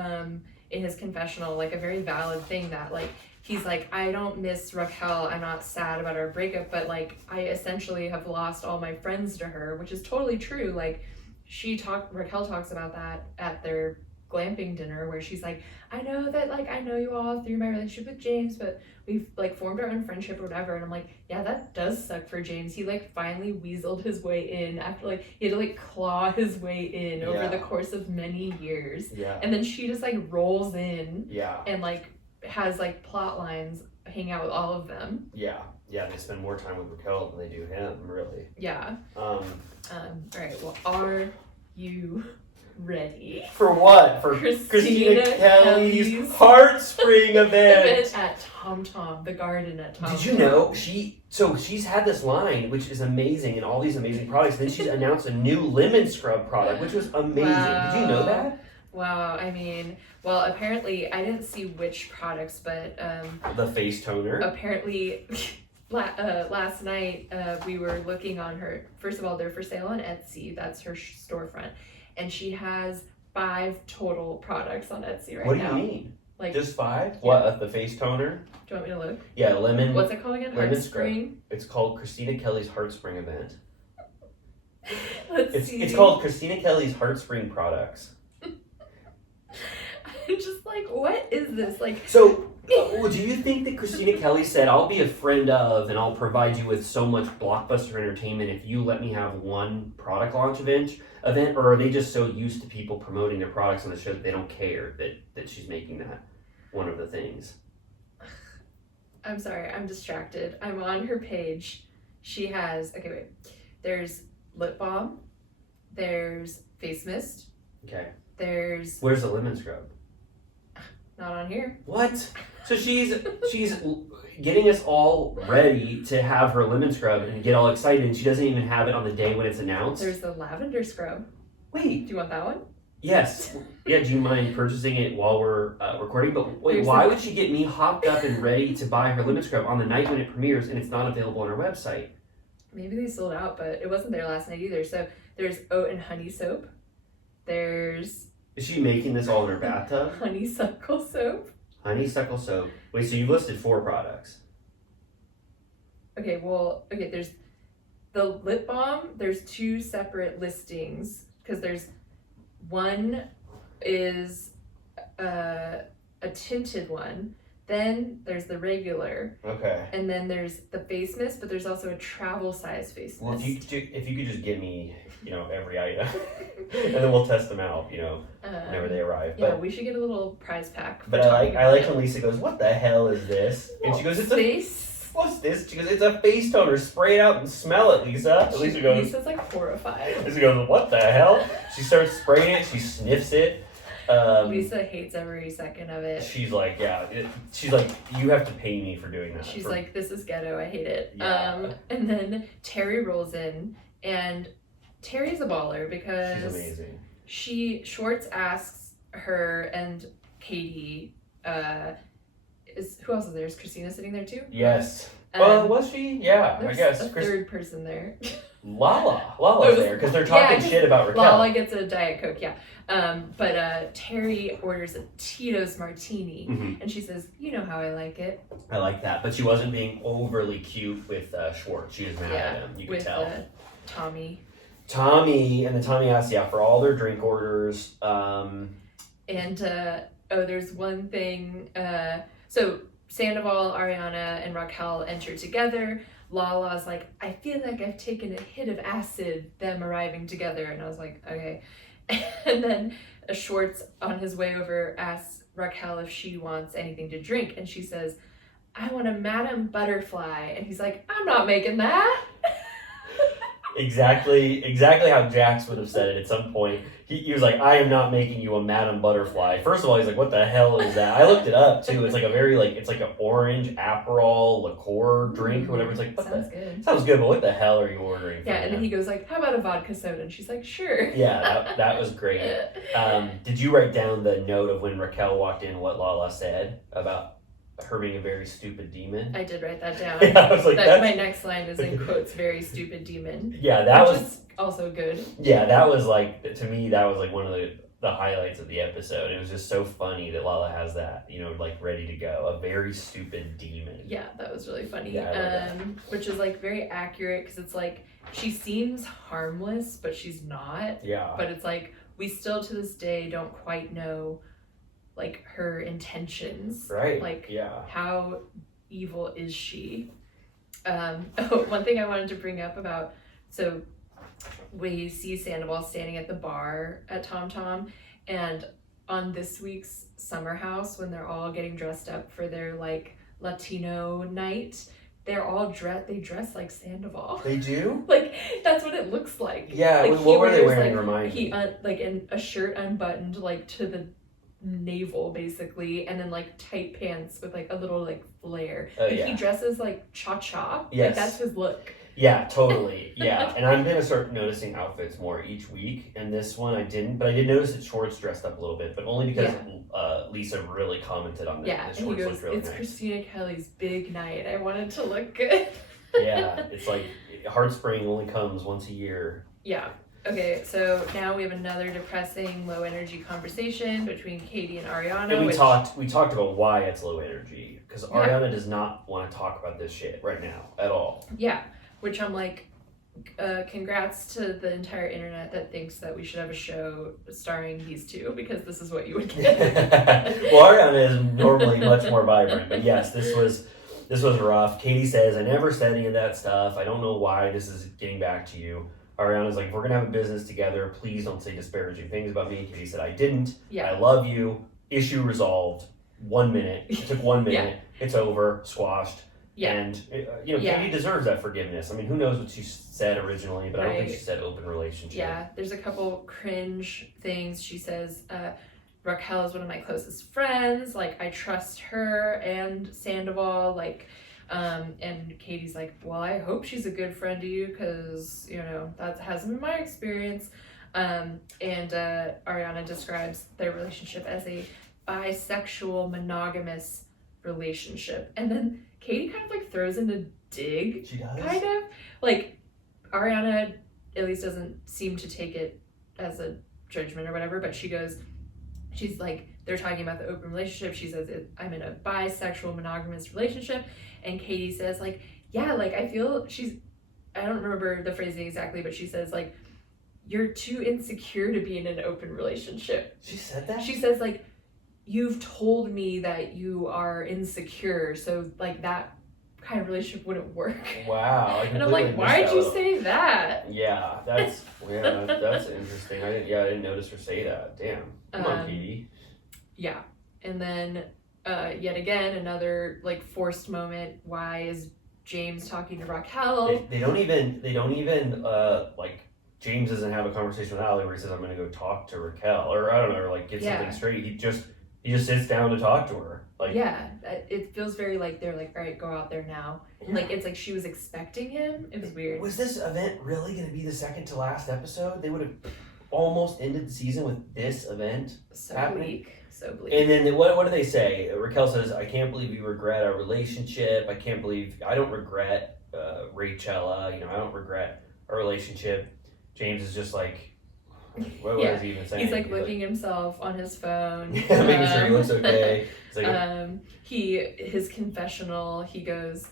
in his confessional, like a very valid thing that, like, he's like, I don't miss Raquel. I'm not sad about our breakup, but like, I essentially have lost all my friends to her, which is totally true. Like, Raquel talks about that at their glamping dinner where she's like, I know that, like, I know you all through my relationship with James, but we've like formed our own friendship or whatever. And I'm like, yeah, that does suck for James. He like finally weaseled his way in after like he had to like claw his way in over the course of many years. Yeah. And then she just like rolls in. Yeah. And like has like plot lines, hang out with all of them. Yeah. Yeah, they spend more time with Raquel than they do him, really. Yeah. All right. Well, are you ready? For what? For Christina Kelly's Heartspring event at Tom Tom, the garden at Tom Tom. Did you know she's had this line, which is amazing, and all these amazing products. And then she's announced a new lemon scrub product, which was amazing. Wow. Did you know that? Wow. I mean, well, apparently I didn't see which products, but the face toner. Apparently. Last night we were looking on her. First of all, they're for sale on Etsy. That's her storefront, and she has 5 total products on Etsy right now. What do you mean? Like just 5? Yeah. What? The face toner? Do you want me to look? Yeah, lemon. What's it called again? Lemon Heartspring. scrub. It's called Christina Kelly's Heartspring event. Let's see. It's called Christina Kelly's Heartspring products. I'm just like, what is this? Like. So. Do you think that Christina Kelly said, I'll be a friend of and I'll provide you with so much blockbuster entertainment if you let me have one product launch event, or are they just so used to people promoting their products on the show that they don't care that she's making that one of the things? I'm sorry, I'm distracted. I'm on her page. She has, okay, wait. There's lip balm. There's face mist. Okay. There's... Where's the lemon scrub? Not on here. What? So she's getting us all ready to have her lemon scrub and get all excited, and she doesn't even have it on the day when it's announced. There's the lavender scrub. Wait. Do you want that one? Yes. Yeah, do you mind purchasing it while we're recording? But wait, why would she get me hopped up and ready to buy her lemon scrub on the night when it premieres and it's not available on her website? Maybe they sold out, but it wasn't there last night either. So there's oat and honey soap. There's... Is she making this all in her bathtub? Honeysuckle soap. Honeysuckle soap. Wait, so you listed 4 products. Okay, well, okay, there's the lip balm, there's 2 separate listings, because there's one is a tinted one, then there's the regular, Okay. and then there's the face mist, but there's also a travel size face Well, mist. if you could just give me, every item, and then we'll test them out, whenever they arrive. Yeah, But we should get a little prize pack. but I like when Lisa goes, "What the hell is this?" And she goes, "It's face. what's this?" She goes, "It's a face toner. Spray it out and smell it, Lisa." And Lisa goes, Lisa's like horrified. Lisa goes, "What the hell?" She starts spraying it. She sniffs it. Lisa hates every second of it. She's like, she's like, "You have to pay me for doing that." She's like, "This is ghetto. I hate it." Yeah. And then Terry rolls in, and Terry's a baller because she's amazing. Schwartz asks her and Katie, who else is there? Is Christina sitting there too? Yes. Was she? Yeah, I There's guess. a third person there. Lala's there because they're talking shit about Raquel. Lala gets a Diet Coke, yeah. But Terry orders a Tito's martini, and she says, "You know how I like it." I like that, but she wasn't being overly cute with Schwartz. She was mad at him. You could tell. Tommy, and then Tommy asked, for all their drink orders. There's one thing. So Sandoval, Ariana, and Raquel enter together. Lala's like, "I feel like I've taken a hit of acid," them arriving together. And I was like, okay. And then Schwartz, on his way over, asks Raquel if she wants anything to drink. And she says, "I want a Madame Butterfly." And he's like, "I'm not making that." Exactly how Jax would have said it at some point. He was like, "I am not making you a Madame Butterfly." First of all, he's like, "What the hell is that?" I looked it up too. It's like a very it's like an orange Aperol liqueur drink or whatever. It's like, good. Sounds good, but what the hell are you ordering? Yeah, and then he goes like, "How about a vodka soda?" And she's like, "Sure." Yeah, that was great. Did you write down the note of when Raquel walked in, what Lala said about her being a very stupid demon? I did write that down. Yeah, I was like, my next line is in quotes, "very stupid demon." Yeah, that which was is also good. Yeah, that was to me, that was one of the highlights of the episode. It was just so funny that Lala has that, ready to go. A very stupid demon. Yeah, that was really funny. Yeah, which is very accurate because it's she seems harmless, but she's not. Yeah. But it's we still to this day don't quite know her intentions. Right. How evil is she? One thing I wanted to bring up about, so we see Sandoval standing at the bar at Tom Tom, and on this week's summer house when they're all getting dressed up for their Latino night, they're all they dress like Sandoval. They do? That's what it looks like. Yeah, what were they wearing? Remind me. He in a shirt unbuttoned to the navel basically, and then tight pants with a little flare. He dresses like Cha-Cha. Yes. That's his look. Yeah, totally. Yeah. And I'm gonna start noticing outfits more each week, and this one I didn't, but I did notice that Schwartz dressed up a little bit, but only because Lisa really commented on that. Yeah, that and he goes, really "It's nice. Christina Kelly's big night. I wanted to look good." Yeah, it's Heartspring only comes once a year. Yeah. Okay, so now we have another depressing, low energy conversation between Katie and Ariana. And we talked about why it's low energy, because Ariana does not want to talk about this shit right now at all. Yeah, which I'm congrats to the entire internet that thinks that we should have a show starring these two, because this is what you would get. Well, Ariana is normally much more vibrant, but yes, this was rough. Katie says, "I never said any of that stuff. I don't know why this is getting back to you." Ariana's like, "We're gonna have a business together. Please don't say disparaging things about me." Katie said, "I didn't. Yeah. I love you. Issue resolved. 1 minute. It took 1 minute. It's over. Squashed." Yeah. And Katie deserves that forgiveness. I mean, who knows what she said originally, but I don't think she said open relationship. Yeah. There's a couple cringe things. She says, "Raquel is one of my closest friends. I trust her and Sandoval. And Katie's like, "Well, I hope she's a good friend to you, because that hasn't been my experience." And Ariana describes their relationship as a bisexual monogamous relationship, and then Katie kind of throws in a dig. She does. Kind of Ariana at least doesn't seem to take it as a judgment or whatever, but she's they're talking about the open relationship. She says, "I'm in a bisexual monogamous relationship," and Katie says yeah, like I feel I don't remember the phrasing exactly, but she says like, you're too insecure to be in an open relationship. She said that? She says like, you've told me that you are insecure, so like that kind of relationship wouldn't work. Wow. And I'm like, why'd you say that? Yeah, that's interesting. I didn't notice her say that. Damn. Come on, Katie. Yeah. And then yet again, another like forced moment. Why is James talking to Raquel? They don't even like, James doesn't have a conversation with Allie where he says, I'm gonna go talk to Raquel, or I don't know, or like get something straight. He just sits down to talk to her. Like, yeah, it feels very like they're like, all right, go out there now. Yeah. Like it's like she was expecting him. It was weird. Was this event really gonna be the second to last episode? They would have almost ended the season with this event happening. So bleak. And then what do they say? Raquel says, I can't believe you regret our relationship. I don't regret Rachella. I don't regret our relationship. James is just like, what is he even saying? He's like looking himself on his phone. Yeah, making sure he looks okay. It's like, his confessional, he goes,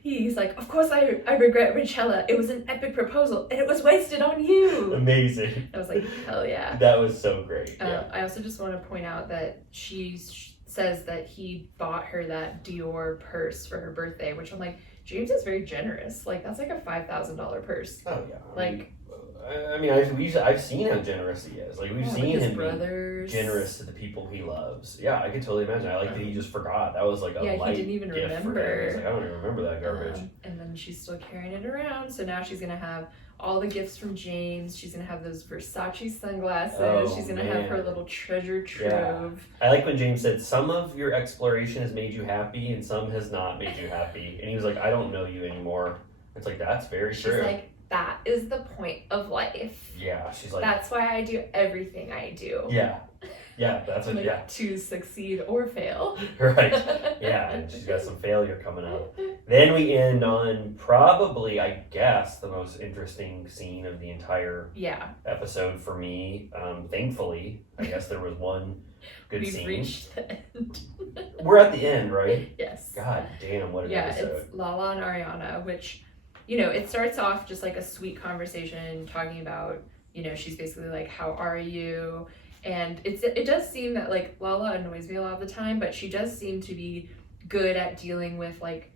he's like, of course I regret Rachella. It was an epic proposal and it was wasted on you. Amazing. I was like, hell yeah. That was so great. Yeah. I also just want to point out that she says that he bought her that Dior purse for her birthday, which I'm like, James is very generous. Like that's like a $5,000 purse. Oh yeah. Like, I've seen how generous he is. Like we've seen him brothers. Be generous to the people he loves. Yeah, I can totally imagine. I like that he just forgot. That was like a light he didn't even gift remember. For him. He's like, I don't even remember that garbage. And then she's still carrying it around. So now she's gonna have all the gifts from James. She's gonna have those Versace sunglasses. Oh, she's gonna have her little treasure trove. Yeah. I like when James said, some of your exploration has made you happy and some has not made you happy. And he was like, I don't know you anymore. It's like, that's very true. She's like, that is the point of life. Yeah, she's like, that's why I do everything I do. Yeah. Yeah, that's what, yeah. To succeed or fail. Right. Yeah, and she's got some failure coming up. Then we end on probably, I guess, the most interesting scene of the entire episode for me. Thankfully, I guess there was one good scene. We've reached the end. We're at the end, right? Yes. God damn, what an episode. Yeah, it's Lala and Ariana, which, it starts off just like a sweet conversation talking about, she's basically like, how are you? And it does seem that like Lala annoys me a lot of the time, but she does seem to be good at dealing with like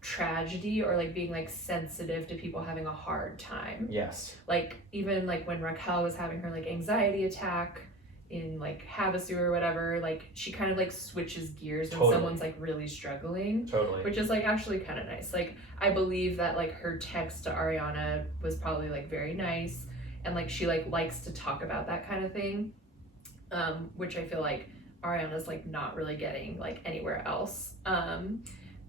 tragedy or like being like sensitive to people having a hard time. Yes. Like even like when Raquel was having her like anxiety attack in like Havasu or whatever, like she kind of like switches gears when someone's like really struggling. Totally. Which is like actually kind of nice. Like I believe that like her text to Ariana was probably like very nice and like she like likes to talk about that kind of thing. Which I feel like Ariana's like not really getting like anywhere else. But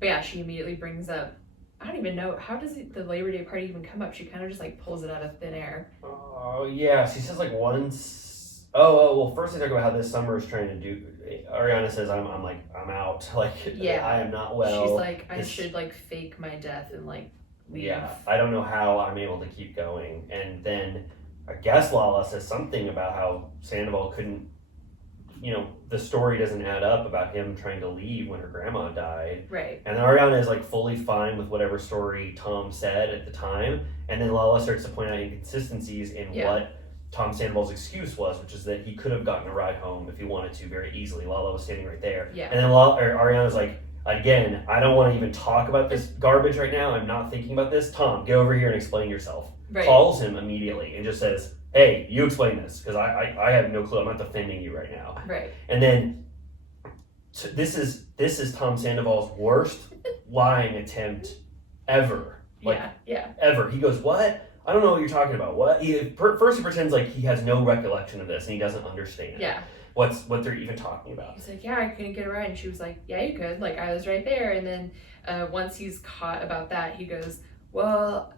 yeah, she immediately brings up, I don't even know, how does the Labor Day party even come up? She kind of just like pulls it out of thin air. Oh yeah, she says like once. Well, first they talk about how this summer is trying to do. Ariana says I'm out. Like I am not well. She's like I should like fake my death and like leave. Yeah, I don't know how I'm able to keep going. And then I guess Lala says something about how Sandoval couldn't. The story doesn't add up about him trying to leave when her grandma died. Right. And Ariana is like fully fine with whatever story Tom said at the time. And then Lala starts to point out inconsistencies in what Tom Sandoval's excuse was, which is that he could have gotten a ride home if he wanted to very easily. Lala was standing right there. Yeah. And then Ariana's like, again, I don't want to even talk about this garbage right now. I'm not thinking about this. Tom, get over here and explain yourself. Right. Calls him immediately and just says, hey, you explain this, because I have no clue. I'm not defending you right now. Right. And then this is Tom Sandoval's worst lying attempt ever. Ever. He goes, what? I don't know what you're talking about. What? First he pretends like he has no recollection of this and he doesn't understand. Yeah. What they're even talking about. He's like, yeah, I couldn't get a ride. And she was like, yeah, you could. Like, I was right there. And then once he's caught about that, he goes, well,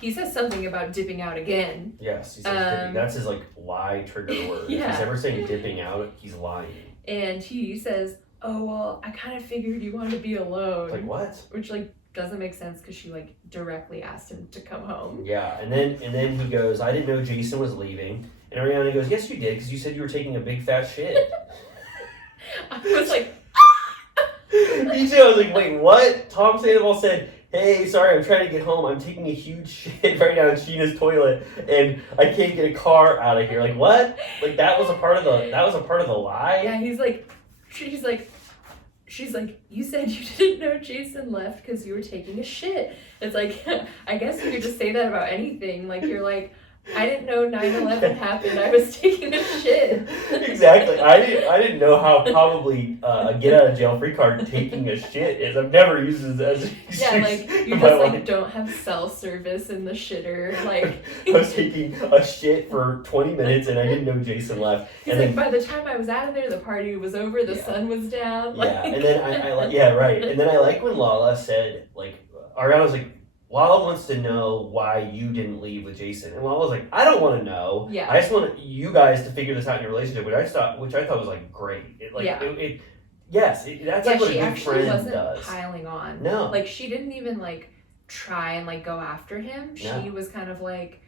he says something about dipping out again. Yes, he says dipping. That's his like lie trigger word. Yeah. If he's ever saying dipping out, he's lying. And he says, oh, well, I kind of figured you wanted to be alone. Like what? Which like doesn't make sense because she like directly asked him to come home. Yeah, and then he goes, I didn't know Jason was leaving. And Ariana goes, yes, you did, because you said you were taking a big fat shit. I was like, Me too. I was like, wait, what? Tom Sandoval said, hey, sorry, I'm trying to get home. I'm taking a huge shit right now in Sheena's toilet, and I can't get a car out of here. Like, what? Like, that was a part of the lie? Yeah, she's like, you said you didn't know Jason left because you were taking a shit. It's like, I guess you could just say that about anything. Like, you're like, I didn't know 9/11 happened. I was taking a shit. Exactly. I didn't know how probably a get out of jail free card taking a shit is. I've never used it as an excuse. Yeah, like you just like don't have cell service in the shitter. Like I was taking a shit for 20 minutes and I didn't know Jason left. He's like, by the time I was out of there, the party was over. The sun was down. Like... Yeah, and then I like right. And then I like when Lala said like Ariana was like, Lala wants to know why you didn't leave with Jason, and Lala was like, "I don't want to know. Yeah. I just want you guys to figure this out in your relationship." Which I thought was like great. That's like what a good friend wasn't does. Piling on. No, like she didn't even like try and like go after him. She was kind of like,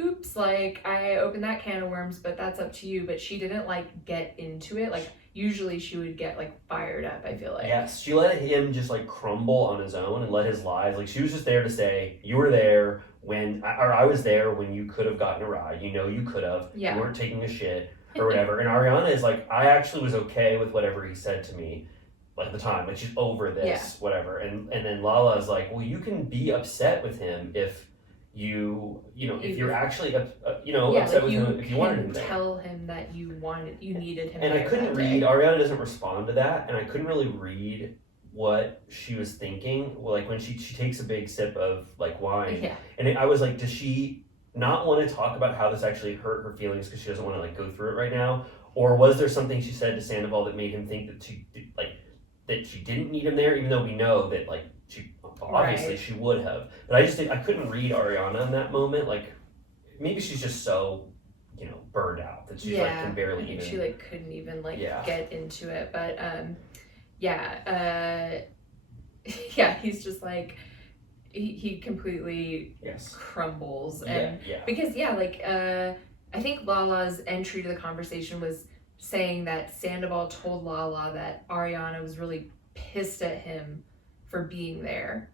oops, like I opened that can of worms, but that's up to you. But she didn't like get into it. Like usually she would get like fired up, I feel like. Yes, she let him just like crumble on his own and let his lies. Like she was just there to say, you were there when, or I was there when you could have gotten a ride. You know, you could have. Yeah. You weren't taking a shit or whatever. And Ariana is like, I actually was okay with whatever he said to me. Like at the time, like she's over this, whatever. And then Lala is like, well, you can be upset with him if if you're actually upset with him, if you wanted him there. Tell him that you needed him. And I couldn't read. Ariana doesn't respond to that, and I couldn't really read what she was thinking. Well, like when she takes a big sip of like wine, and I was like, does she not want to talk about how this actually hurt her feelings because she doesn't want to like go through it right now, or was there something she said to Sandoval that made him think that she didn't need him there, even though we know that like she obviously she would have. But I couldn't read Ariana in that moment. Like maybe she's just so burned out that she like can barely even. She like couldn't even like get into it. But he's just like he completely crumbles and because I think Lala's entry to the conversation was saying that Sandoval told Lala that Ariana was really pissed at him for being there.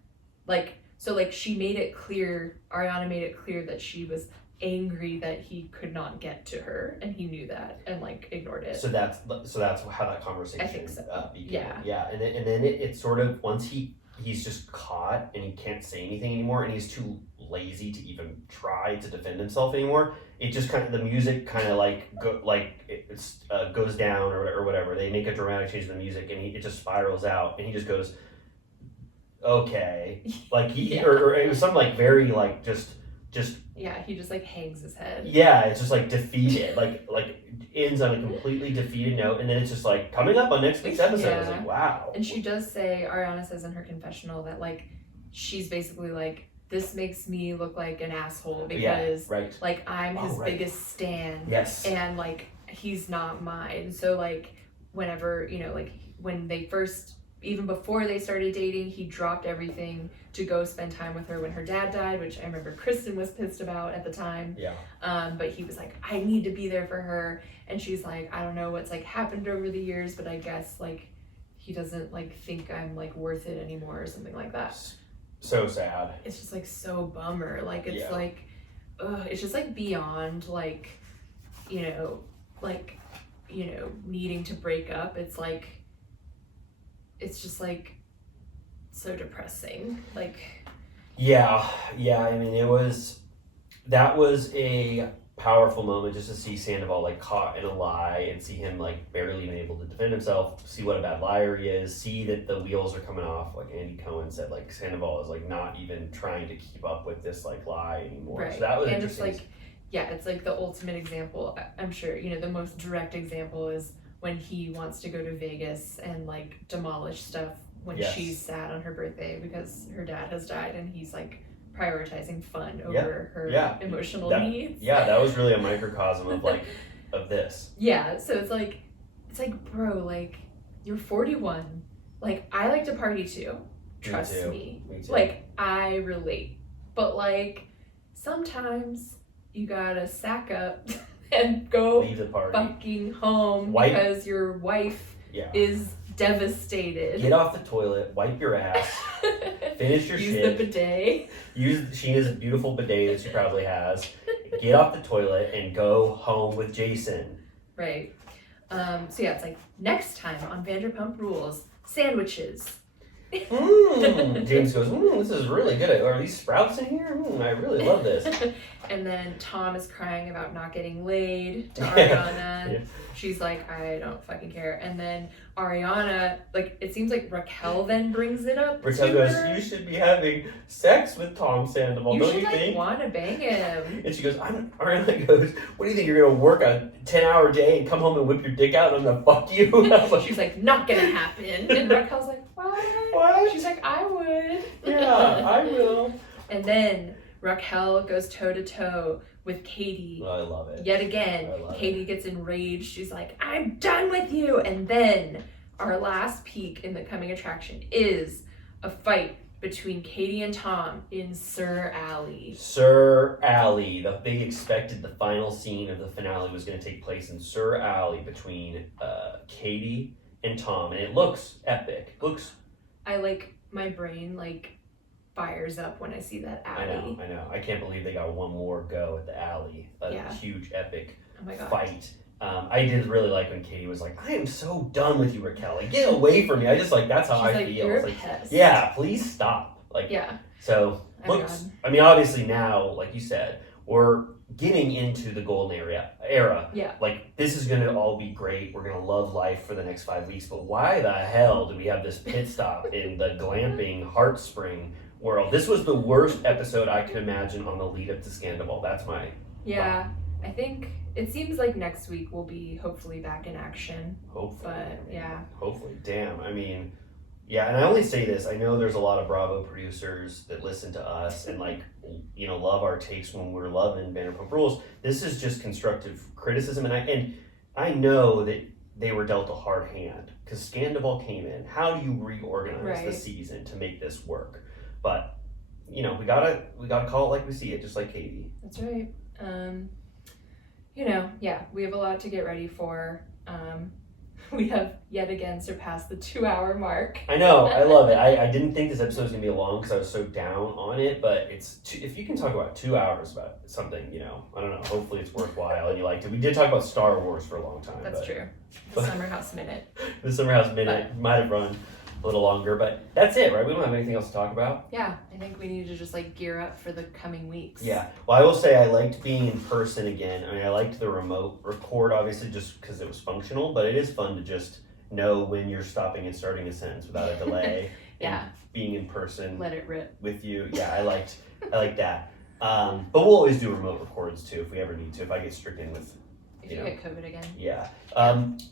She made it clear, Ariana made it clear that she was angry that he could not get to her, and he knew that and like ignored it. So that's how that conversation I think so. began. And then it sort of, once he's just caught and he can't say anything anymore and he's too lazy to even try to defend himself anymore, it just kind of, the music kind of goes down or whatever. They make a dramatic change in the music and it just spirals out and he just goes, okay, like or it was something like very like just he just like hangs his head. It's just like defeated, like ends on a completely defeated note, and then it's just like coming up on next week's episode. I was like, wow. And she does say, Ariana says in her confessional that like she's basically like, this makes me look like an asshole because like I'm his biggest stan. Yes. And like he's not mine. So like whenever when they first, even before they started dating, he dropped everything to go spend time with her when her dad died, which I remember Kristen was pissed about at the time. But he was like, I need to be there for her. And she's like, I don't know what's like happened over the years, but I guess like he doesn't like think I'm like worth it anymore or something like that. So sad. It's just like so bummer. Like it's like, it's just like beyond like, needing to break up. It's like, it's just like so depressing. Like I mean that was a powerful moment just to see Sandoval like caught in a lie and see him like barely even able to defend himself, see what a bad liar he is, see that the wheels are coming off. Like Andy Cohen said, like Sandoval is like not even trying to keep up with this like lie anymore. So that was interesting. It's like it's like the ultimate example. I'm sure the most direct example is when he wants to go to Vegas and like demolish stuff when she's sad on her birthday because her dad has died, and he's like prioritizing fun over her emotional needs. That was really a microcosm of like of this. So it's like bro, like you're 41. Like I like to party too. Trust me. Me too. Like I relate. But like sometimes you gotta sack up and go leave the party. Fucking home because your wife is devastated. Get off the toilet, wipe your ass, finish your Use shit. the bidet. She has a beautiful bidet that she probably has. Get off the toilet and go home with Jason. Right. So yeah, it's like next time on Vanderpump Rules, sandwiches. James goes, this is really good. Are these sprouts in here? I really love this. And then Tom is crying about not getting laid to Ariana. Yeah. She's like, I don't fucking care. And then Ariana, like, it seems like Raquel then brings it up. Raquel goes, you should be having sex with Tom Sandoval, don't you think? Want to bang him. And she goes, Ariana goes, what do you think, you're going to work a 10-hour day and come home and whip your dick out and I'm going to fuck you? She's like, not going to happen. And Raquel's like, what? She's like, I would. Yeah, I will. And then Raquel goes toe-to-toe with Katie. Oh, I love it. Yet again, Katie gets enraged. She's like, I'm done with you. And then our last peak in the coming attraction is a fight between Katie and Tom in Sir Alley. Sir Alley. They expected the final scene of the finale was going to take place in Sir Alley between Katie and Tom. And it looks epic. My brain, fires up when I see that alley. I know. I can't believe they got one more go at the alley. A huge, epic fight. I did really like when Katie was like, I am so done with you, Raquel. Like, get away from me. I just that's how I feel. You're it's a pest. Yeah, please stop. So, obviously now, like you said, we're getting into the golden era. Yeah. This is going to all be great. We're going to love life for the next 5 weeks. But why the hell do we have this pit stop in the glamping heart spring world? This was the worst episode I could imagine on the lead up to Sandoval. That's my thought. I think it seems like next week we'll be hopefully back in action. Hopefully. But Hopefully. Damn. I mean, yeah, and I only say this, I know there's a lot of Bravo producers that listen to us and love our takes when we're loving Vanderpump Rules. This is just constructive criticism, and I know that they were dealt a hard hand because Sandoval came in. How do you reorganize the season to make this work? But we gotta call it like we see it, just like Katie. That's right. We have a lot to get ready for. We have yet again surpassed the 2-hour mark. I know, I love it. I didn't think this episode was gonna be long because I was so down on it, but if you can talk about 2 hours about something, I don't know, hopefully it's worthwhile and you liked it. We did talk about Star Wars for a long time. That's true. The Summer House Minute. The Summer House Minute might have run a little longer, but that's it, right? We don't have anything else to talk about. Yeah, I think we need to just gear up for the coming weeks. Yeah, well, I will say I liked being in person again. I mean, I liked the remote record, obviously, just because it was functional, but it is fun to just know when you're stopping and starting a sentence without a delay. Yeah. And being in person. Let it rip. With you. Yeah, I liked that. But we'll always do remote records too if we ever need to, if I get stricken with if you get COVID again. Yeah.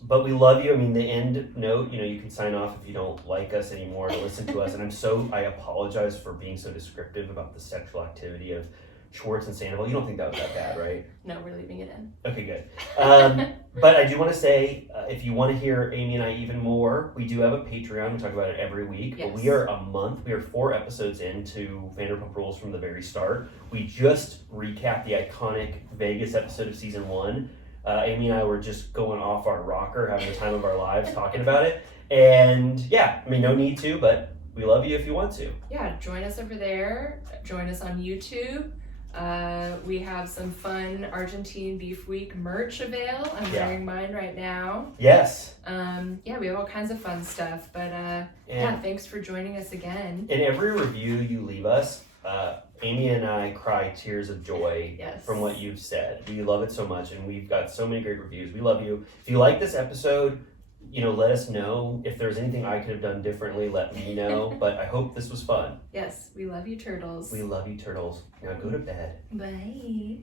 But we love you. I mean, the end note, you can sign off if you don't like us anymore to listen to us. And I apologize for being so descriptive about the sexual activity of Schwartz and Sandoval. You don't think that was that bad, right? No, we're leaving it in. Okay, good. But I do want to say, if you want to hear Amy and I even more, we do have a Patreon. We talk about it every week. Yes. But we are 4 episodes into Vanderpump Rules from the very start. We just recapped the iconic Vegas episode of season 1. Amy and I were just going off our rocker, having the time of our lives, talking about it. And no need to, but we love you if you want to. Yeah, join us over there. Join us on YouTube. We have some fun Argentine Beef Week merch avail. I'm wearing mine right now. Yes. We have all kinds of fun stuff. But thanks for joining us again. In every review you leave us, Amy and I cry tears of joy from what you've said. We love it so much, and we've got so many great reviews. We love you. If you like this episode, let us know. If there's anything I could have done differently, let me know. But I hope this was fun. Yes, we love you, turtles. We love you, turtles. Now go to bed. Bye.